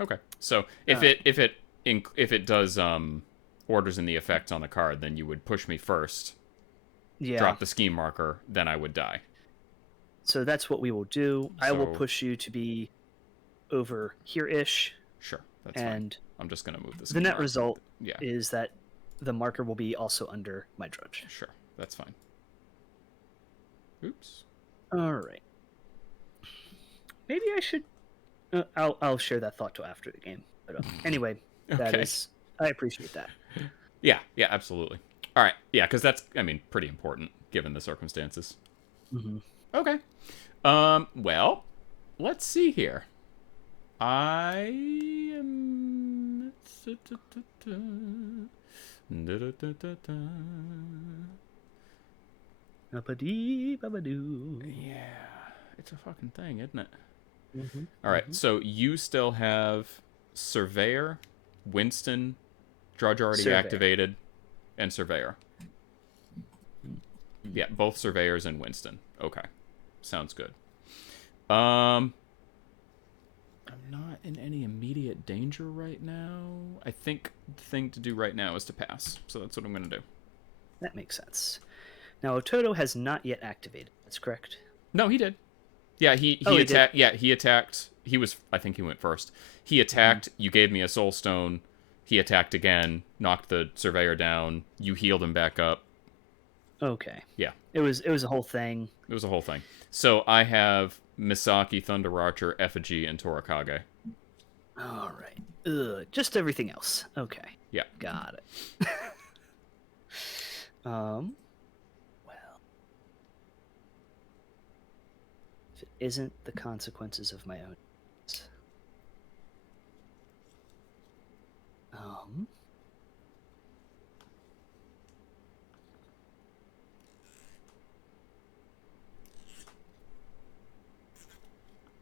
Okay, so if it does orders in the effect on the card, then you would push me first. Yeah. Drop the scheme marker, then I would die. So that's what we will do. I will push you to be over here-ish. Sure, that's fine. I'm just going to move this. The net result is that the marker will be also under my Drudge. Sure, that's fine. Oops. All right. Maybe I should... I'll share that thought till after the game. But anyway, that is... I appreciate that. Yeah, absolutely. All right, yeah, because that's, I mean, pretty important given the circumstances. Mm-hmm. Okay. Well, let's see here. I am... Ba-ba-dee, ba-ba-doo. Yeah. It's a fucking thing, isn't it? Mm-hmm. All right, so you still have Surveyor, Winston, Drudge already Surveyor. activated, and Surveyor. Yeah, both Surveyors and Winston. Okay, sounds good. I'm not in any immediate danger right now. I think the thing to do right now is to pass, so that's what I'm going to do. That makes sense. Now, Ototo has not yet activated. That's correct. No, he did. Yeah, he attacked. Yeah, he attacked. He was. I think he went first. He attacked. You gave me a soul stone. He attacked again. Knocked the Surveyor down. You healed him back up. Okay. Yeah. It was a whole thing. It was a whole thing. So I have Misaki, Thunder Archer, Effigy, and Torakage. All right. Just everything else. Okay. Yeah. Got it. Well, if it isn't the consequences of my own.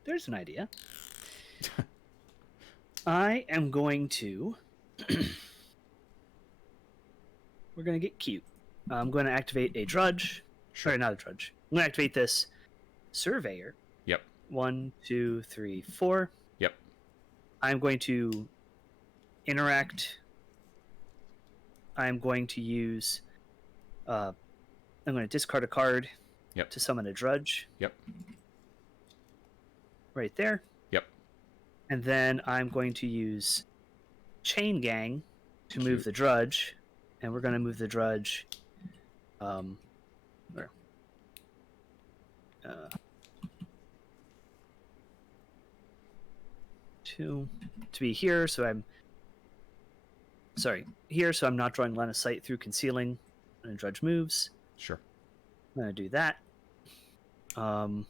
There's an idea. I am going to. We're going to get cute. I'm going to activate a Drudge. Sure. Sorry, not a Drudge. I'm going to activate this Surveyor. Yep. 1, 2, 3, 4. Yep. I'm going to interact. I'm going to use. I'm going to discard a card. Yep. To summon a Drudge. Yep. Right there. Yep. And then I'm going to use Chain Gang to move the Drudge. And we're going to move the Drudge. Where? To be here, so I'm. Sorry, here, so I'm not drawing line of sight through concealing when a Drudge moves. Sure. I'm going to do that. And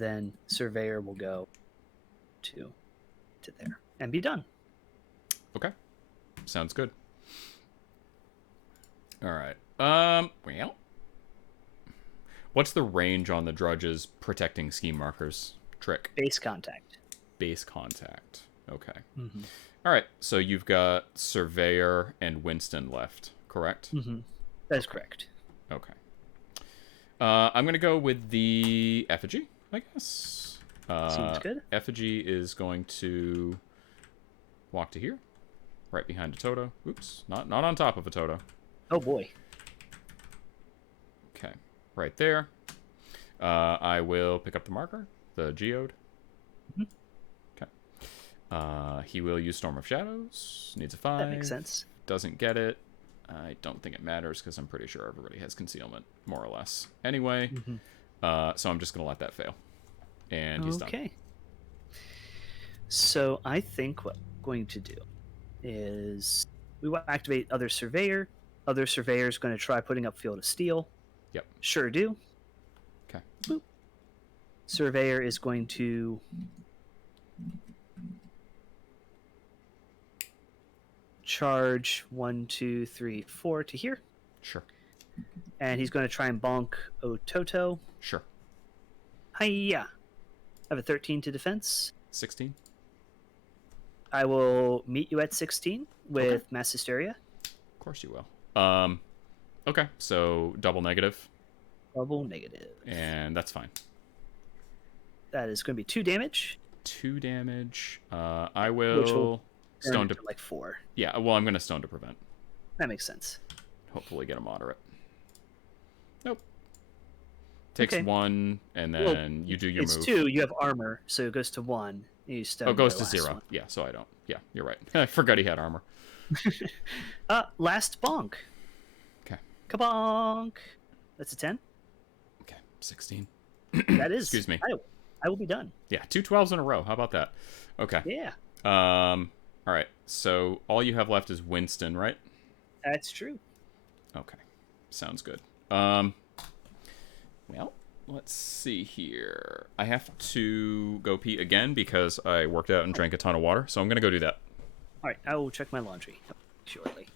then Surveyor will go to there and be done. Okay. Sounds good. All right. Well, what's the range on the Drudge's protecting scheme markers trick? Base contact. Base contact. Okay. Mm-hmm. All right. So you've got Surveyor and Winston left, correct? Mm-hmm. That is correct. Okay. I'm going to go with the Effigy, I guess. Seems good. Effigy is going to walk to here, right behind a Toto. Oops, not on top of a Toto. Oh boy. Okay, right there. I will pick up the marker, the Geode. Mm-hmm. Okay. He will use Storm of Shadows. Needs a 5. That makes sense. Doesn't get it. I don't think it matters because I'm pretty sure everybody has concealment, more or less. Anyway, so I'm just going to let that fail. And he's done. Okay. So I think what I'm going to do is we will activate Other Surveyor. Other Surveyor is going to try putting up Field of Steel. Yep. Sure do. Okay. Boop. Surveyor is going to charge 1, 2, 3, 4 to here. Sure. And he's going to try and bonk Ototo. Sure. Hiya. I have a 13 to defense. 16. I will meet you at 16 with Mass Hysteria. Of course you will. Okay, so double negative. Double negative. And that's fine. That is going to be 2 damage. 2 damage. I will stone to like 4. Yeah, well, I'm going to stone to prevent. That makes sense. Hopefully get a moderate. Nope. Takes Okay. 1, and then you do your it's move. 2. You have armor, so it goes to 1. You stone Oh, it goes the to last 0. one. Yeah, so I don't. Yeah, you're right. I forgot he had armor. Last bonk. Okay. Kabonk. That's a 10. Okay, 16. That is. Excuse me. I will be done. Yeah, 2 12s in a row. How about that? Okay. Yeah. All right. So all you have left is Winston, right? That's true. Okay. Sounds good. Well, let's see here. I have to go pee again because I worked out and drank a ton of water, so I'm going to go do that. All right. I will check my laundry shortly.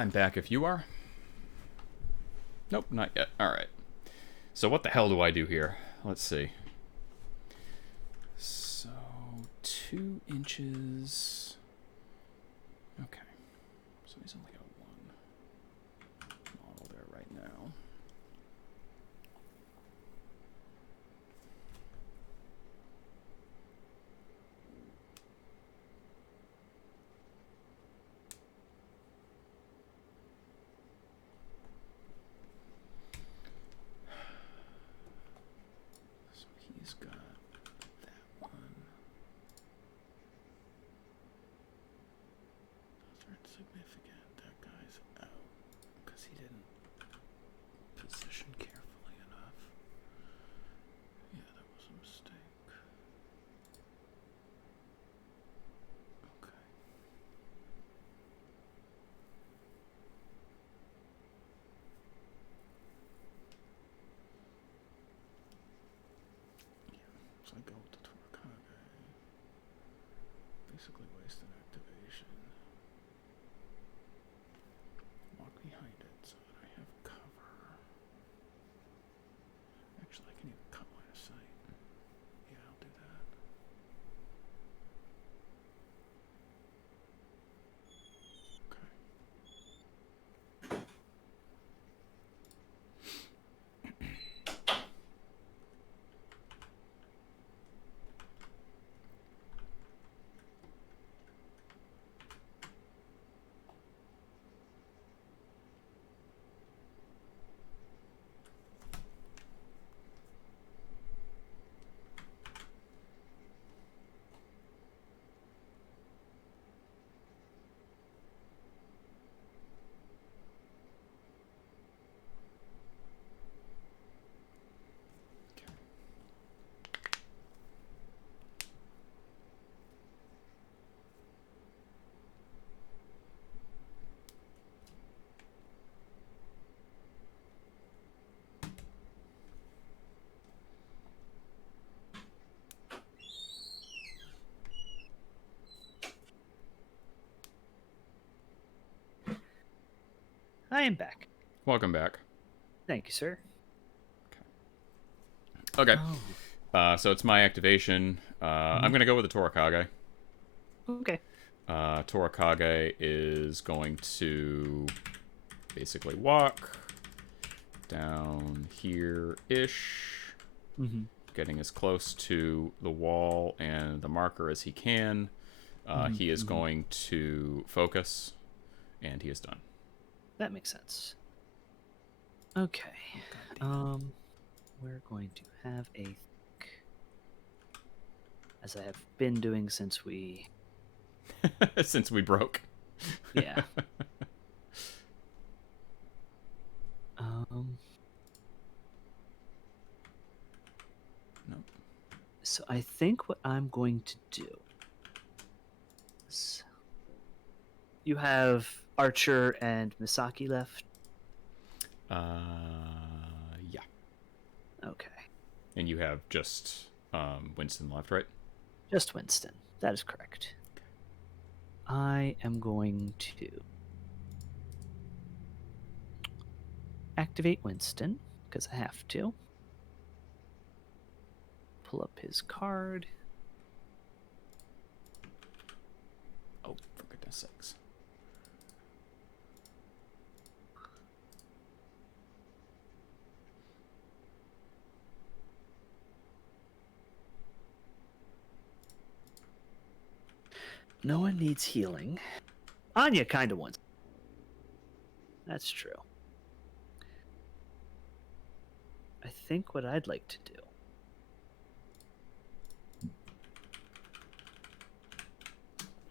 I'm back if you are. Nope, not yet. Alright. So what the hell do I do here? Let's see. So, 2 inches... Okay. So he's only got 1 model there right now. So he's got that one. Those aren't significant. That guy's out because he didn't position carefully enough. Yeah, that was a mistake. Okay. So I go with the Torakage. Basically waste an activation. Walk behind it so that I have cover. Actually, I can even cut line of sight. Yeah, I'll do that. Okay. I am back. Welcome back. Thank you, sir. Okay. Oh, So it's my activation. I'm going to go with the Torakage. okay. Torakage is going to basically walk down here-ish, Mm-hmm. getting as close to the wall and the marker as he can. He is going to focus, and he is done. That makes sense. Okay. We're going to have a think, as I have been doing since we... Since we broke. Yeah. um. Nope. So I think what I'm going to do is... You have Archer and Misaki left? Yeah. Okay. And you have just Winston left, right? Just Winston. That is correct. I am going to activate Winston, because I have to. Pull up his card. Oh, for goodness sakes. No one needs healing. Anya kind of wants. That's true. I think what I'd like to do.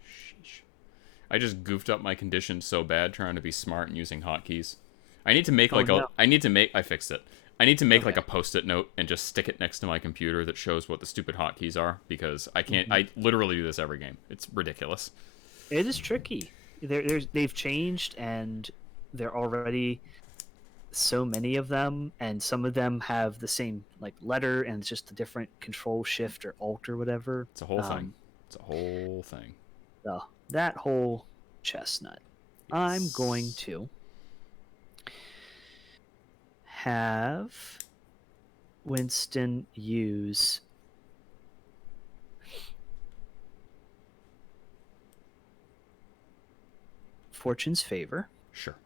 Sheesh. I just goofed up my condition so bad trying to be smart and using hotkeys. I need to make like no. I fixed it. I need to make like Okay. a post-it note and just stick it next to my computer that shows what the stupid hotkeys are, because I can't. I literally do this every game. It's ridiculous. It is tricky. They've changed, and there are already so many of them, and some of them have the same like letter, and it's just a different control shift or alt or whatever. It's a whole thing. It's a whole thing. So that whole chestnut. I'm going to have Winston use Fortune's favor. Sure.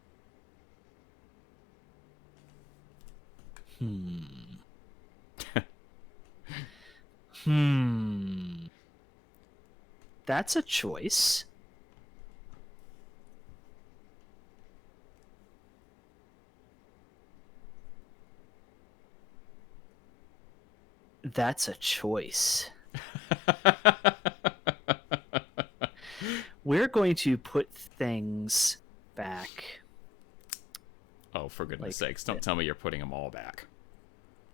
That's a choice. That's a choice. We're going to put things back. Oh, for goodness Like sakes, don't tell me you're putting them all back.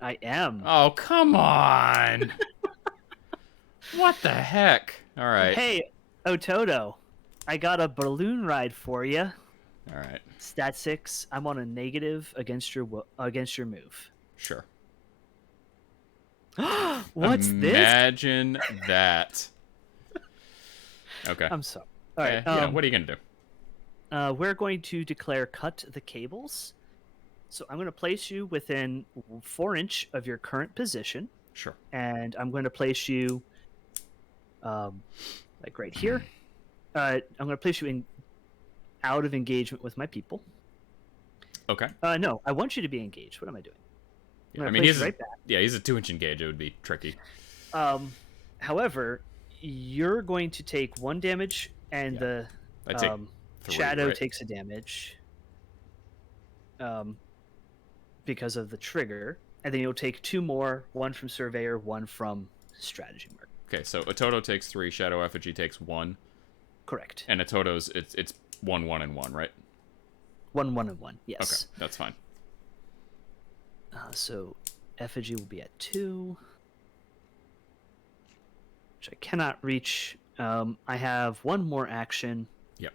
I am. Oh, come on! What the heck? All right. Hey, Ototo, I got a balloon ride for you. All right. Stat 6. I'm on a negative against your move. Sure. What's this? Imagine that. Okay. I'm sorry. All right. What are you gonna do? We're going to declare cut the cables. So I'm going to place you within 4 inch of your current position. Sure. And I'm going to place you, like right here. I'm going to place you out of engagement with my people. Okay. No, I want you to be engaged. What am I doing? Yeah, I mean, he's right back. Yeah, he's a 2-inch engage. It would be tricky. However, you're going to take 1 damage, and the shadow takes a damage. Because of the trigger, and then you'll take 2 more, 1 from Surveyor, 1 from Strategy Mark. Okay, so Ototo takes 3, Shadow Effigy takes 1. Correct. And Ototo's it's 1, 1, and 1, right? 1, 1, and 1. Yes. Okay, that's fine. So Effigy will be at 2, which I cannot reach. I have 1 more action. Yep.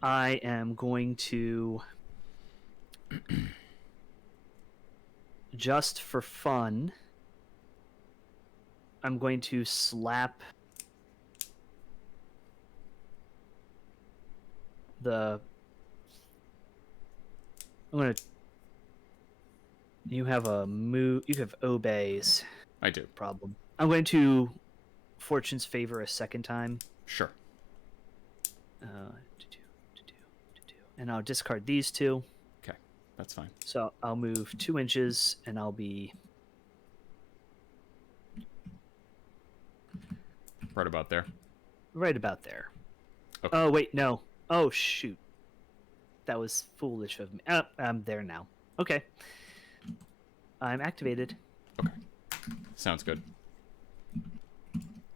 I am going to just for fun, I'm going to slap you have a move, you have obeys. I do. Problem. I'm going to Fortune's favor a second time. Sure. And I'll discard these 2. Okay, that's fine. So I'll move 2 inches, and I'll be right about there. Right about there. Okay. Oh wait, no. Oh shoot, that was foolish of me. I'm there now. Okay, I'm activated. Okay, sounds good.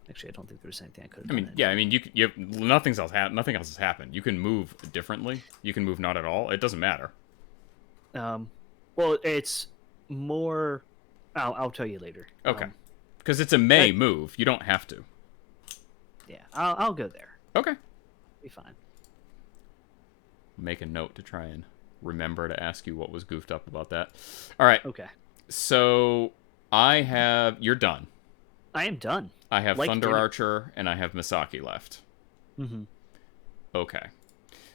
Actually, I don't think there was anything I could have done. I mean, you have, nothing else has happened. You can move differently. You can move not at all. It doesn't matter. Well, it's more. I'll tell you later. Okay, because it's a move. You don't have to. Yeah, I'll go there. Okay, be fine. Make a note to try and remember to ask you what was goofed up about that. All right. Okay. So you're done. I am done. I have Thunder Archer and I have Misaki left. Mm-hmm. Okay.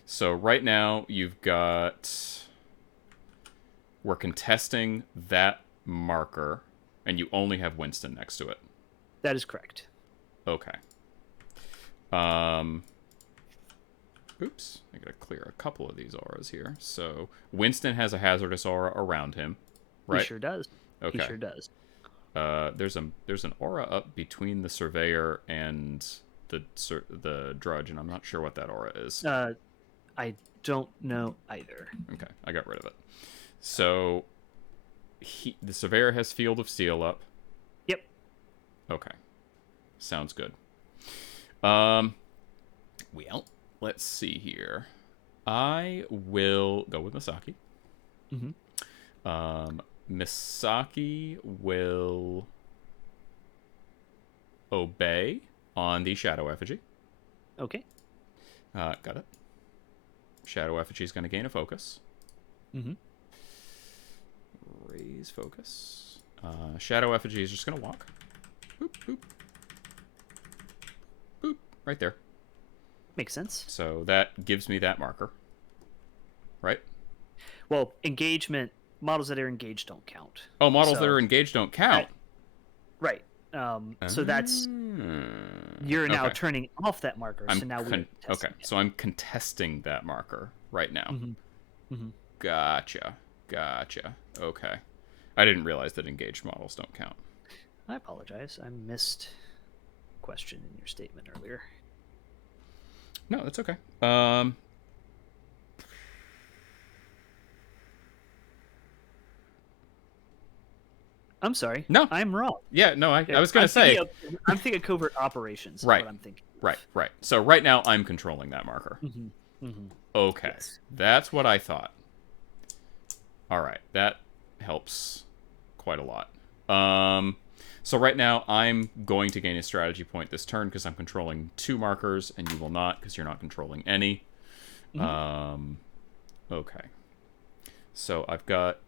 So right now you've got... We're contesting that marker, and you only have Winston next to it. That is correct. Okay. Oops. I gotta clear a couple of these auras here. So Winston has a hazardous aura around him, right? He sure does. Okay. He sure does. There's an aura up between the Surveyor and the Drudge, and I'm not sure what that aura is. I don't know either. Okay, I got rid of it. So the Surveyor has Field of Steel up. Yep. Okay, sounds good. Well, let's see here. I will go with Misaki. Mm-hmm. Misaki will obey on the Shadow Effigy. Okay. Got it. Shadow Effigy is going to gain a focus. Mm-hmm. Raise focus. Shadow Effigy is just going to walk. Boop, boop. Boop. Right there. Makes sense. So that gives me that marker. right? Well, engagement models that are engaged don't count. Oh, models that So- are engaged don't count. Right. So that's you're now Okay. turning off that marker. So now we're Okay, so I'm contesting that marker right now. Gotcha. Okay. I didn't realize that engaged models don't count. I apologize. I missed a question in your statement earlier. No, that's okay. I'm sorry. No. I'm wrong. Yeah, no, I was going to say. I'm thinking covert operations is Right. what I'm thinking. Right. So right now I'm controlling that marker. Okay. Yes. That's what I thought. All right. That helps quite a lot. So right now I'm going to gain a strategy point this turn because I'm controlling 2 markers, and you will not because you're not controlling any. Okay. So I've got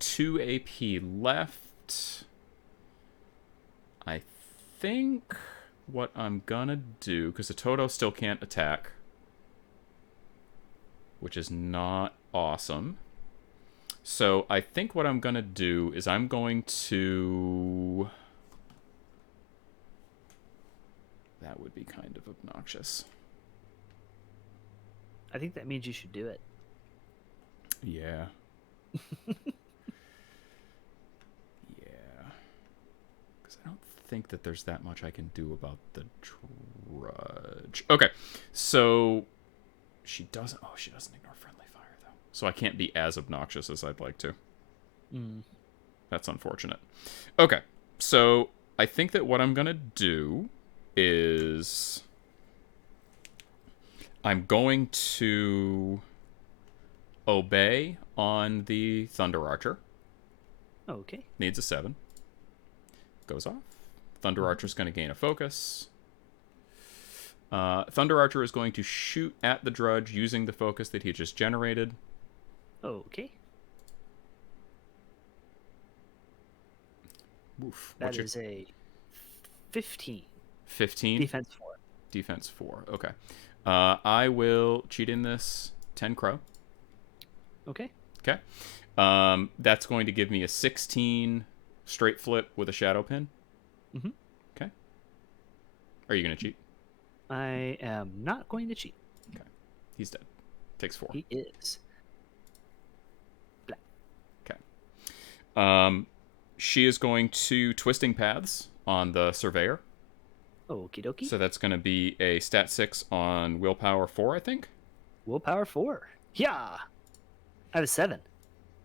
2 AP left. I think what I'm gonna do, because the Toto still can't attack, which is not awesome. So I think what I'm gonna do is I'm going to... That would be kind of obnoxious. I think that means you should do it. Yeah. Because I don't think that there's that much I can do about the Drudge. Okay, so she doesn't... Oh, she doesn't ignore friendly fire, though. So I can't be as obnoxious as I'd like to. That's unfortunate. Okay, so I think that what I'm going to do is... I'm going to obey on the Thunder Archer. Okay. Needs a 7. Goes off. Thunder Archer's going to gain a focus. Thunder Archer is going to shoot at the Drudge using the focus that he just generated. Okay. Oof. That is a 15. 15? Defense 4. Defense 4. Okay. I will cheat in this 10 crow. Okay. Okay. That's going to give me a 16 straight flip with a shadow pin. Okay. Are you going to cheat? I am not going to cheat. Okay. He's dead. Takes 4. He is. Okay. She is going to Twisting Paths on the Surveyor. Okie dokie. So that's going to be a stat 6 on Willpower 4, I think. Willpower 4. Yeah. I have a 7.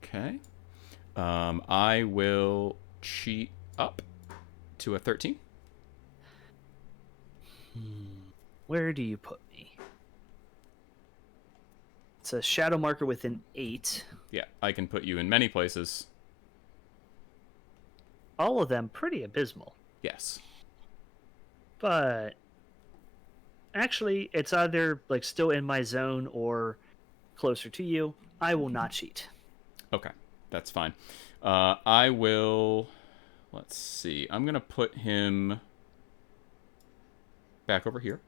Okay. I will cheat up to a 13. Where do you put me? It's a shadow marker within 8. Yeah, I can put you in many places. All of them pretty abysmal. Yes. But actually, it's either like still in my zone or closer to you. I will not cheat. Okay, that's fine. I will... Let's see. I'm going to put him back over here.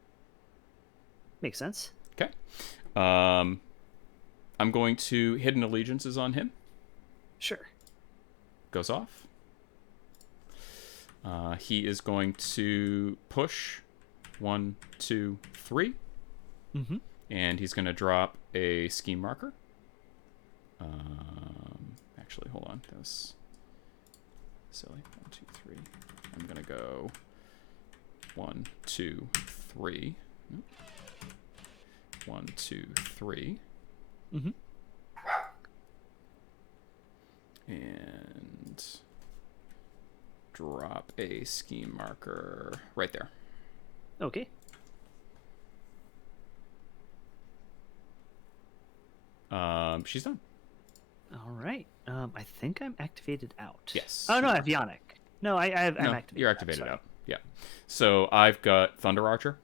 Makes sense. Okay. I'm going to... Hidden Allegiances on him. Sure. Goes off. He is going to push 1, 2, 3. And he's going to drop a scheme marker. Actually, hold on. That was silly. 1, 2, 3. I'm going to go 1, 2, 3. 1, 2, 3. And drop a scheme marker right there. Okay. She's done. All right. I think I'm activated out. Yes. Oh no, I have Yannick. No, I'm activated. You're activated out. Yeah. So I've got Thunder Archer.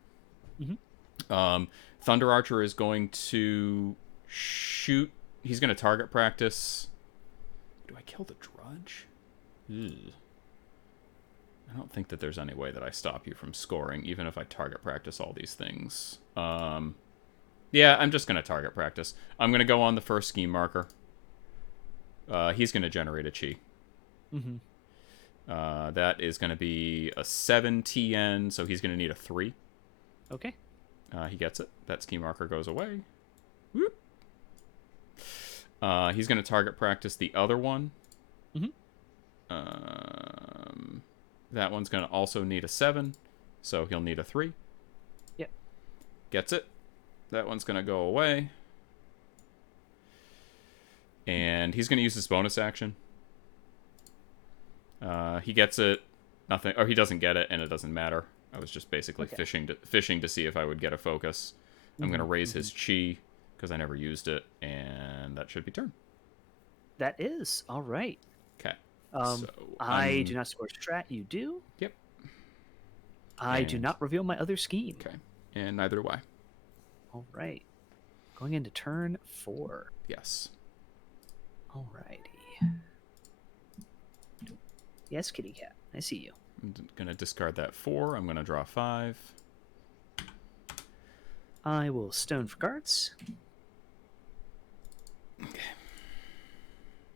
Thunder Archer is going to shoot. He's going to target practice. Do I kill the Drudge? Ugh. I don't think that there's any way that I stop you from scoring, even if I target practice all these things. Yeah, I'm just going to target practice. I'm going to go on the first scheme marker. He's going to generate a chi. Mm-hmm. That is going to be a 7 TN, so he's going to need a 3. Okay. He gets it. That scheme marker goes away. Whoop. He's going to target practice the other one. Mm-hmm. That one's going to also need a 7, so he'll need a 3. Yep. Gets it. That one's going to go away. And he's going to use his bonus action. He gets it. Nothing. Or he doesn't get it, and it doesn't matter. I was just basically fishing to see if I would get a focus. I'm going to raise his chi, because I never used it, and that should be turn. That is. All right. Okay. I do not score strat. You do? Yep. I do not reveal my other scheme. Okay. And neither do I. All right. Going into turn 4. Yes. All righty. Yes, kitty cat. I see you. I'm going to discard that 4. I'm going to draw 5. I will stone for cards. Okay.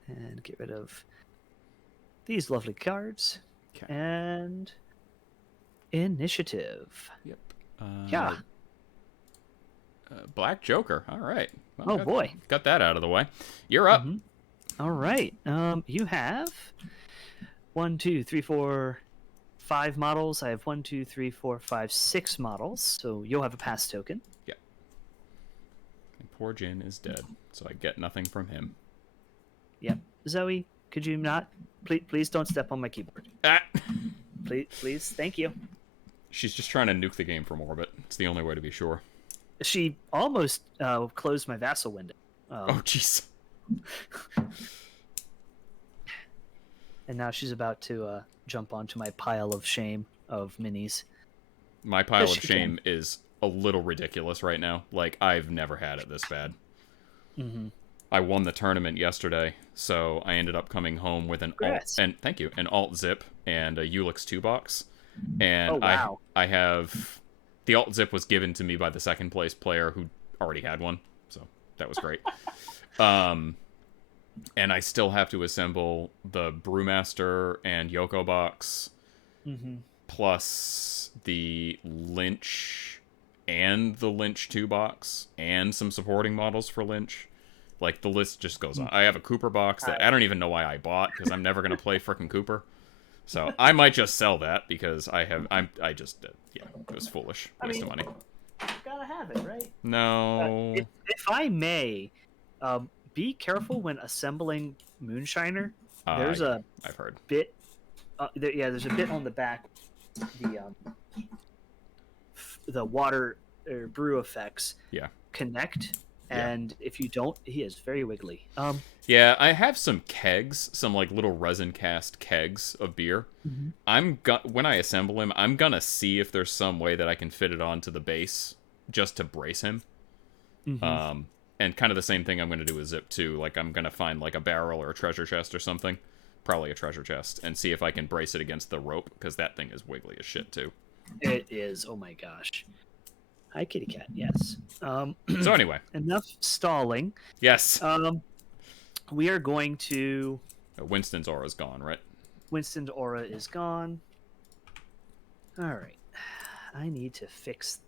And get rid of these lovely cards. Okay. And initiative. Yep. Yeah. Black Joker. All right. Well, Boy. Got that out of the way. You're up. All right. You have 1, 2, 3, 4, 5 models. I have 1, 2, 3, 4, 5, 6 models. So you'll have a pass token. Yep. And poor Jin is dead, so I get nothing from him. Yep. Zoe, could you not? Please don't step on my keyboard. Ah! Please. Thank you. She's just trying to nuke the game from orbit. It's the only way to be sure. She almost closed my vassal window. Oh, jeez. And now she's about to jump onto my pile of shame of minis. My pile of shame is a little ridiculous right now. Like, I've never had it this bad. Mm-hmm. I won the tournament yesterday, so I ended up coming home with an alt zip and a Ulix 2 box. And wow. I have the alt zip was given to me by the second place player who already had one, so that was great. And I still have to assemble the Brewmaster and Yoko box, plus the Lynch and the Lynch 2 box, and some supporting models for Lynch. Like, the list just goes on. I have a Cooper box that I don't even know why I bought, because I'm never going to play frickin' Cooper. So I might just sell that, because it was foolish. Waste of money. Gotta have it, right? No. If I may, be careful when assembling Moonshiner. There's I've heard. bit. There's a bit on the back. The water or brew effects. Yeah. Connect, and if you don't, he is very wiggly. Yeah, I have some kegs, some like little resin cast kegs of beer. When I assemble him, I'm gonna see if there's some way that I can fit it onto the base just to brace him. And kind of the same thing I'm gonna do with Zip too. Like, I'm gonna find like a barrel or a treasure chest or something, probably a treasure chest, and see if I can brace it against the rope, because that thing is wiggly as shit too. It is. Oh my gosh. Hi, kitty cat. Yes. So anyway, enough stalling. Yes. We are going to. Winston's aura is gone, right? Winston's aura is gone. All right. I need to fix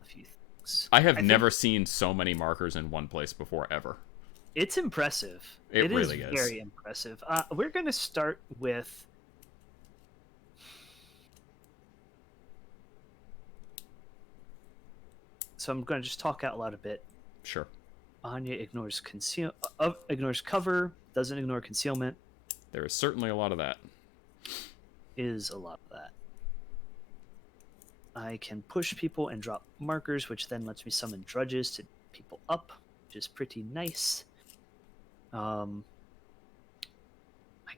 a few things. I never seen so many markers in one place before, ever. It's impressive. It really is very impressive. We're going to start with. So I'm going to just talk out loud a bit. Sure. Anya ignores cover, doesn't ignore concealment. There is certainly a lot of that. Is a lot of that. I can push people and drop markers, which then lets me summon drudges to people up, which is pretty nice. I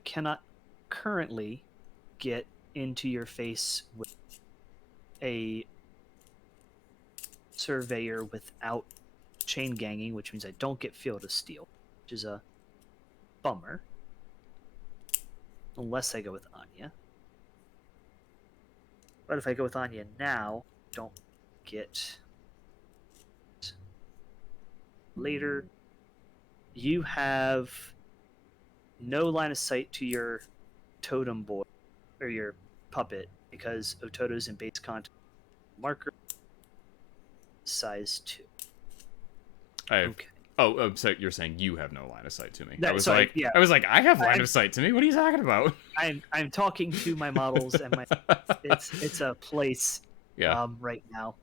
cannot currently get into your face with a surveyor without chain ganging, which means I don't get Field of Steel, which is a bummer. Unless I go with Anya. But if I go with Anya now, don't get later. You have no line of sight to your totem boy or your puppet because Ototo's in base contact marker size 2. Okay. So you're saying you have no line of sight to me? No, I was sorry, like, yeah. I have line of sight to me. What are you talking about? I'm talking to my models and my it's a place Yeah. right now.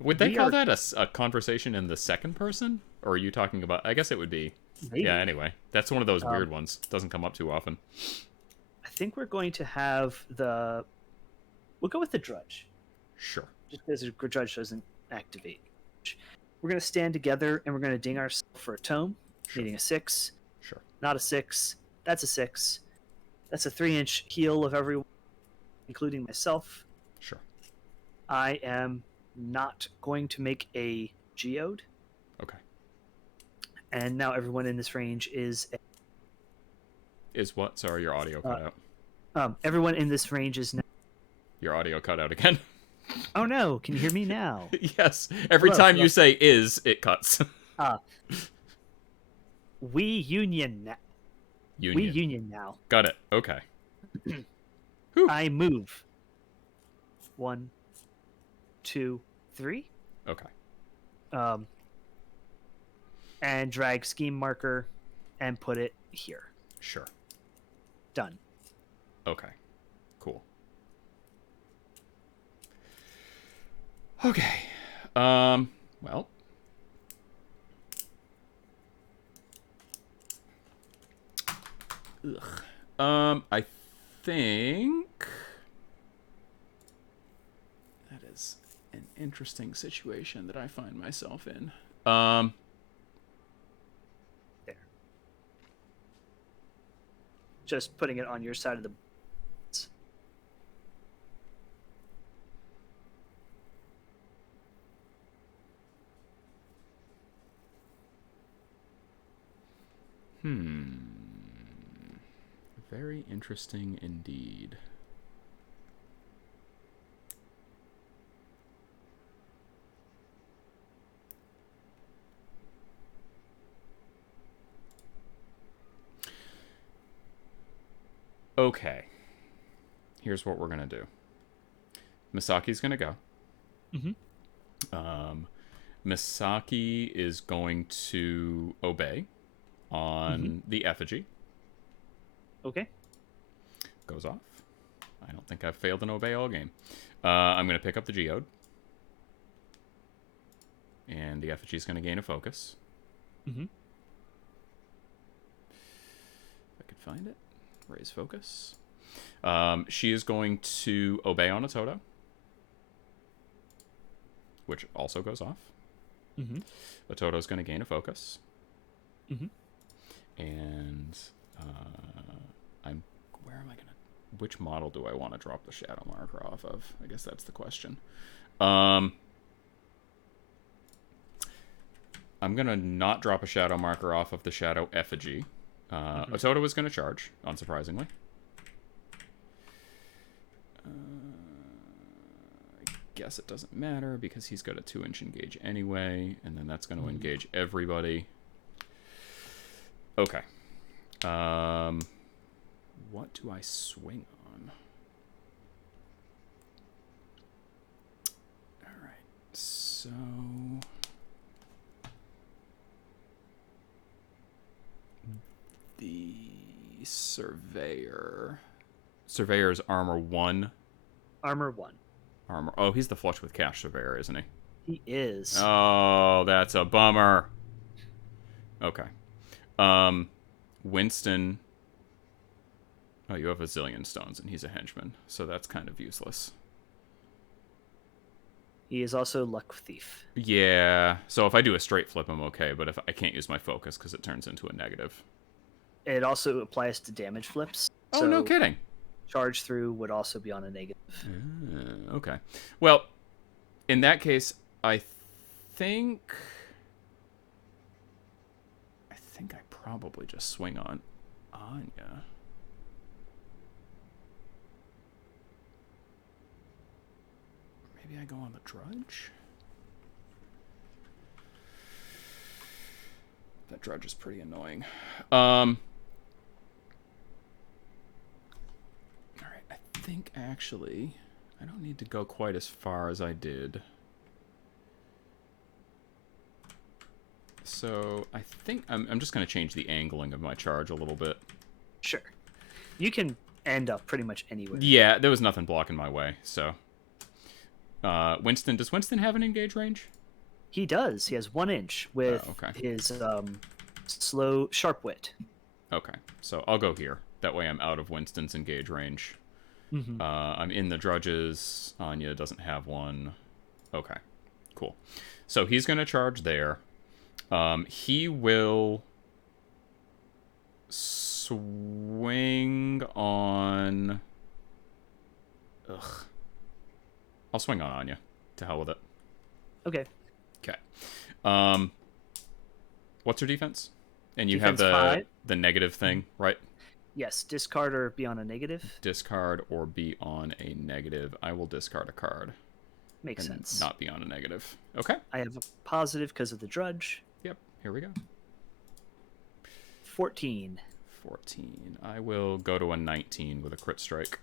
Would they call that a conversation in the second person? Or are you talking about... I guess it would be... Maybe. Yeah, anyway. That's one of those weird ones. Doesn't come up too often. I think we're going to have the... We'll go with the Drudge. Sure. Just because the Drudge doesn't activate. We're going to stand together and we're going to ding ourselves for a tome, needing a 6. Sure. Not a 6. That's a 6. That's a 3-inch heal of everyone, including myself. Sure. I am not going to make a geode. Okay. And now everyone in this range is... Is what? Sorry, your audio cut out. Everyone in this range is now... Your audio cut out again. Oh no, can you hear me now? Yes. Every time you say is, it cuts. We union now. We union now. Got it. Okay. I move. 1, 2, 3. Okay. And drag scheme marker and put it here. Sure. Done. Okay. Cool. Okay. Well. Ugh. I think that is an interesting situation that I find myself in. There. Just putting it on your side of the... Very interesting indeed. Okay. Here's what we're going to do. Misaki's going to go. Misaki is going to obey on the effigy. Okay. Goes off. I don't think I've failed an obey all game. I'm going to pick up the geode. And the effigy is going to gain a focus. If I could find it. Raise focus. She is going to obey on a Toto. Which also goes off. A Toto is going to gain a focus. And... where am I gonna... Which model do I want to drop the shadow marker off of? I guess that's the question. I'm gonna not drop a shadow marker off of the shadow effigy. Ototo is gonna charge, unsurprisingly. I guess it doesn't matter because he's got a 2-inch engage anyway, and then that's gonna engage everybody. Okay. What do I swing on? Alright, so... The Surveyor... Surveyor's armor 1. Armor 1. Armor... Oh, he's the flush with cash Surveyor, isn't he? He is. Oh, that's a bummer. Okay. Winston... Oh, you have a zillion stones, and he's a henchman, so that's kind of useless. He is also Luck Thief. Yeah, so if I do a straight flip, I'm okay, but if I can't use my focus because it turns into a negative. It also applies to damage flips. Oh, no kidding. Charge through would also be on a negative. Okay. Well, in that case, I think I probably just swing on Anya. Maybe I go on the Drudge? That drudge is pretty annoying. Alright, I think actually I don't need to go quite as far as I did. So I think I'm just going to change the angling of my charge a little bit. Sure. You can end up pretty much anywhere. Yeah, there was nothing blocking my way, so. Winston, does Winston have an engage range? He does. He has 1 inch with his slow sharp wit. Okay, so I'll go here. That way I'm out of Winston's engage range. Mm-hmm. I'm in the drudges. Anya doesn't have one. Okay, cool. So he's going to charge there. He will swing on... Ugh. I'll swing on Anya. To hell with it. Okay. Okay. What's her defense? And you Defense have the negative thing, right? Yes, discard or be on a negative. Discard or be on a negative. I will discard a card. Makes sense. Not be on a negative. Okay. I have a positive because of the drudge. Yep. Here we go. 14. 14. I will go to a 19 with a crit strike.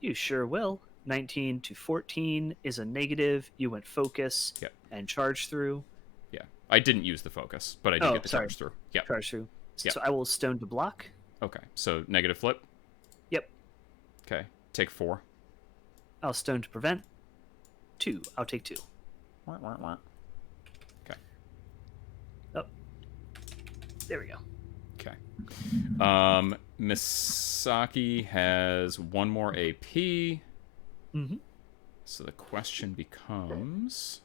You sure will. 19 to 14 is a negative. You went focus and charge through. Yeah. I didn't use the focus, but I did get the charge through. Yeah. Charge through. Yep. So I will stone to block. Okay. So negative flip? Yep. Okay. Take 4. I'll stone to prevent. 2. I'll take 2. Okay. Oh. There we go. Okay. Misaki has 1 more AP. Mm-hmm. So the question becomes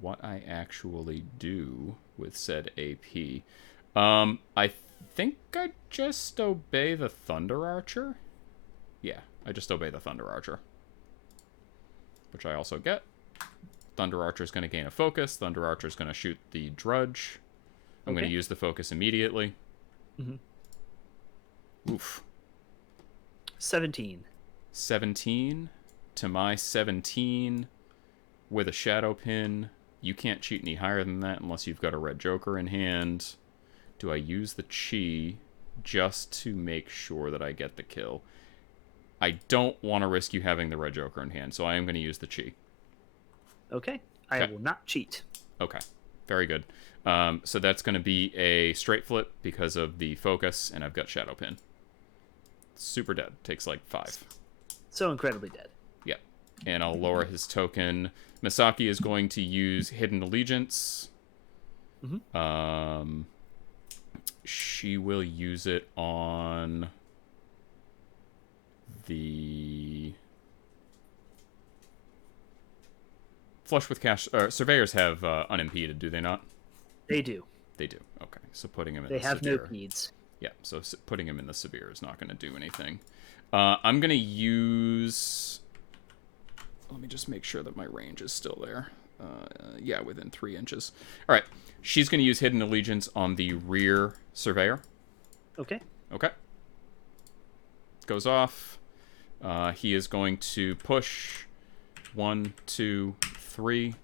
what I actually do with said AP. I think I just obey the Thunder Archer. Yeah, I just obey the Thunder Archer. Which I also get. Thunder Archer is going to gain a focus. Thunder Archer is going to shoot the drudge. I'm going to use the focus immediately. Mm-hmm. Oof. 17. 17 to my 17 with a shadow pin. You can't cheat any higher than that unless you've got a red joker in hand. Do I use the chi just to make sure that I get the kill? I don't want to risk you having the red joker in hand, so I am going to use the chi. Okay. I will not cheat. Okay. Very good. So that's going to be a straight flip because of the focus, and I've got shadow pin. Super dead. Takes like 5. So incredibly dead. Yep. And I'll lower his token. Misaki is going to use Hidden Allegiance. Mm-hmm. She will use it on the Flush with Cash. Surveyors have unimpeded, do they not? They do. They do. Okay. So putting him in they the have severe. no needs. Yeah, so putting him in the severe is not going to do anything. I'm going to use... Let me just make sure that my range is still there. Yeah, within 3 inches. All right. She's going to use Hidden Allegiance on the rear surveyor. Okay. Okay. Goes off. He is going to push 1, 2, 3.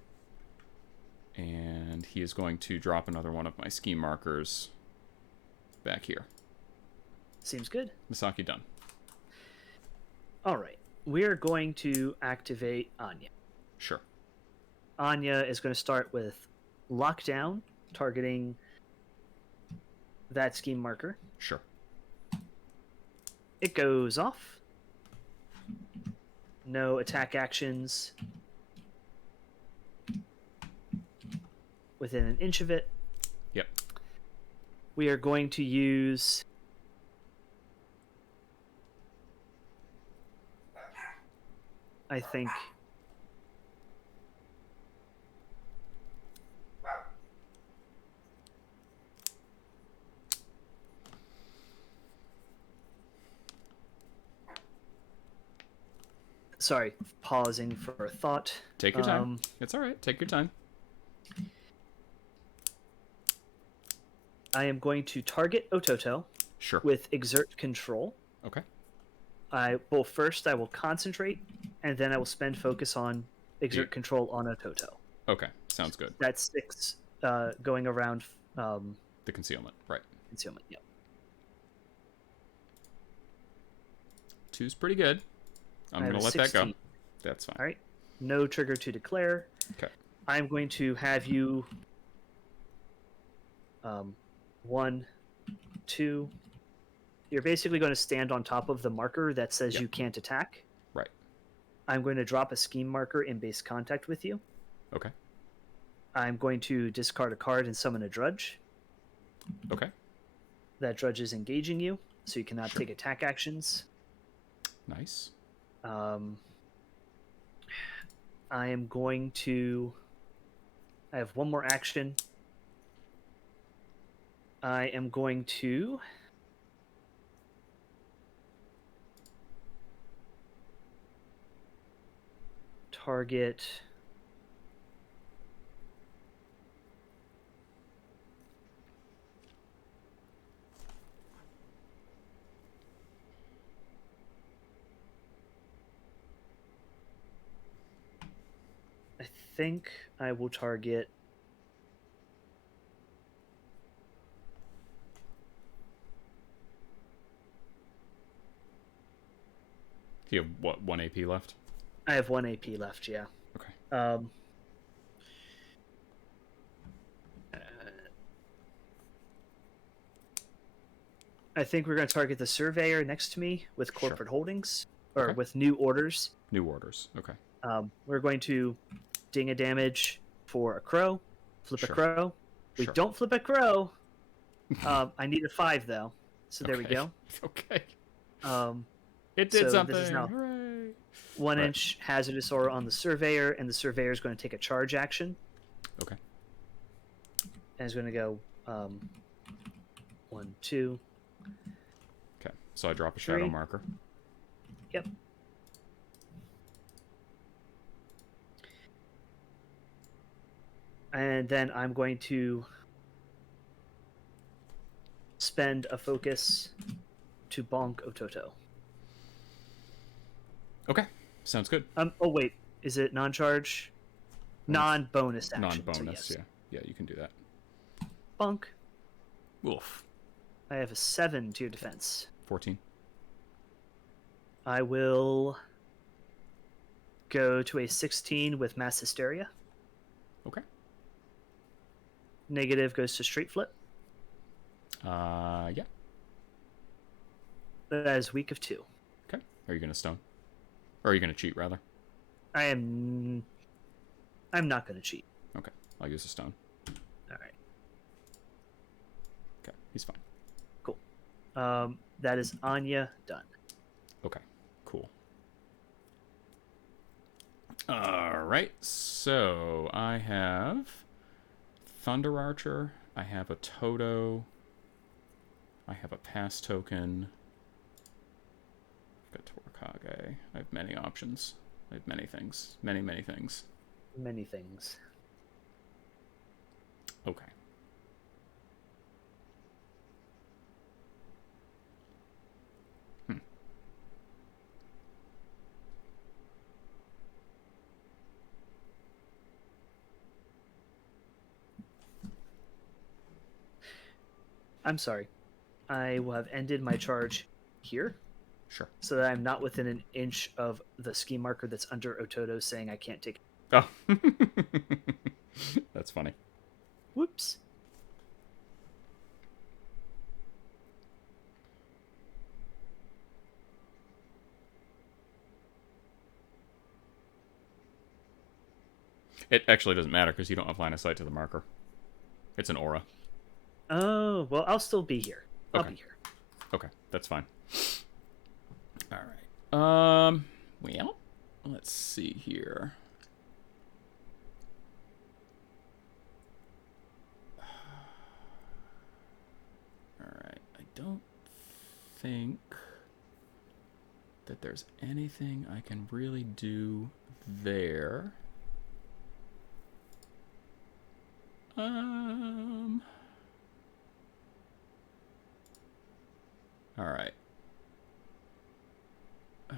And he is going to drop another one of my scheme markers back here. Seems good. Misaki done. All right. We're going to activate Anya. Sure. Anya is going to start with Lockdown, targeting that scheme marker. Sure. It goes off. No attack actions within an inch of it. Yep. We are going to use I think sorry, pausing for a thought. Take your time. It's all right. Take your time. I am going to target Ototo Sure. with Exert Control. Okay. I will concentrate, and then I will spend focus on Exert Control on Ototo. Okay. Sounds good. That's 6 going around The concealment, right. Concealment, yep. 2's pretty good. I'm I going have to a let that go. 16. That's fine. All right. No trigger to declare. Okay. I'm going to have you 1, 2. You're basically going to stand on top of the marker that says Yep. you can't attack. Right. I'm going to drop a scheme marker in base contact with you. Okay. I'm going to discard a card and summon a drudge. Okay. That drudge is engaging you, so you cannot Sure. take attack actions. Nice. I am going to... I have one more action. I am going to... target... I think I will target... You have, what, 1 AP left? I have 1 AP left, yeah. Okay. I think we're going to target the surveyor next to me with corporate holdings, or Okay. with new orders. New orders. Okay. We're going to ding a damage for a crow, flip a Sure. crow. We Sure. don't flip a crow. I need a 5, though. So there we Okay. go. Okay. It did so something. This is now Hooray. 1 Right. inch hazardous aura on the surveyor, and the surveyor is going to take a charge action. Okay. And it's going to go 1, 2. Okay. So I drop a shadow 3. marker. Yep. And then I'm going to spend a focus to bonk Ototo. Okay. Sounds good. Oh wait, is it non-charge? Non-bonus action. Non-bonus, so yes. Yeah, you can do that. Bonk. Wolf. I have a 7 to your defense. 14. I will go to a 16 with mass hysteria. Okay. Negative goes to straight flip. Yeah. That is weak of 2. Okay. Are you going to stone? Or are you going to cheat, rather? I'm not going to cheat. Okay. I'll use a stone. All right. Okay. He's fine. Cool. That is Anya done. Okay. Cool. Alright. So, I have Thunder Archer. I have a Toto. I have a pass token. I've got Torikage. I have many options. I have many things. Many, many things. Many things. Okay. I'm sorry. I will have ended my charge here. Sure. So that I'm not within an inch of the ski marker that's under Ototo saying I can't take it. Oh. That's funny. Whoops. It actually doesn't matter because you don't have line of sight to the marker. It's an aura. Oh, well, I'll still be here. I'll Okay. be here. Okay, that's fine. All right. Well, let's see here. All right. I don't think that there's anything I can really do there. All right. Yeah,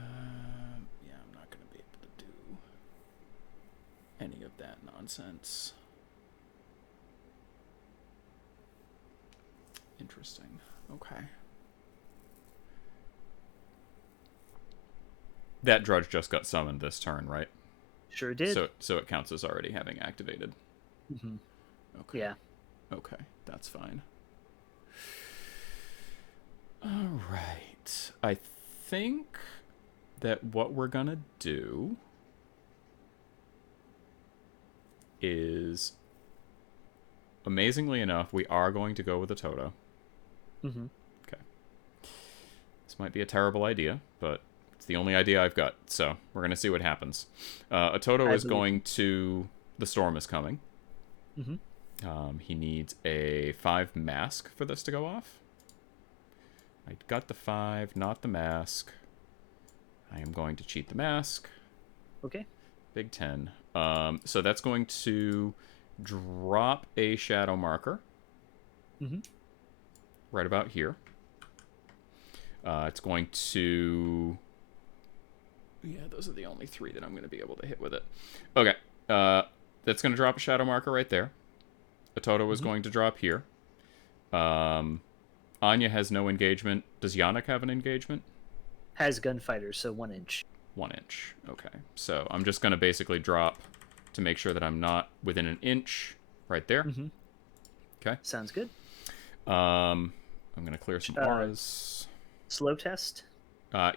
I'm not going to be able to do any of that nonsense. Interesting. Okay. That Drudge just got summoned this turn, right? Sure did. So it counts as already having activated. Mm-hmm. Okay. Yeah. Okay, that's fine. All right. I think that what we're gonna do is, amazingly enough, we are going to go with a Toto. Mm-hmm. Okay. This might be a terrible idea, but it's the only idea I've got, so we're going to see what happens. A Toto is going to... The storm is coming. Mm-hmm. He needs a 5 mask for this to go off. I got the 5, not the mask. I am going to cheat the mask. Okay. Big 10. So that's going to drop a shadow marker. Mm-hmm. Right about here. It's going to... Yeah, those are the only 3 that I'm going to be able to hit with it. Okay. That's going to drop a shadow marker right there. A Toto is going to drop here. Anya has no engagement. Does Yannick have an engagement? Has gunfighters, so 1 inch. 1 inch. Okay. So I'm just going to basically drop to make sure that I'm not within an inch right there. Mm-hmm. Okay. Sounds good. I'm going to clear some auras. Slow test?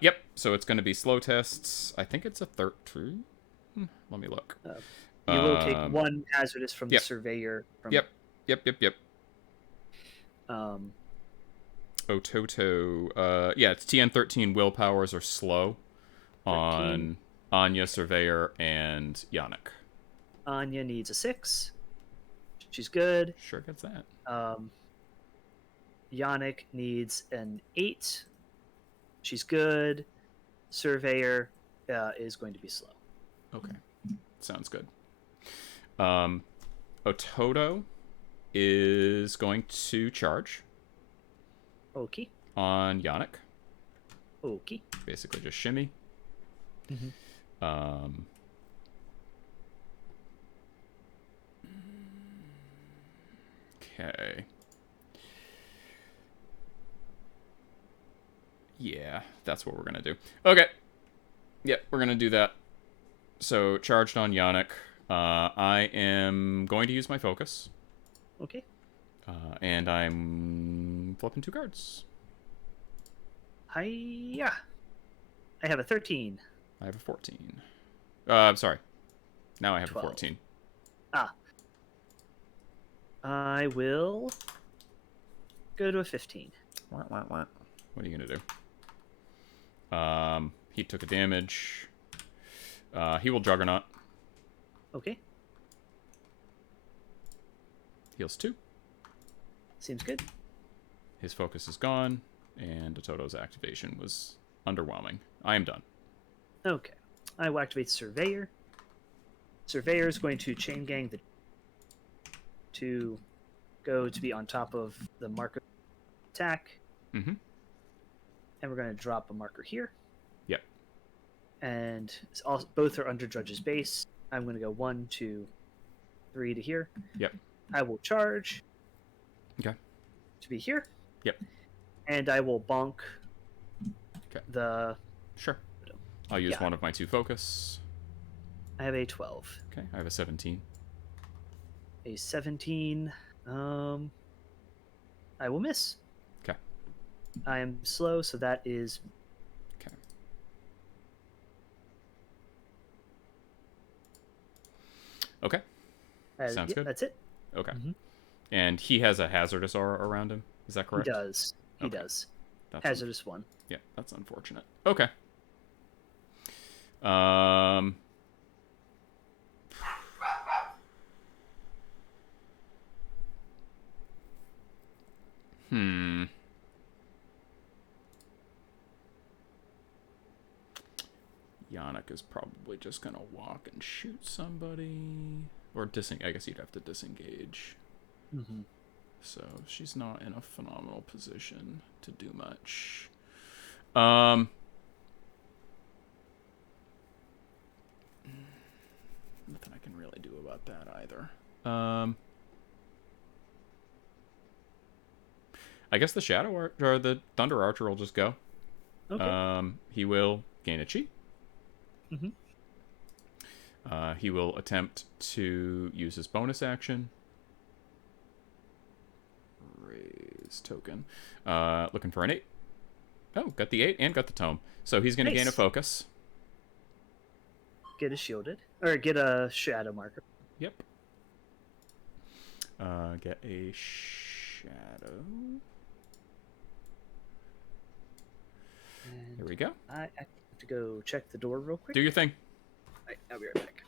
Yep. So it's going to be slow tests. I think it's a 13. Let me look. You will take 1 hazardous from the surveyor. Yep. Um, Toto. Yeah, it's TN 13 willpowers are slow 13. On Anya, Surveyor, and Yannick. Anya needs a 6. She's good. Sure gets that. Yannick needs an 8. She's good. Surveyor is going to be slow. Okay. Sounds good. Ototo is going to charge. Okay. On Yannick. Okay. Basically just shimmy. Mm-hmm. Okay. Yeah, that's what we're going to do. Okay. Yep, we're going to do that. So, charged on Yannick. I am going to use my focus. Okay. And I'm flipping 2 cards. Hiya! I have a 13. I have a 14. I'm sorry. Now I have 12. a 14. Ah. I will go to a 15. What are you going to do? He took a damage. He will Juggernaut. Okay. Heals 2. Seems good. His focus is gone, and Ototo's activation was underwhelming. I am done. Okay. I will activate Surveyor. Surveyor is going to chain gang to go to be on top of the marker attack. Mm-hmm. And we're going to drop a marker here. Yep. And both are under Drudge's base. I'm going to go 1, 2, 3 to here. Yep. I will charge. Okay. To be here. Yep. And I will bonk the... Sure. I'll use one of my 2 focus. I have a 12. Okay, I have a 17. A 17. I will miss. Okay. I am slow, so that is... Okay. Okay. Sounds good. That's it. Okay. Mm-hmm. And he has a hazardous aura around him. Is that correct? He does. He does. That's hazardous 1. Yeah, that's unfortunate. Okay. Yannick is probably just gonna walk and shoot somebody, or I guess you'd have to disengage. Mm-hmm. So she's not in a phenomenal position to do much. Nothing I can really do about that either. I guess the or the Thunder Archer will just go. Okay. He will gain a chi. Mm-hmm. He will attempt to use his bonus action. Raise token. Looking for an 8. Oh, got the 8 and got the tome. So he's going to gain a focus. Get a shielded. Or get a shadow marker. Yep. Get a shadow. And here we go. I have to go check the door real quick. Do your thing. Right, I'll be right back.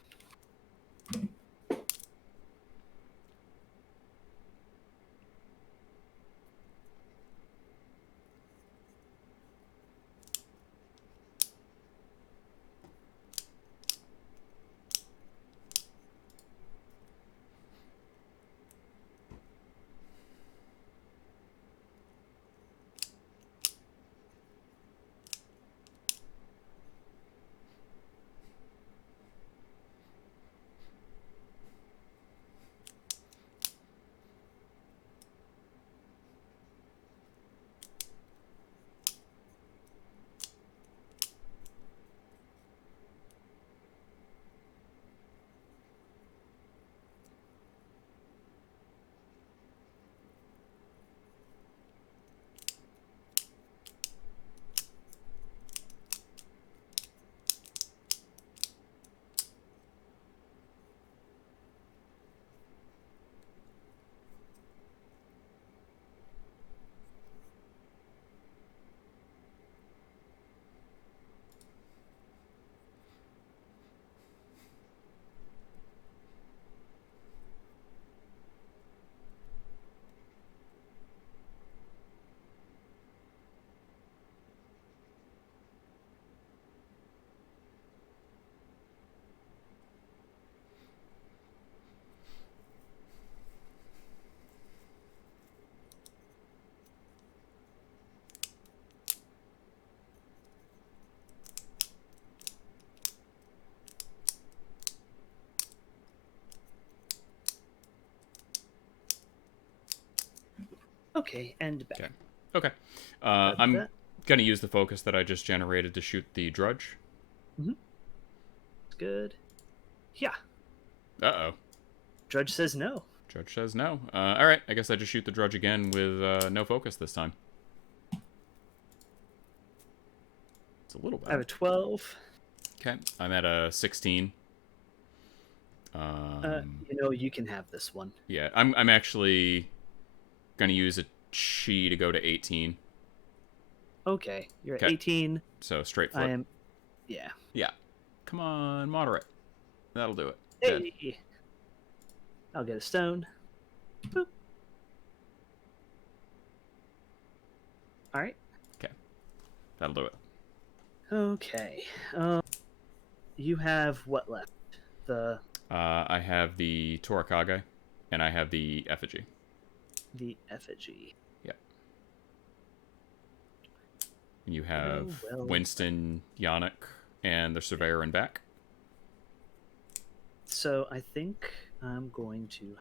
Okay, and back. Okay. I'm going to use the focus that I just generated to shoot the drudge. Mm-hmm. Good. Yeah. Uh-oh. Drudge says no. Drudge says no. All right, I guess I just shoot the drudge again with no focus this time. It's a little bad. I have a 12. Okay, I'm at a 16. You can have this one. Yeah, I'm actually gonna use a chi to go to 18. Okay, you're at 18. So straight flip. I am. Yeah. Yeah. Come on, moderate. That'll do it. Hey. Dead. I'll get a stone. Boop. All right. Okay. That'll do it. Okay. You have what left? I have the Torakage, and I have the effigy. The effigy. Yep. You have Winston, Yannick, and the Surveyor in back. So I think I'm going to...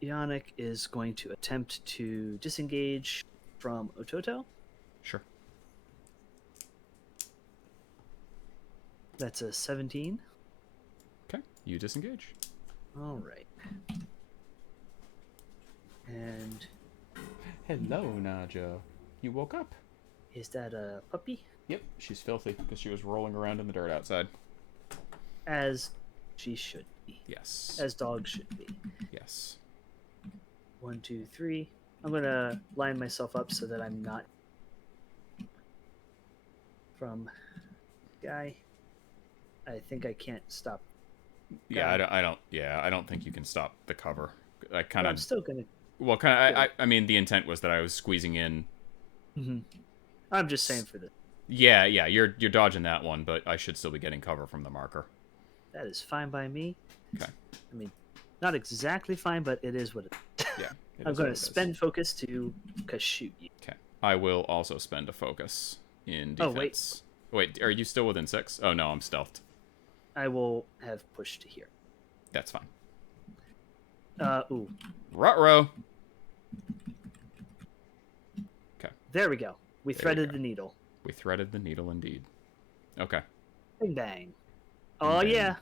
Yannick is going to attempt to disengage from Ototo. Sure. That's a 17. Okay, you disengage. All right. And... Hello, Naja. You woke up? Is that a puppy? Yep, she's filthy because she was rolling around in the dirt outside. As she should be. Yes. As dogs should be. Yes. 1, 2, 3. I'm going to line myself up so that I'm not from guy. I think I can't stop. Yeah, I don't think you can stop the cover. I kind of. I'm still gonna. Well, kind of. I mean, the intent was that I was squeezing in. Mm-hmm. I'm just saying for this. Yeah, you're dodging that one, but I should still be getting cover from the marker. That is fine by me. Okay. I mean, not exactly fine, but it is what it is. Yeah. I'm going to spend focus to shoot you. Okay. I will also spend a focus in defense. Oh, wait. Wait, are you still within 6? Oh, no, I'm stealthed. I will have pushed to here. That's fine. Ooh. Ruh-roh. Okay. There we go. We There you threaded go. the needle. We threaded the needle indeed. Okay. Bang bang. Bang, Oh bang. yeah.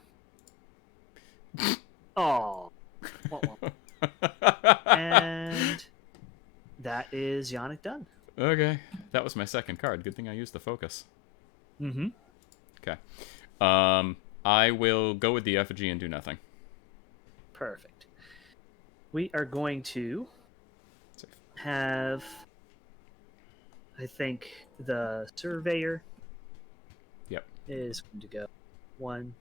Oh. And that is Yannick done. Okay. That was my second card. Good thing I used the focus. Mm-hmm. Okay. I will go with the effigy and do nothing. Perfect. We are going to Safe. have, I think, the surveyor. Yep. Is going to go 1,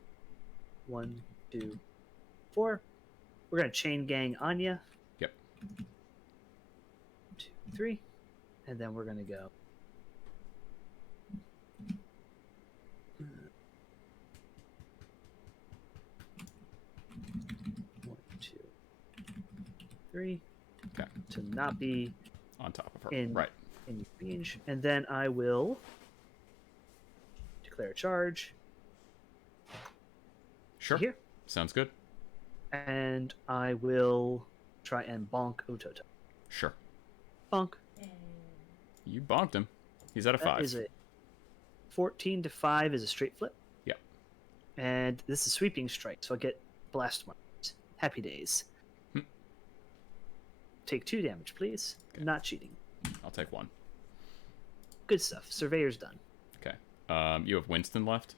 1, 2, 4. We're going to chain gang Anya. Yep. 2, 3. And then we're going to go. 1, 2, 3. Okay. To not be On top of her. in Right. in range. And then I will declare a charge. Sure. Here. Sounds good. And I will try and bonk Ototo. Sure. Bonk. You bonked him. He's at a 5. That is a 14 to 5 is a straight flip. Yep. And this is sweeping strike, so I get blast marks. Happy days. Take 2 damage, please. Okay. Not cheating. I'll take 1. Good stuff. Surveyor's done. Okay. You have Winston left?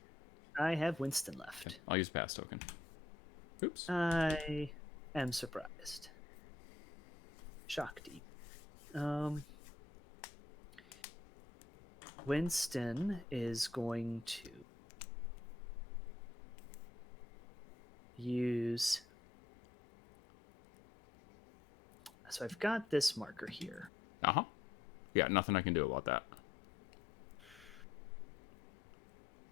I have Winston left. Okay. I'll use pass token. Oops. I am surprised. Shakti. Winston is going to use. So I've got this marker here. Uh-huh. Yeah, nothing I can do about that.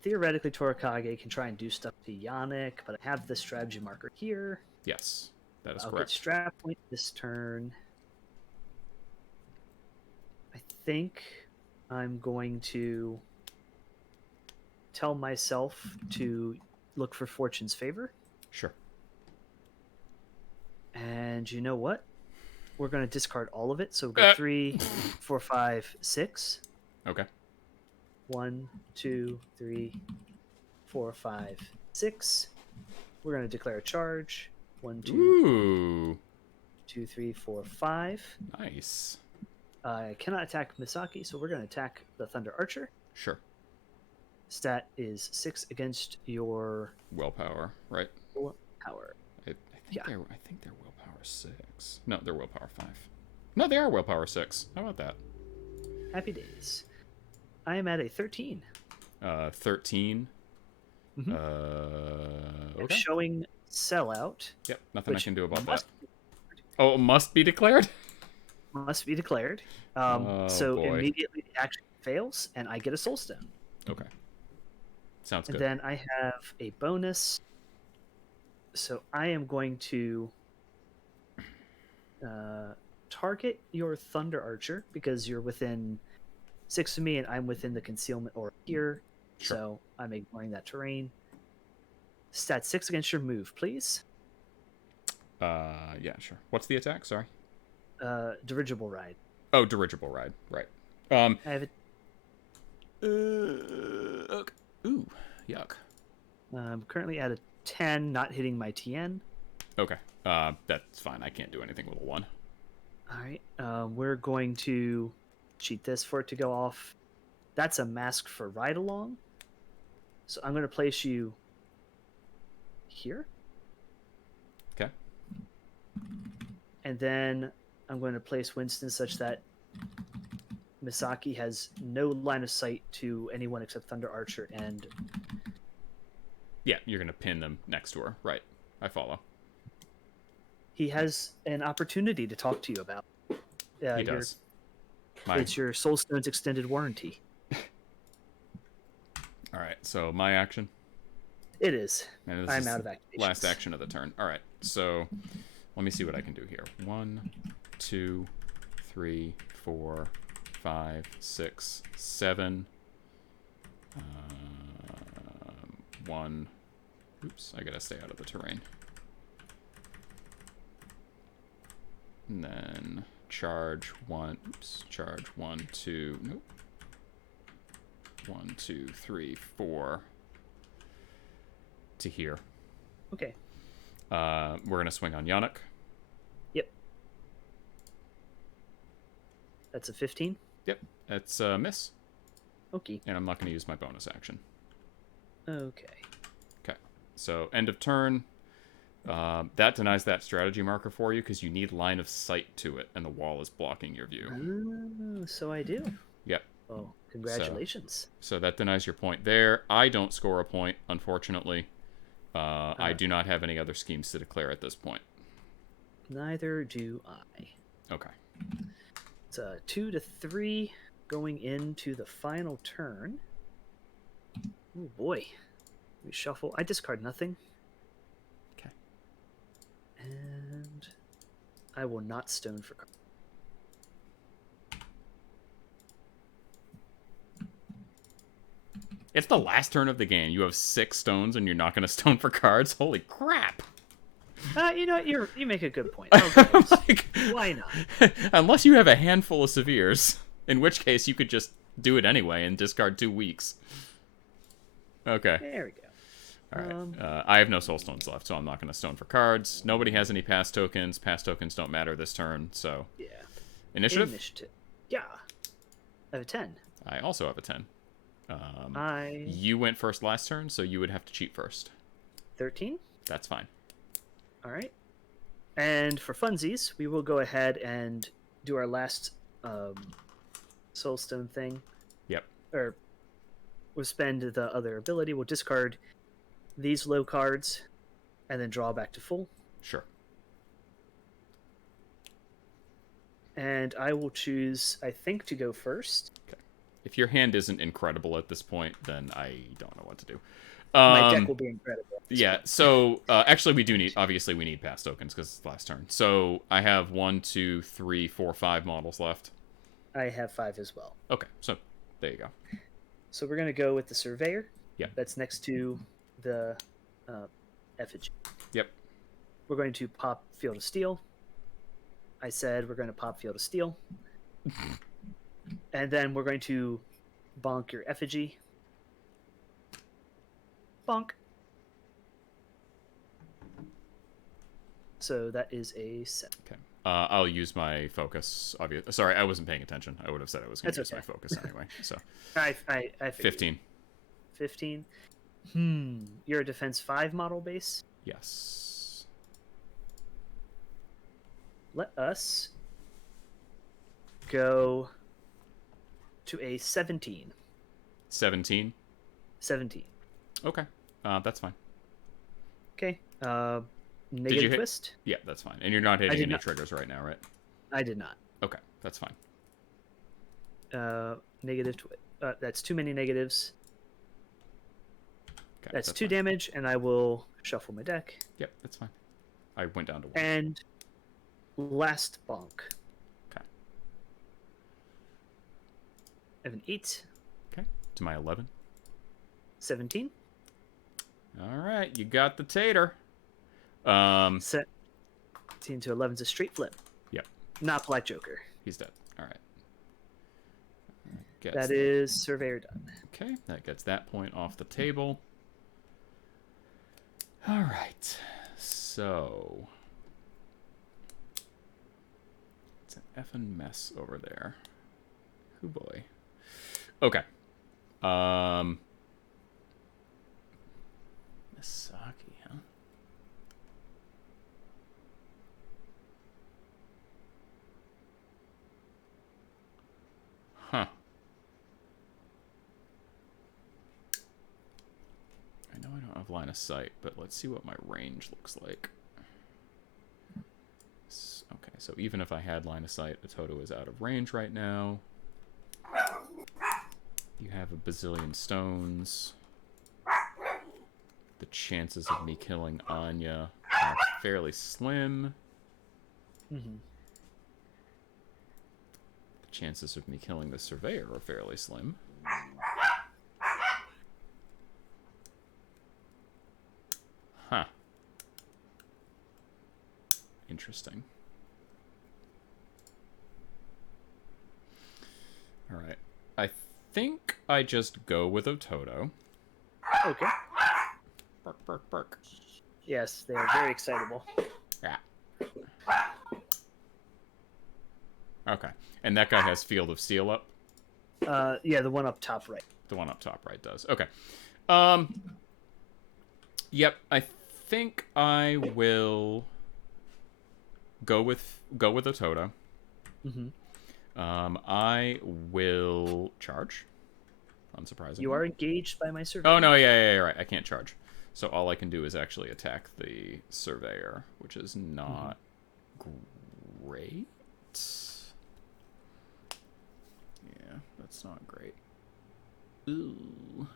Theoretically, Torakage can try and do stuff to Yannick, but I have this strategy marker here. Yes, that is I'll correct. get strap point this turn. I think I'm going to tell myself to look for Fortune's favor. Sure. And you know what? We're going to discard all of it. So we've got 3, 4, 5, 6. Okay. 1, 2, 3, 4, 5, 6. We're going to declare a charge. 1, 2, Ooh. 2, 3, 4, 5. Nice. I cannot attack Misaki, so we're going to attack the Thunder Archer. Sure. Stat is 6 against your Willpower, right? power. I Yeah. think they're willpower 6. No, they're willpower 5. No, they are willpower 6. How about that? Happy days. I am at a 13. 13. Mhm. I'm Okay. showing sellout. Yep, nothing I which can do about that. must- Oh, it must be declared? Must be declared. Oh, So boy. immediately the action fails, and I get a soul stone. Okay. Sounds And good. then I have a bonus. So I am going to target your Thunder Archer because you're within 6 of me, and I'm within the concealment aura here. Sure. So I'm ignoring that terrain. Stat 6 against your move, please. Yeah, sure. What's the attack? Sorry. Dirigible ride. Oh, dirigible ride. Right. I have it. Okay. Ooh, yuck. I'm currently at a 10, not hitting my TN. Okay. That's fine. I can't do anything with a 1. All right. We're going to cheat this for it to go off. That's a mask for ride along. So I'm going to place you here. Okay. And then I'm going to place Winston such that Misaki has no line of sight to anyone except Thunder Archer, and Yeah, you're gonna pin them next to her. Right. I follow. he has an opportunity to talk to you about. He does. It's your Soul Stone's extended warranty. All right. So my action. It is. And this I'm is out of activations. last action of the turn. All right. So let me see what I can do here. 1, 2, 3, 4, 5, 6, 7. 1, Oops, I gotta stay out of the terrain. And then charge 1. Oops, charge 1, 2. Nope. 1, 2, 3, 4. To here. Okay. We're gonna swing on Yannick. Yep. That's a 15. Yep, that's a miss. Okay. And I'm not gonna use my bonus action. Okay. Okay, so end of turn. That denies that strategy marker for you because you need line of sight to it, and the wall is blocking your view. Oh, so I do. Yep. Oh, congratulations. So that denies your point there. I don't score a point, unfortunately. I do not have any other schemes to declare at this point. Neither do I. Okay. It's a 2 to 3 going into the final turn. Oh boy. We shuffle. I discard nothing. Okay. And I will not stone for cards. It's the last turn of the game. You have 6 stones and you're not going to stone for cards? Holy crap. You know what? You make a good point. Okay. Like, why not? Unless you have a handful of severes, in which case you could just do it anyway and discard 2 weeks. Okay. There we go. All right. I have no soul stones left, so I'm not going to stone for cards. Nobody has any pass tokens. Pass tokens don't matter this turn, so... Yeah. Initiative? Yeah. I have a 10. I also have a 10. I... You went first last turn, so you would have to cheat first. 13? That's fine. All right. And for funsies, we will go ahead and do our last soulstone thing. Yep. Or we'll spend the other ability. We'll discard these low cards and then draw back to full. Sure. And I will choose, I think, to go first. Okay. If your hand isn't incredible at this point, then I don't know what to do. My deck will be incredible. Yeah, so actually we do need, obviously we need pass tokens because it's the last turn. So I have 1, 2, 3, 4, 5 models left. I have 5 as well. Okay, so there you go. So we're going to go with the Surveyor. Yep. That's next to the effigy. Yep. We're going to pop Field of Steel. I said we're going to pop Field of Steel. And then we're going to bonk your effigy. Bonk. So that is a 7. Okay. I'll use my focus. Sorry, I wasn't paying attention. I would have said I was going to use my focus anyway. So I 15. 15. You're a defense 5 model base. Yes. Let us go to a 17. 17. 17. Okay. That's fine. Okay. Negative twist? Yeah, that's fine. And you're not hitting any triggers right now, right? I did not. Okay, that's fine. Negative twist. That's too many negatives. Okay, that's 2 fine. damage, and I will shuffle my deck. Yep, that's fine. I went down to 1. And last bonk. Okay. I have an 8. Okay, to my 11. 17. All right, you got the tater. 17 to 11 is a straight flip. Yep. Not Black Joker. He's dead. All right. That is Surveyor done. Okay, that gets that point off the table. All right. So it's an effing mess over there. Oh boy. Okay. Misaki, huh? Huh. I know I don't have line of sight, but let's see what my range looks like. Okay, so even if I had line of sight, Ototo is out of range right now. You have a bazillion stones. The chances of me killing Anya are fairly slim. Mm-hmm. The chances of me killing the Surveyor are fairly slim. Interesting. All right. I think I just go with Ototo. Okay. Bark, bark, bark. Yes, they are very excitable. Yeah. Okay. And that guy has Field of Steel up? Yeah, the one up top right. The one up top right does. Okay. Yep, I think I will go with Ototo. Mm-hmm. I will charge. Unsurprisingly. You are engaged by my survey. Oh no, yeah, right. I can't charge. So all I can do is actually attack the surveyor, which is not great. Yeah, that's not great. Ooh.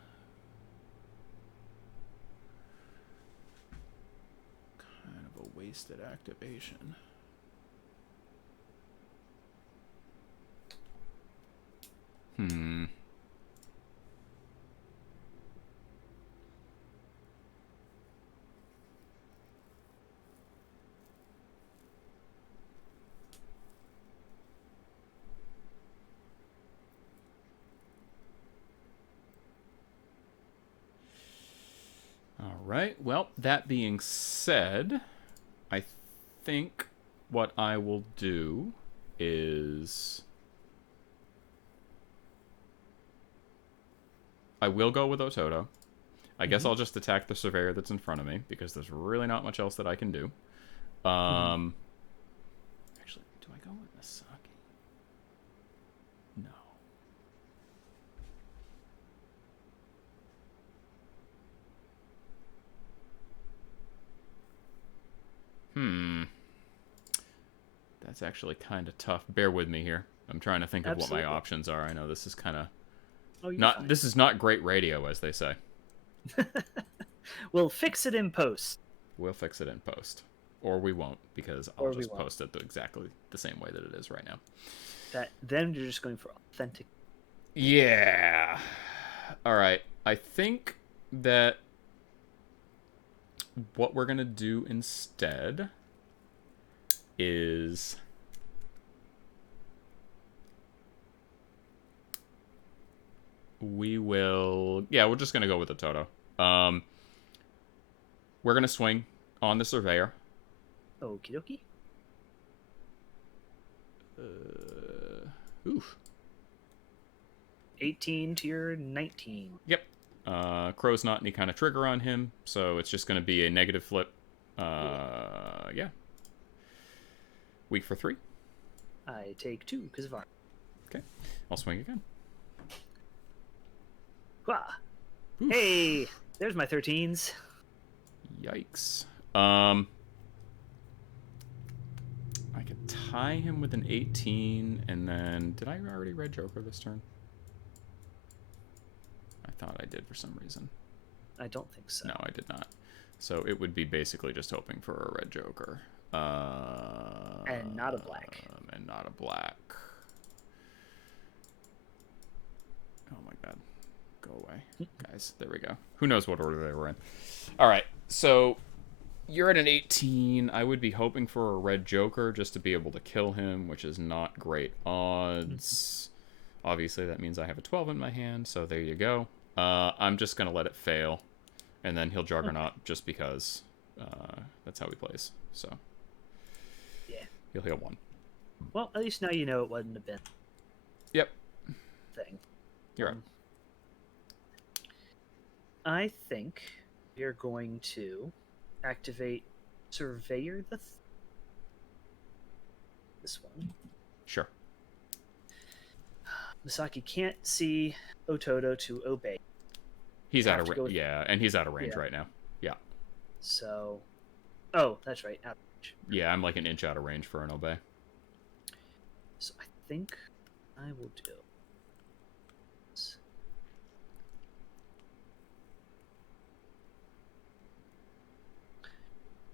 Kind of a wasted activation. All right. Well, that being said, I think what I will do is I will go with Ototo. I guess I'll just attack the surveyor that's in front of me because there's really not much else that I can do. Actually, do I go with Misaki? No. That's actually kind of tough. Bear with me here. I'm trying to think of what my options are. I know this is kind of fine. This is not great radio, as they say. We'll fix it in post. We'll fix it in post, or we won't, because I'll just post it exactly the same way that it is right now. Then you're just going for authentic. Yeah. All right. I think that what we're gonna do instead is we're just gonna go with the Toto. We're gonna swing on the surveyor. Okie dokie. Oof. 18 to your 19. Yep. Crow's not any kind of trigger on him, so it's just gonna be a negative flip. Yeah. Weak for 3. I take 2 because of arm. Okay. I'll swing again. Hey, there's my 13s. Yikes. I could tie him with an 18, and then... Did I already red Joker this turn? I thought I did for some reason. I don't think so. No, I did not. So it would be basically just hoping for a red Joker. And not a black. And not a black. Oh my god. Go away. Guys, there we go. Who knows what order they were in. Alright, so you're at an 18. I would be hoping for a red Joker just to be able to kill him, which is not great odds. Obviously, that means I have a 12 in my hand, so there you go. I'm just going to let it fail, and then he'll Juggernaut just because that's how he plays. So, yeah, he'll heal 1. Well, at least now you know it wasn't a bin. Yep. Thing. You're right. I think we're going to activate Surveyor this one. Sure. Misaki can't see Ototo to obey. He's out of range. Yeah, and he's out of range right now. Yeah. So, oh, that's right. Out of range. Yeah, I'm like an inch out of range for an obey. So I think I will do.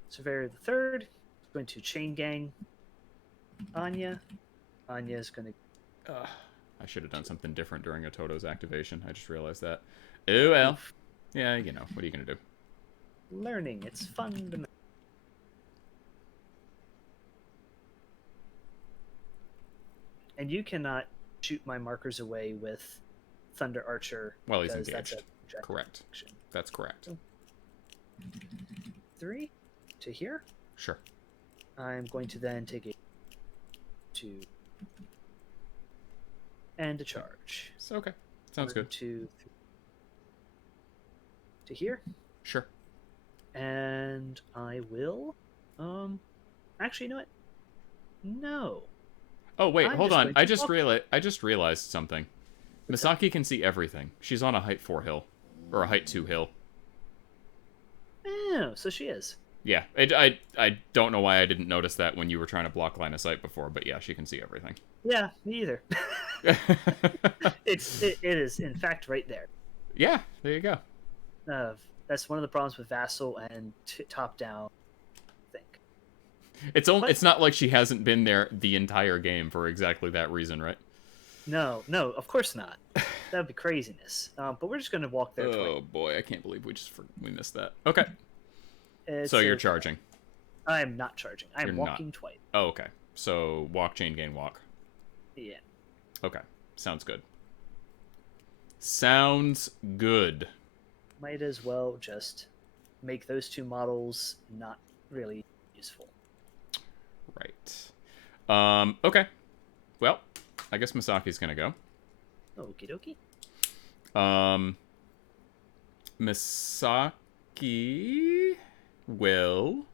Surveyor the Third is going to chain gang Anya. Anya is going to. I should have done something different during Ototo's activation. I just realized that. Oh well. Yeah, you know, what are you going to do? Learning. It's fun to. And you cannot shoot my markers away with Thunder Archer. Well, he's because that's engaged. a projectile Correct. action. That's correct. 3 to here. Sure. I'm going to then take a 2 and a charge. So, okay. Sounds 1, good. 2, 3 to here. Sure. And I will actually, you know what? No. Oh, wait, I'm hold just on. going to I just realized something. Misaki can see everything. She's on a height 4 hill. Or a height 2 hill. Oh, so she is. Yeah. I don't know why I didn't notice that when you were trying to block line of sight before, but yeah, she can see everything. Yeah, me either. It is, in fact, right there. Yeah, there you go. That's one of the problems with Vassal and top-down, I think. It's not like she hasn't been there the entire game for exactly that reason, right? No, of course not. That would be craziness. But we're just going to walk there twice. Oh boy, I can't believe we missed that. Okay. It So you're says- charging. I'm not charging. I'm You're walking twice. Oh, okay. So walk, chain, gain, walk. Yeah. Okay. Sounds good. Sounds good. Might as well just make those two models not really useful. Right. Okay. Well, I guess Misaki's gonna go. Okie dokie. Misaki will...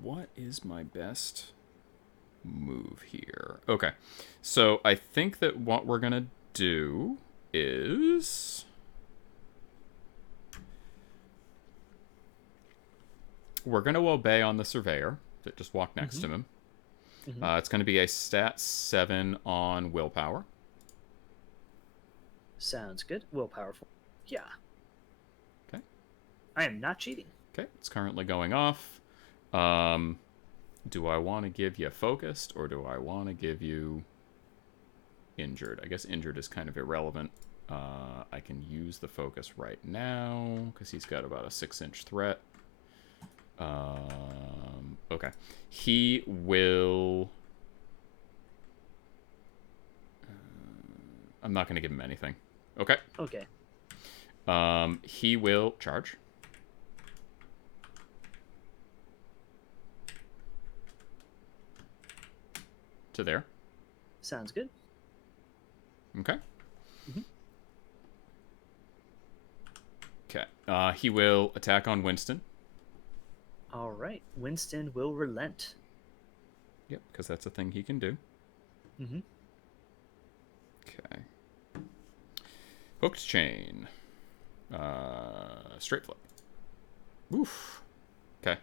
What is my best move here? Okay, so I think that what we're gonna do is we're gonna obey on the surveyor that just walked next to him. It's gonna be a stat 7 on willpower. Sounds good. Willpower. Yeah. Okay. I am not cheating. Okay, it's currently going off. Do I want to give you focused or do I want to give you injured? I guess injured is kind of irrelevant. I can use the focus right now because he's got about a 6-inch threat. Okay. He will... I'm not going to give him anything. Okay. Okay. He will charge. To there. Sounds good. Okay. Okay. He will attack on Winston. All right. Winston will relent. Yep, because that's a thing he can do. Mm-hmm. Okay. Hooked chain. Straight flip. Oof. Okay.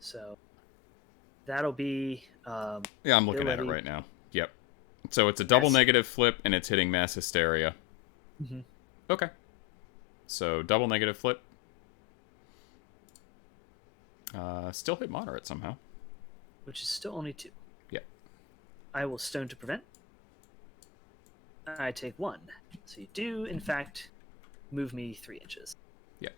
So that'll be Yeah, I'm looking at it ability. right now. Yep. So it's a double Mass- negative flip, and it's hitting mass hysteria. Mhm. Okay. So double negative flip. Still hit moderate somehow. which is still only 2. Yep. I will stone to prevent. I take 1. So you do, in fact, move me 3 inches. Yep.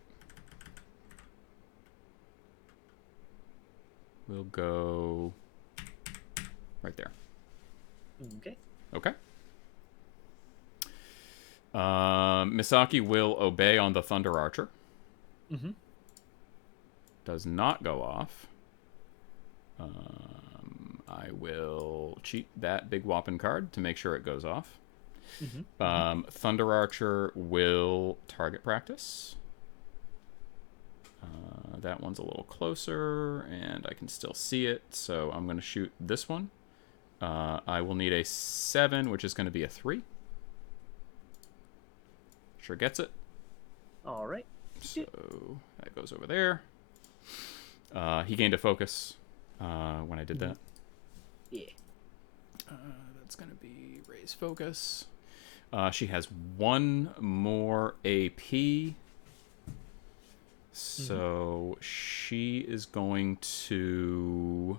We'll go right there. Okay. Okay. Misaki will obey on the Thunder Archer. Mm-hmm. Does not go off. I will cheat that big whopping card to make sure it goes off. Mm-hmm. Thunder Archer will target practice. That one's a little closer, and I can still see it, so I'm going to shoot this one. I will need a 7, which is going to be a 3. Sure gets it. All right. So that goes over there. He gained a focus when I did that. Yeah. That's going to be raise focus. She has 1 more AP. So she is going to...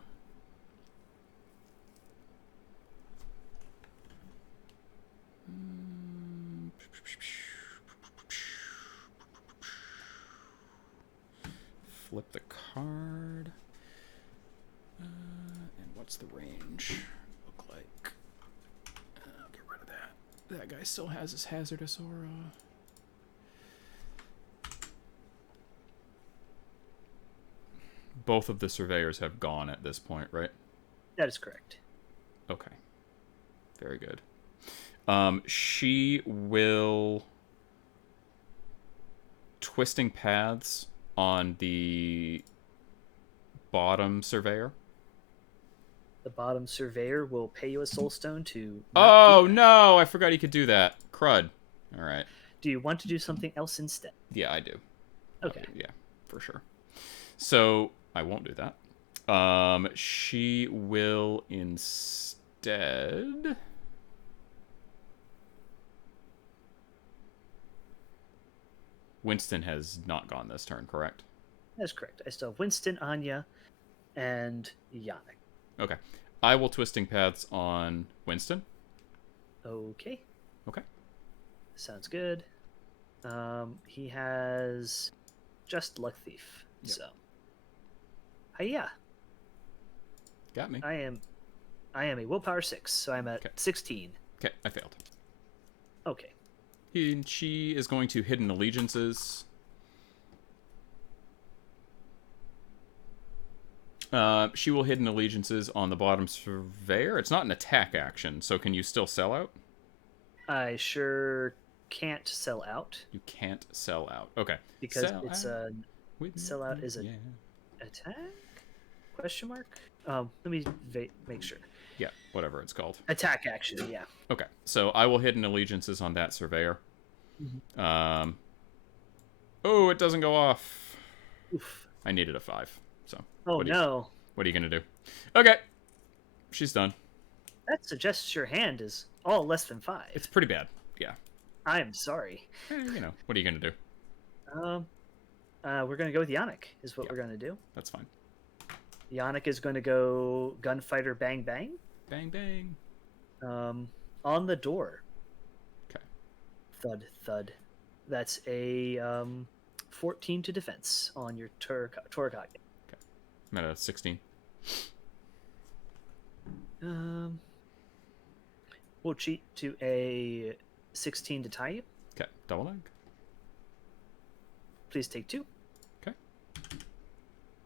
flip the card. And what's the range look like? I'll get rid of that. That guy still has his hazardous aura. Both of the surveyors have gone at this point, right? That is correct. Okay. Very good. She will twisting paths on the bottom surveyor. The bottom surveyor will pay you a soul stone to... Oh, no! I forgot he could do that. Crud. All right. Do you want to do something else instead? Yeah, I do. Okay. Yeah, for sure. So, I won't do that. She will instead... Winston has not gone this turn, correct? That's correct. I still have Winston, Anya, and Yannick. Okay. I will twisting paths on Winston. Okay. Okay. Sounds good. He has just Luck Thief. Yep. So. Hiya. Got me. I am a willpower 6, so I'm at 16. Okay, I failed. Okay. She is going to Hidden Allegiances. She will Hidden Allegiances on the bottom surveyor. It's not an attack action, so can you still sell out? I sure can't sell out. You can't sell out. Okay. Because sell it's out. a... Sell out is an attack? Question mark? Let me make sure. Yeah, whatever it's called. Attack action, yeah. Okay, so I will Hidden Allegiances on that surveyor. Mm-hmm. Oh, it doesn't go off. Oof. I needed a 5. So. Oh, no. What are you going to do? Okay. She's done. That suggests your hand is all less than 5. It's pretty bad. Yeah. I am sorry. What are you going to do? We're going to go with Yannick, is what we're going to do. That's fine. Yannick is going to go Gunfighter Bang Bang. Bang Bang. On the door. Okay. Thud, thud. That's a 14 to defense on your Toragage. Okay. I'm at a 16. We'll cheat to a 16 to tie you. Okay. Double leg. Please take 2. Okay.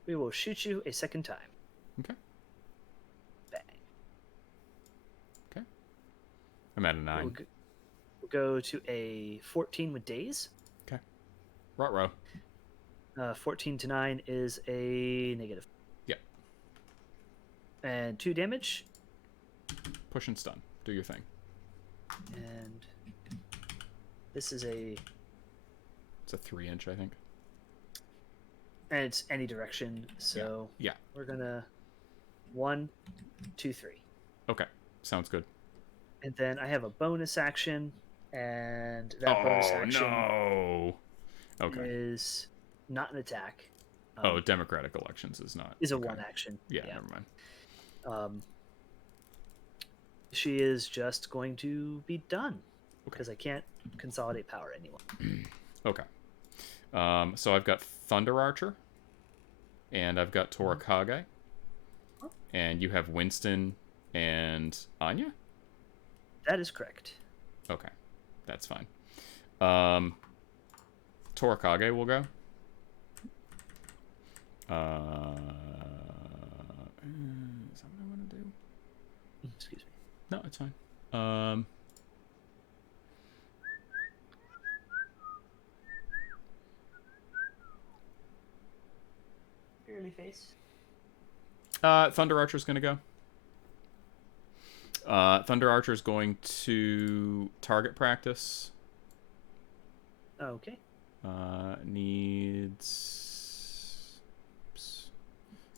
We will shoot you a second time. Okay. Bang. Okay. I'm at a 9. We'll go to a 14 with daze. Okay. Ruh-roh. 14 to 9 is a negative. Yep. And 2 damage. Push and stun. Do your thing. And this is a... It's a 3-inch, I think. And it's any direction, so... Yeah. We're gonna... 1, 2, 3. Okay. Sounds good. And then I have a bonus action, and that bonus action no. Okay. is not an attack. Democratic elections is not. Is a okay. 1 action. Yeah, never mind. She is just going to be done because I can't consolidate power anymore. Okay. So I've got Thunder Archer, and I've got Torakage, and you have Winston and Anya? That is correct. Okay. That's fine. Torakage will go. Is that what I want to do? Excuse me. No, it's fine. Early face. Thunder Archer's going to go. Thunder Archer's going to target practice. Okay. Needs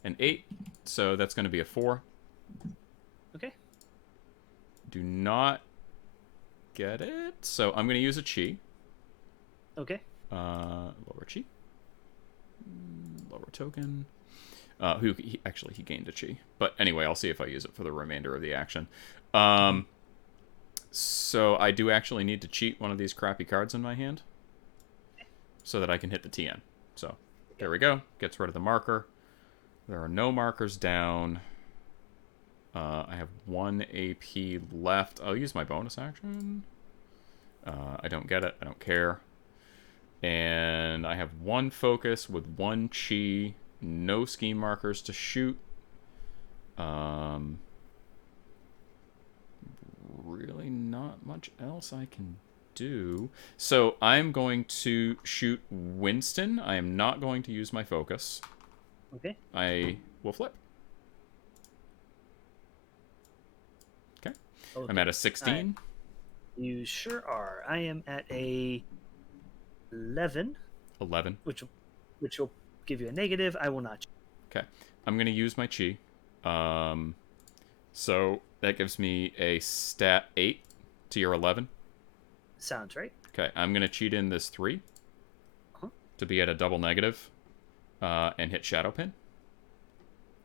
an 8, so that's going to be a 4. Okay. Do not get it, so I'm going to use a chi. Okay. Lower chi. Lower token. He gained a chi. But anyway, I'll see if I use it for the remainder of the action. So I do actually need to cheat one of these crappy cards in my hand so that I can hit the TN. So There we go. Gets rid of the marker. There are no markers down. I have 1 AP left. I'll use my bonus action. I don't get it. I don't care. And I have 1 focus with 1 chi. No scheme markers to shoot. Really not much else I can do. So I'm going to shoot Winston. I am not going to use my focus. Okay. I will flip. Okay. I'm at a 16. Right. You sure are. I am at a 11. 11. Which will give you a negative. I will not. Okay. I'm going to use my chi. So that gives me a stat 8 to your 11. Sounds right. Okay. I'm going to cheat in this 3 to be at a double negative and hit Shadow Pin.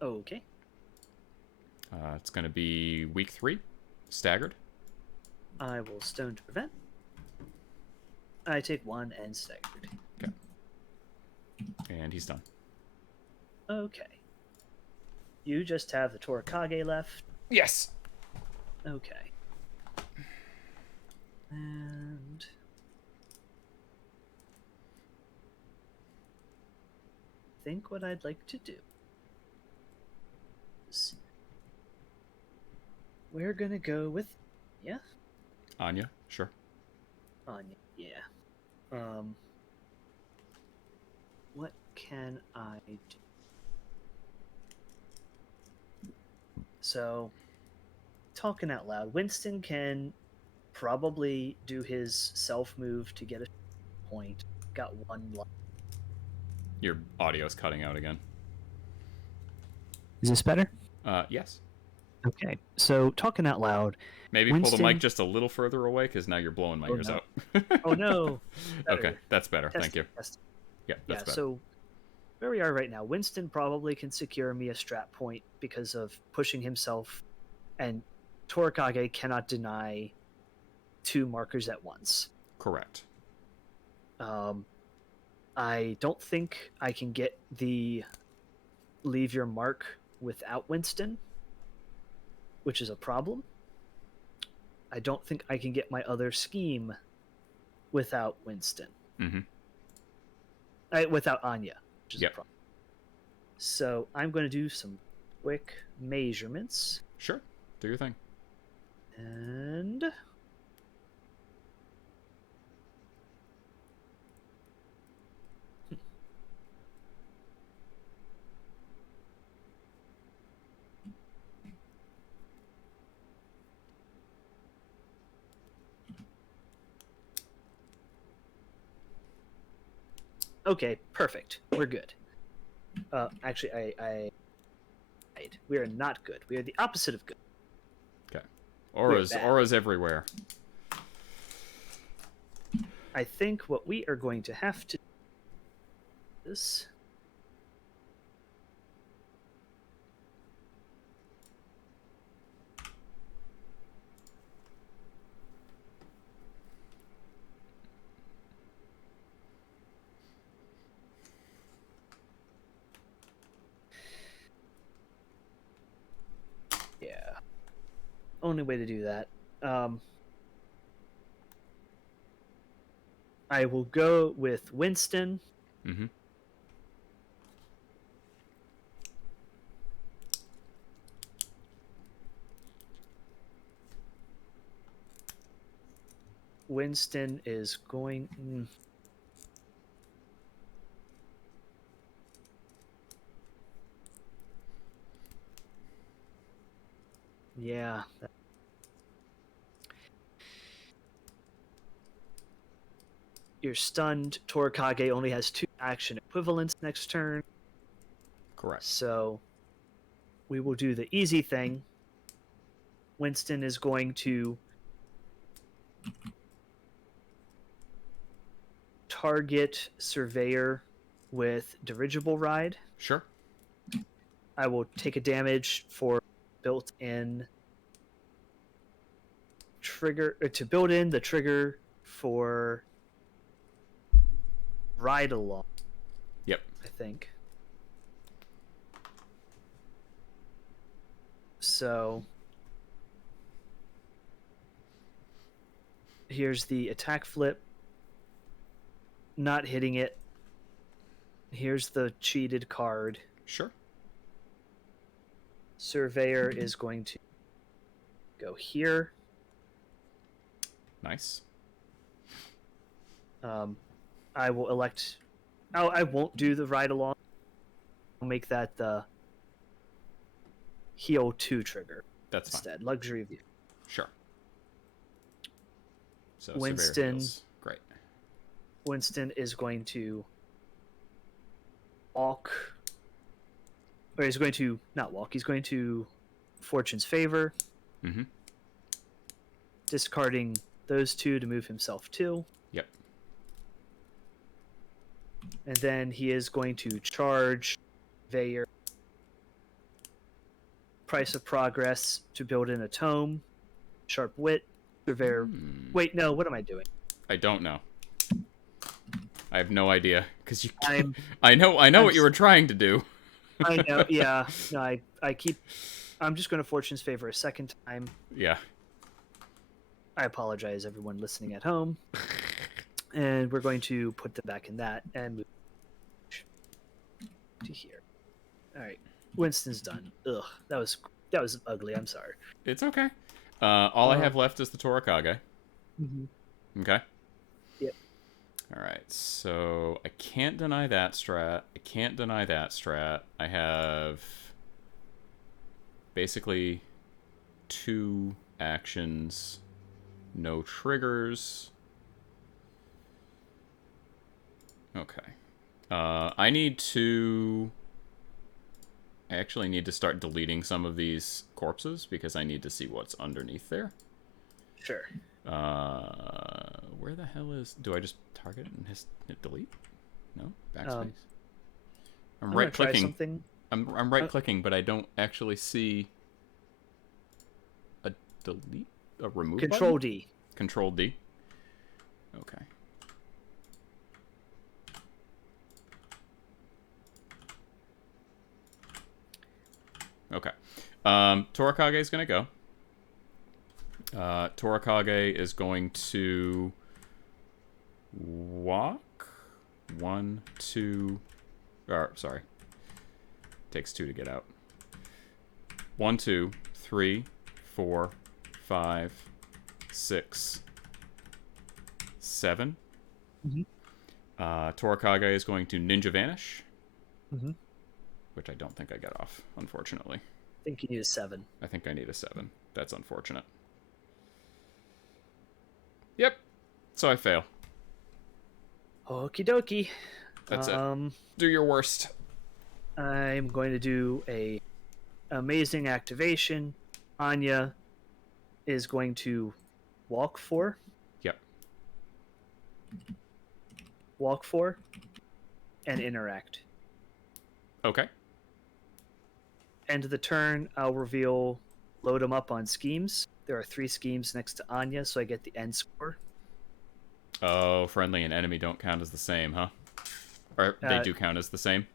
Okay. It's going to be weak 3, staggered. I will stone to prevent. I take 1 and staggered. Okay. And he's done. Okay. You just have the Torakage left. Yes. Okay. And I think what I'd like to do is we're gonna go with Anya, sure. Anya. Yeah. What can I do? So, talking out loud, Winston can probably do his self move to get a point. Got 1 life. Your audio's cutting out again. Is this better? Yes. Okay. So, talking out loud. Maybe Winston... pull the mic just a little further away, because now you're blowing my ears out. Oh, no. Okay, that's better. Thank you. Testing. Yeah, that's better. So where we are right now, Winston probably can secure me a strat point because of pushing himself, and Torakage cannot deny 2 markers at once. Correct. I don't think I can get the leave your mark without Winston, which is a problem. I don't think I can get my other scheme without Winston. Without Anya, which is a problem. So I'm going to do some quick measurements. Sure. Do your thing. And okay, perfect. We're good. Actually, I we are not good. We are the opposite of good. Okay. Auras everywhere. I think what we are going to have to do is only way to do that. I will go with Winston. Winston is going... Yeah. You're stunned. Torakage only has 2 action equivalents next turn. Correct. So we will do the easy thing. Winston is going to target Surveyor with Dirigible Ride. Sure. I will take a damage for built-in trigger, to build in the trigger for Ride Along. Yep. I think. So here's the attack flip. Not hitting it. Here's the cheated card. Sure. Surveyor is going to go here. Nice. I will elect... I won't do the ride along. I'll make that the heal 2 trigger. That's instead. fine. Luxury view. Sure. So Winston. Great. Winston is going to walk. Or he's going to not walk. He's going to Fortune's Favor. Mm-hmm. Discarding those 2 to move himself 2. Yep. And then he is going to charge Veyer. Price of Progress to build in a tome. Sharp Wit. Surveyor. Wait, no. What am I doing? I don't know. I have no idea because you. I'm what you were trying to do. I know. Yeah. No. I keep. I'm just going to Fortune's Favor a second time. Yeah. I apologize, everyone listening at home. And we're going to put them back in that and move to here. All right, Winston's done. Ugh, that was ugly. I'm sorry. It's okay. All I have left is the Torakage. Mm-hmm. Okay. Yep. All right. So I can't deny that strat. I can't deny that strat. I have basically 2 actions, no triggers. Okay. I actually need to start deleting some of these corpses because I need to see what's underneath there. Sure. Where the hell is... Do I just target it and hit delete? No? Backspace? I'm right-clicking. I'm right-clicking, but I don't actually see a delete... A remove Control button? D. Control D. Okay. Okay. Torakage is going to go. Torakage is going to walk. 1, 2... sorry. Takes 2 to get out. 1, 2, 3, 4, 5, 6, 7. Mm-hmm. Torakage is going to Ninja Vanish. Mm-hmm. Which I don't think I get off, unfortunately. I think you need a 7. I think I need a 7. That's unfortunate. Yep. So I fail. Okie dokie. That's it. Do your worst. I'm going to do a amazing activation. Anya is going to walk 4. Yep. Walk 4 and interact. Okay. End of the turn, I'll reveal load them up on schemes. There are 3 schemes next to Anya, so I get the end score. Oh, friendly and enemy don't count as the same, huh? Or they do count as the same?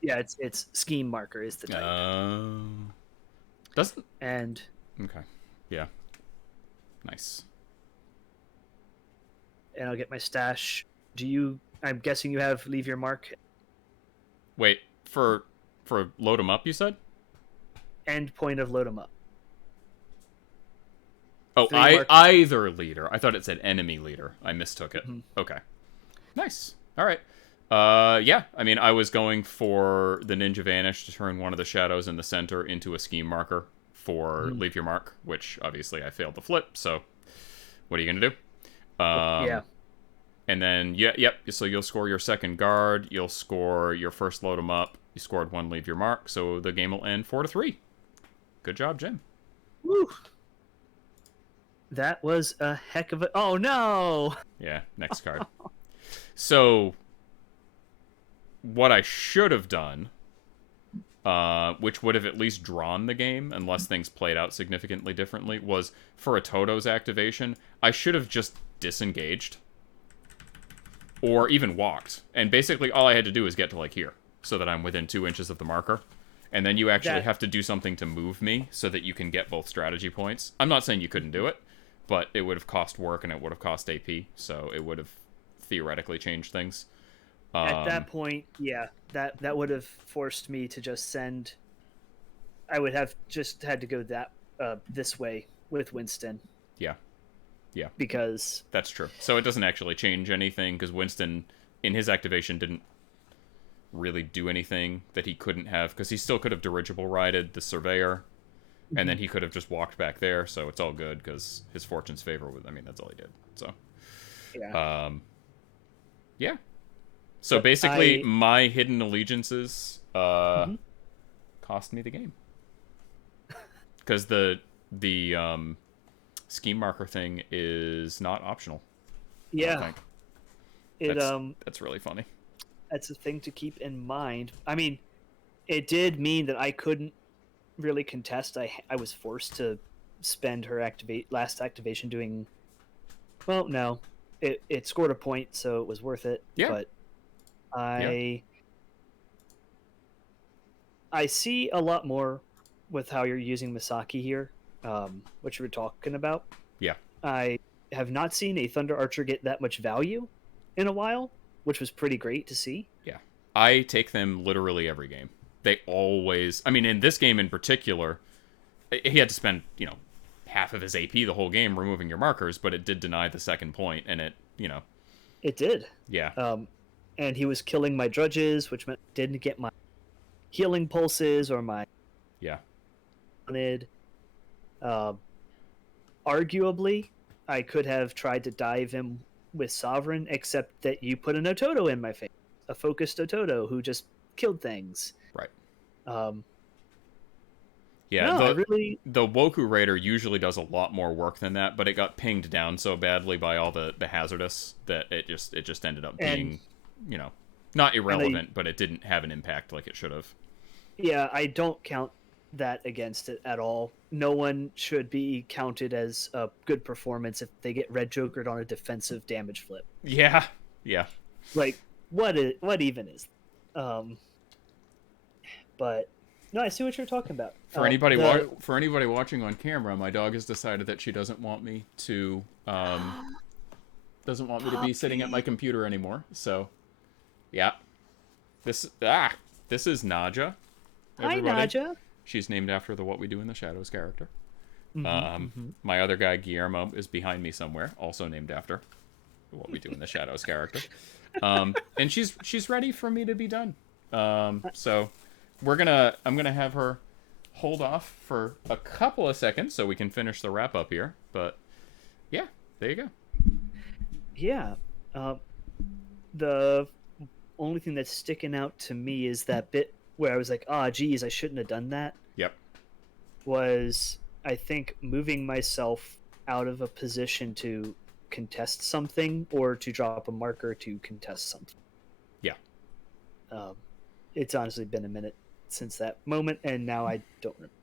Yeah, it's scheme marker is the type. Doesn't... And... Okay. Yeah. Nice. And I'll get my stash. I'm guessing you have leave your mark. Wait, for load 'em up, you said? End point of load 'em up. Oh, either leader. I thought it said enemy leader. I mistook it. Mm-hmm. Okay. Nice. All right. Yeah. I mean, I was going for the Ninja Vanish to turn one of the shadows in the center into a scheme marker for leave your mark, which obviously I failed to flip. So, what are you gonna do? Yeah. And then yep. So you'll score your second guard. You'll score your first load 'em up. You scored 1 leave your mark. So the game will end 4-3. Good job, Jim. Woo. That was a heck of a... Oh, no! Yeah, next card. So, what I should have done, which would have at least drawn the game, unless things played out significantly differently, was for a Toto's activation, I should have just disengaged. Or even walked. And basically all I had to do was get to, like, here. so that I'm within 2 inches of the marker. And then you actually have to do something to move me so that you can get both strategy points. I'm not saying you couldn't do it, but it would have cost work and it would have cost AP, so it would have theoretically changed things. At that point, yeah, that would have forced me to just send. I would have just had to go this way with Winston. Yeah. Because that's true. So it doesn't actually change anything because Winston, in his activation, didn't really do anything that he couldn't have, because he still could have dirigible rided the Surveyor, and then he could have just walked back there, so it's all good because his fortune's favor with. I mean, that's all he did. So yeah. So basically, my hidden allegiances cost me the game, because the scheme marker thing is not optional. Yeah, that's really funny. That's a thing to keep in mind. I mean, it did mean that I couldn't really contest. I was forced to spend her last activation doing. Well, no, it scored a point, so it was worth it. Yeah. But I see a lot more with how you're using Misaki here, what you were talking about. Yeah. I have not seen a Thunder Archer get that much value in a while, which was pretty great to see. Yeah. I take them literally every game. They always... I mean, in this game in particular, he had to spend, half of his AP the whole game removing your markers, but it did deny the second point, and it. It did. Yeah. And he was killing my drudges, which meant I didn't get my healing pulses or my... Yeah. Wanted. Arguably, I could have tried to dive him with Sovereign, except that you put an Ototo in my face. A focused Ototo who just killed things. Right. Yeah, no, the Woku Raider usually does a lot more work than that, but it got pinged down so badly by all the hazardous that it just ended up being, not irrelevant, but it didn't have an impact like it should have. Yeah, I don't count that against it at all. No one should be counted as a good performance if they get red jokered on a defensive damage flip. Yeah. Like, what even is? But no, I see what you're talking about. For anybody watching on camera, my dog has decided that she doesn't want me to be sitting at my computer anymore. So, yeah. This is Naja. Everybody. Hi, Naja. She's named after the What We Do in the Shadows character. My other guy, Guillermo, is behind me somewhere, also named after the What We Do in the Shadows character. And she's ready for me to be done. So I'm gonna have her hold off for a couple of seconds so we can finish the wrap up here. But yeah, there you go. Yeah. The only thing that's sticking out to me is that bit where I was like, geez, I shouldn't have done that. Yep. Was, I think, moving myself out of a position to contest something or to drop a marker to contest something. Yeah. It's honestly been a minute since that moment, and now I don't remember.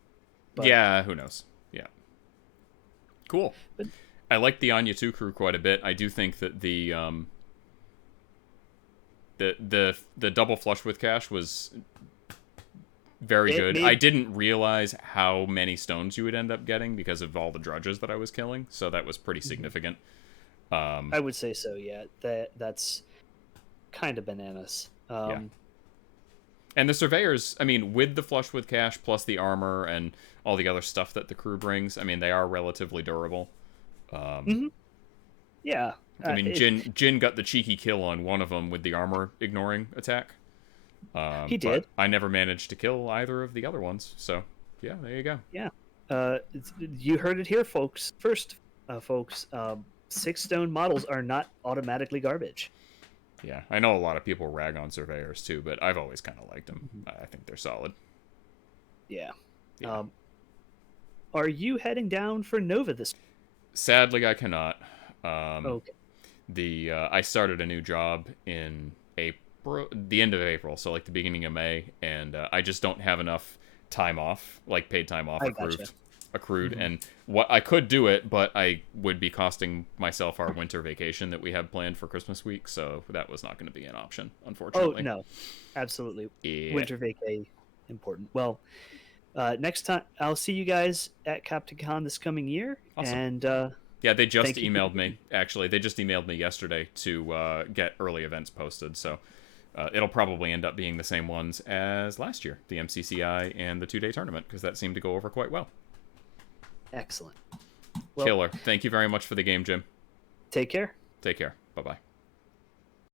But, yeah, who knows? Yeah. Cool. But, I like the Anya 2 crew quite a bit. I do think that the double flush with cash was very good. I didn't realize how many stones you would end up getting because of all the drudges that I was killing, so that was pretty significant. I would say so, yeah. That's kind of bananas. Yeah. And the Surveyors, I mean, with the flush with cash plus the armor and all the other stuff that the crew brings, I mean, they are relatively durable. Yeah. I mean, Jin got the cheeky kill on one of them with the armor ignoring attack. He did. I never managed to kill either of the other ones, so yeah, there you go. Yeah. You heard it here, folks. First, folks, 6-stone models are not automatically garbage. Yeah, I know a lot of people rag on Surveyors too, but I've always kind of liked them. I think they're solid. Yeah. Are you heading down for Nova this? Sadly, I cannot. Okay. I started a new job in April, the end of April, so like the beginning of May, and I just don't have enough time off, like paid time off approved. accrued, and what I could do it, but I would be costing myself our winter vacation that we have planned for Christmas week, so that was not going to be an option, unfortunately. Oh no, absolutely. Yeah. Winter vacay, important. Well, next time I'll see you guys at CaptainCon this coming year, Awesome. and yeah, they just thank you. emailed me. Actually, they just emailed me yesterday to get early events posted, so it'll probably end up being the same ones as last year, the MCCI and the 2-day tournament, because that seemed to go over quite well. Excellent. Well, Killer. Thank you very much for the game, Jim. take care. Take care. Bye-bye.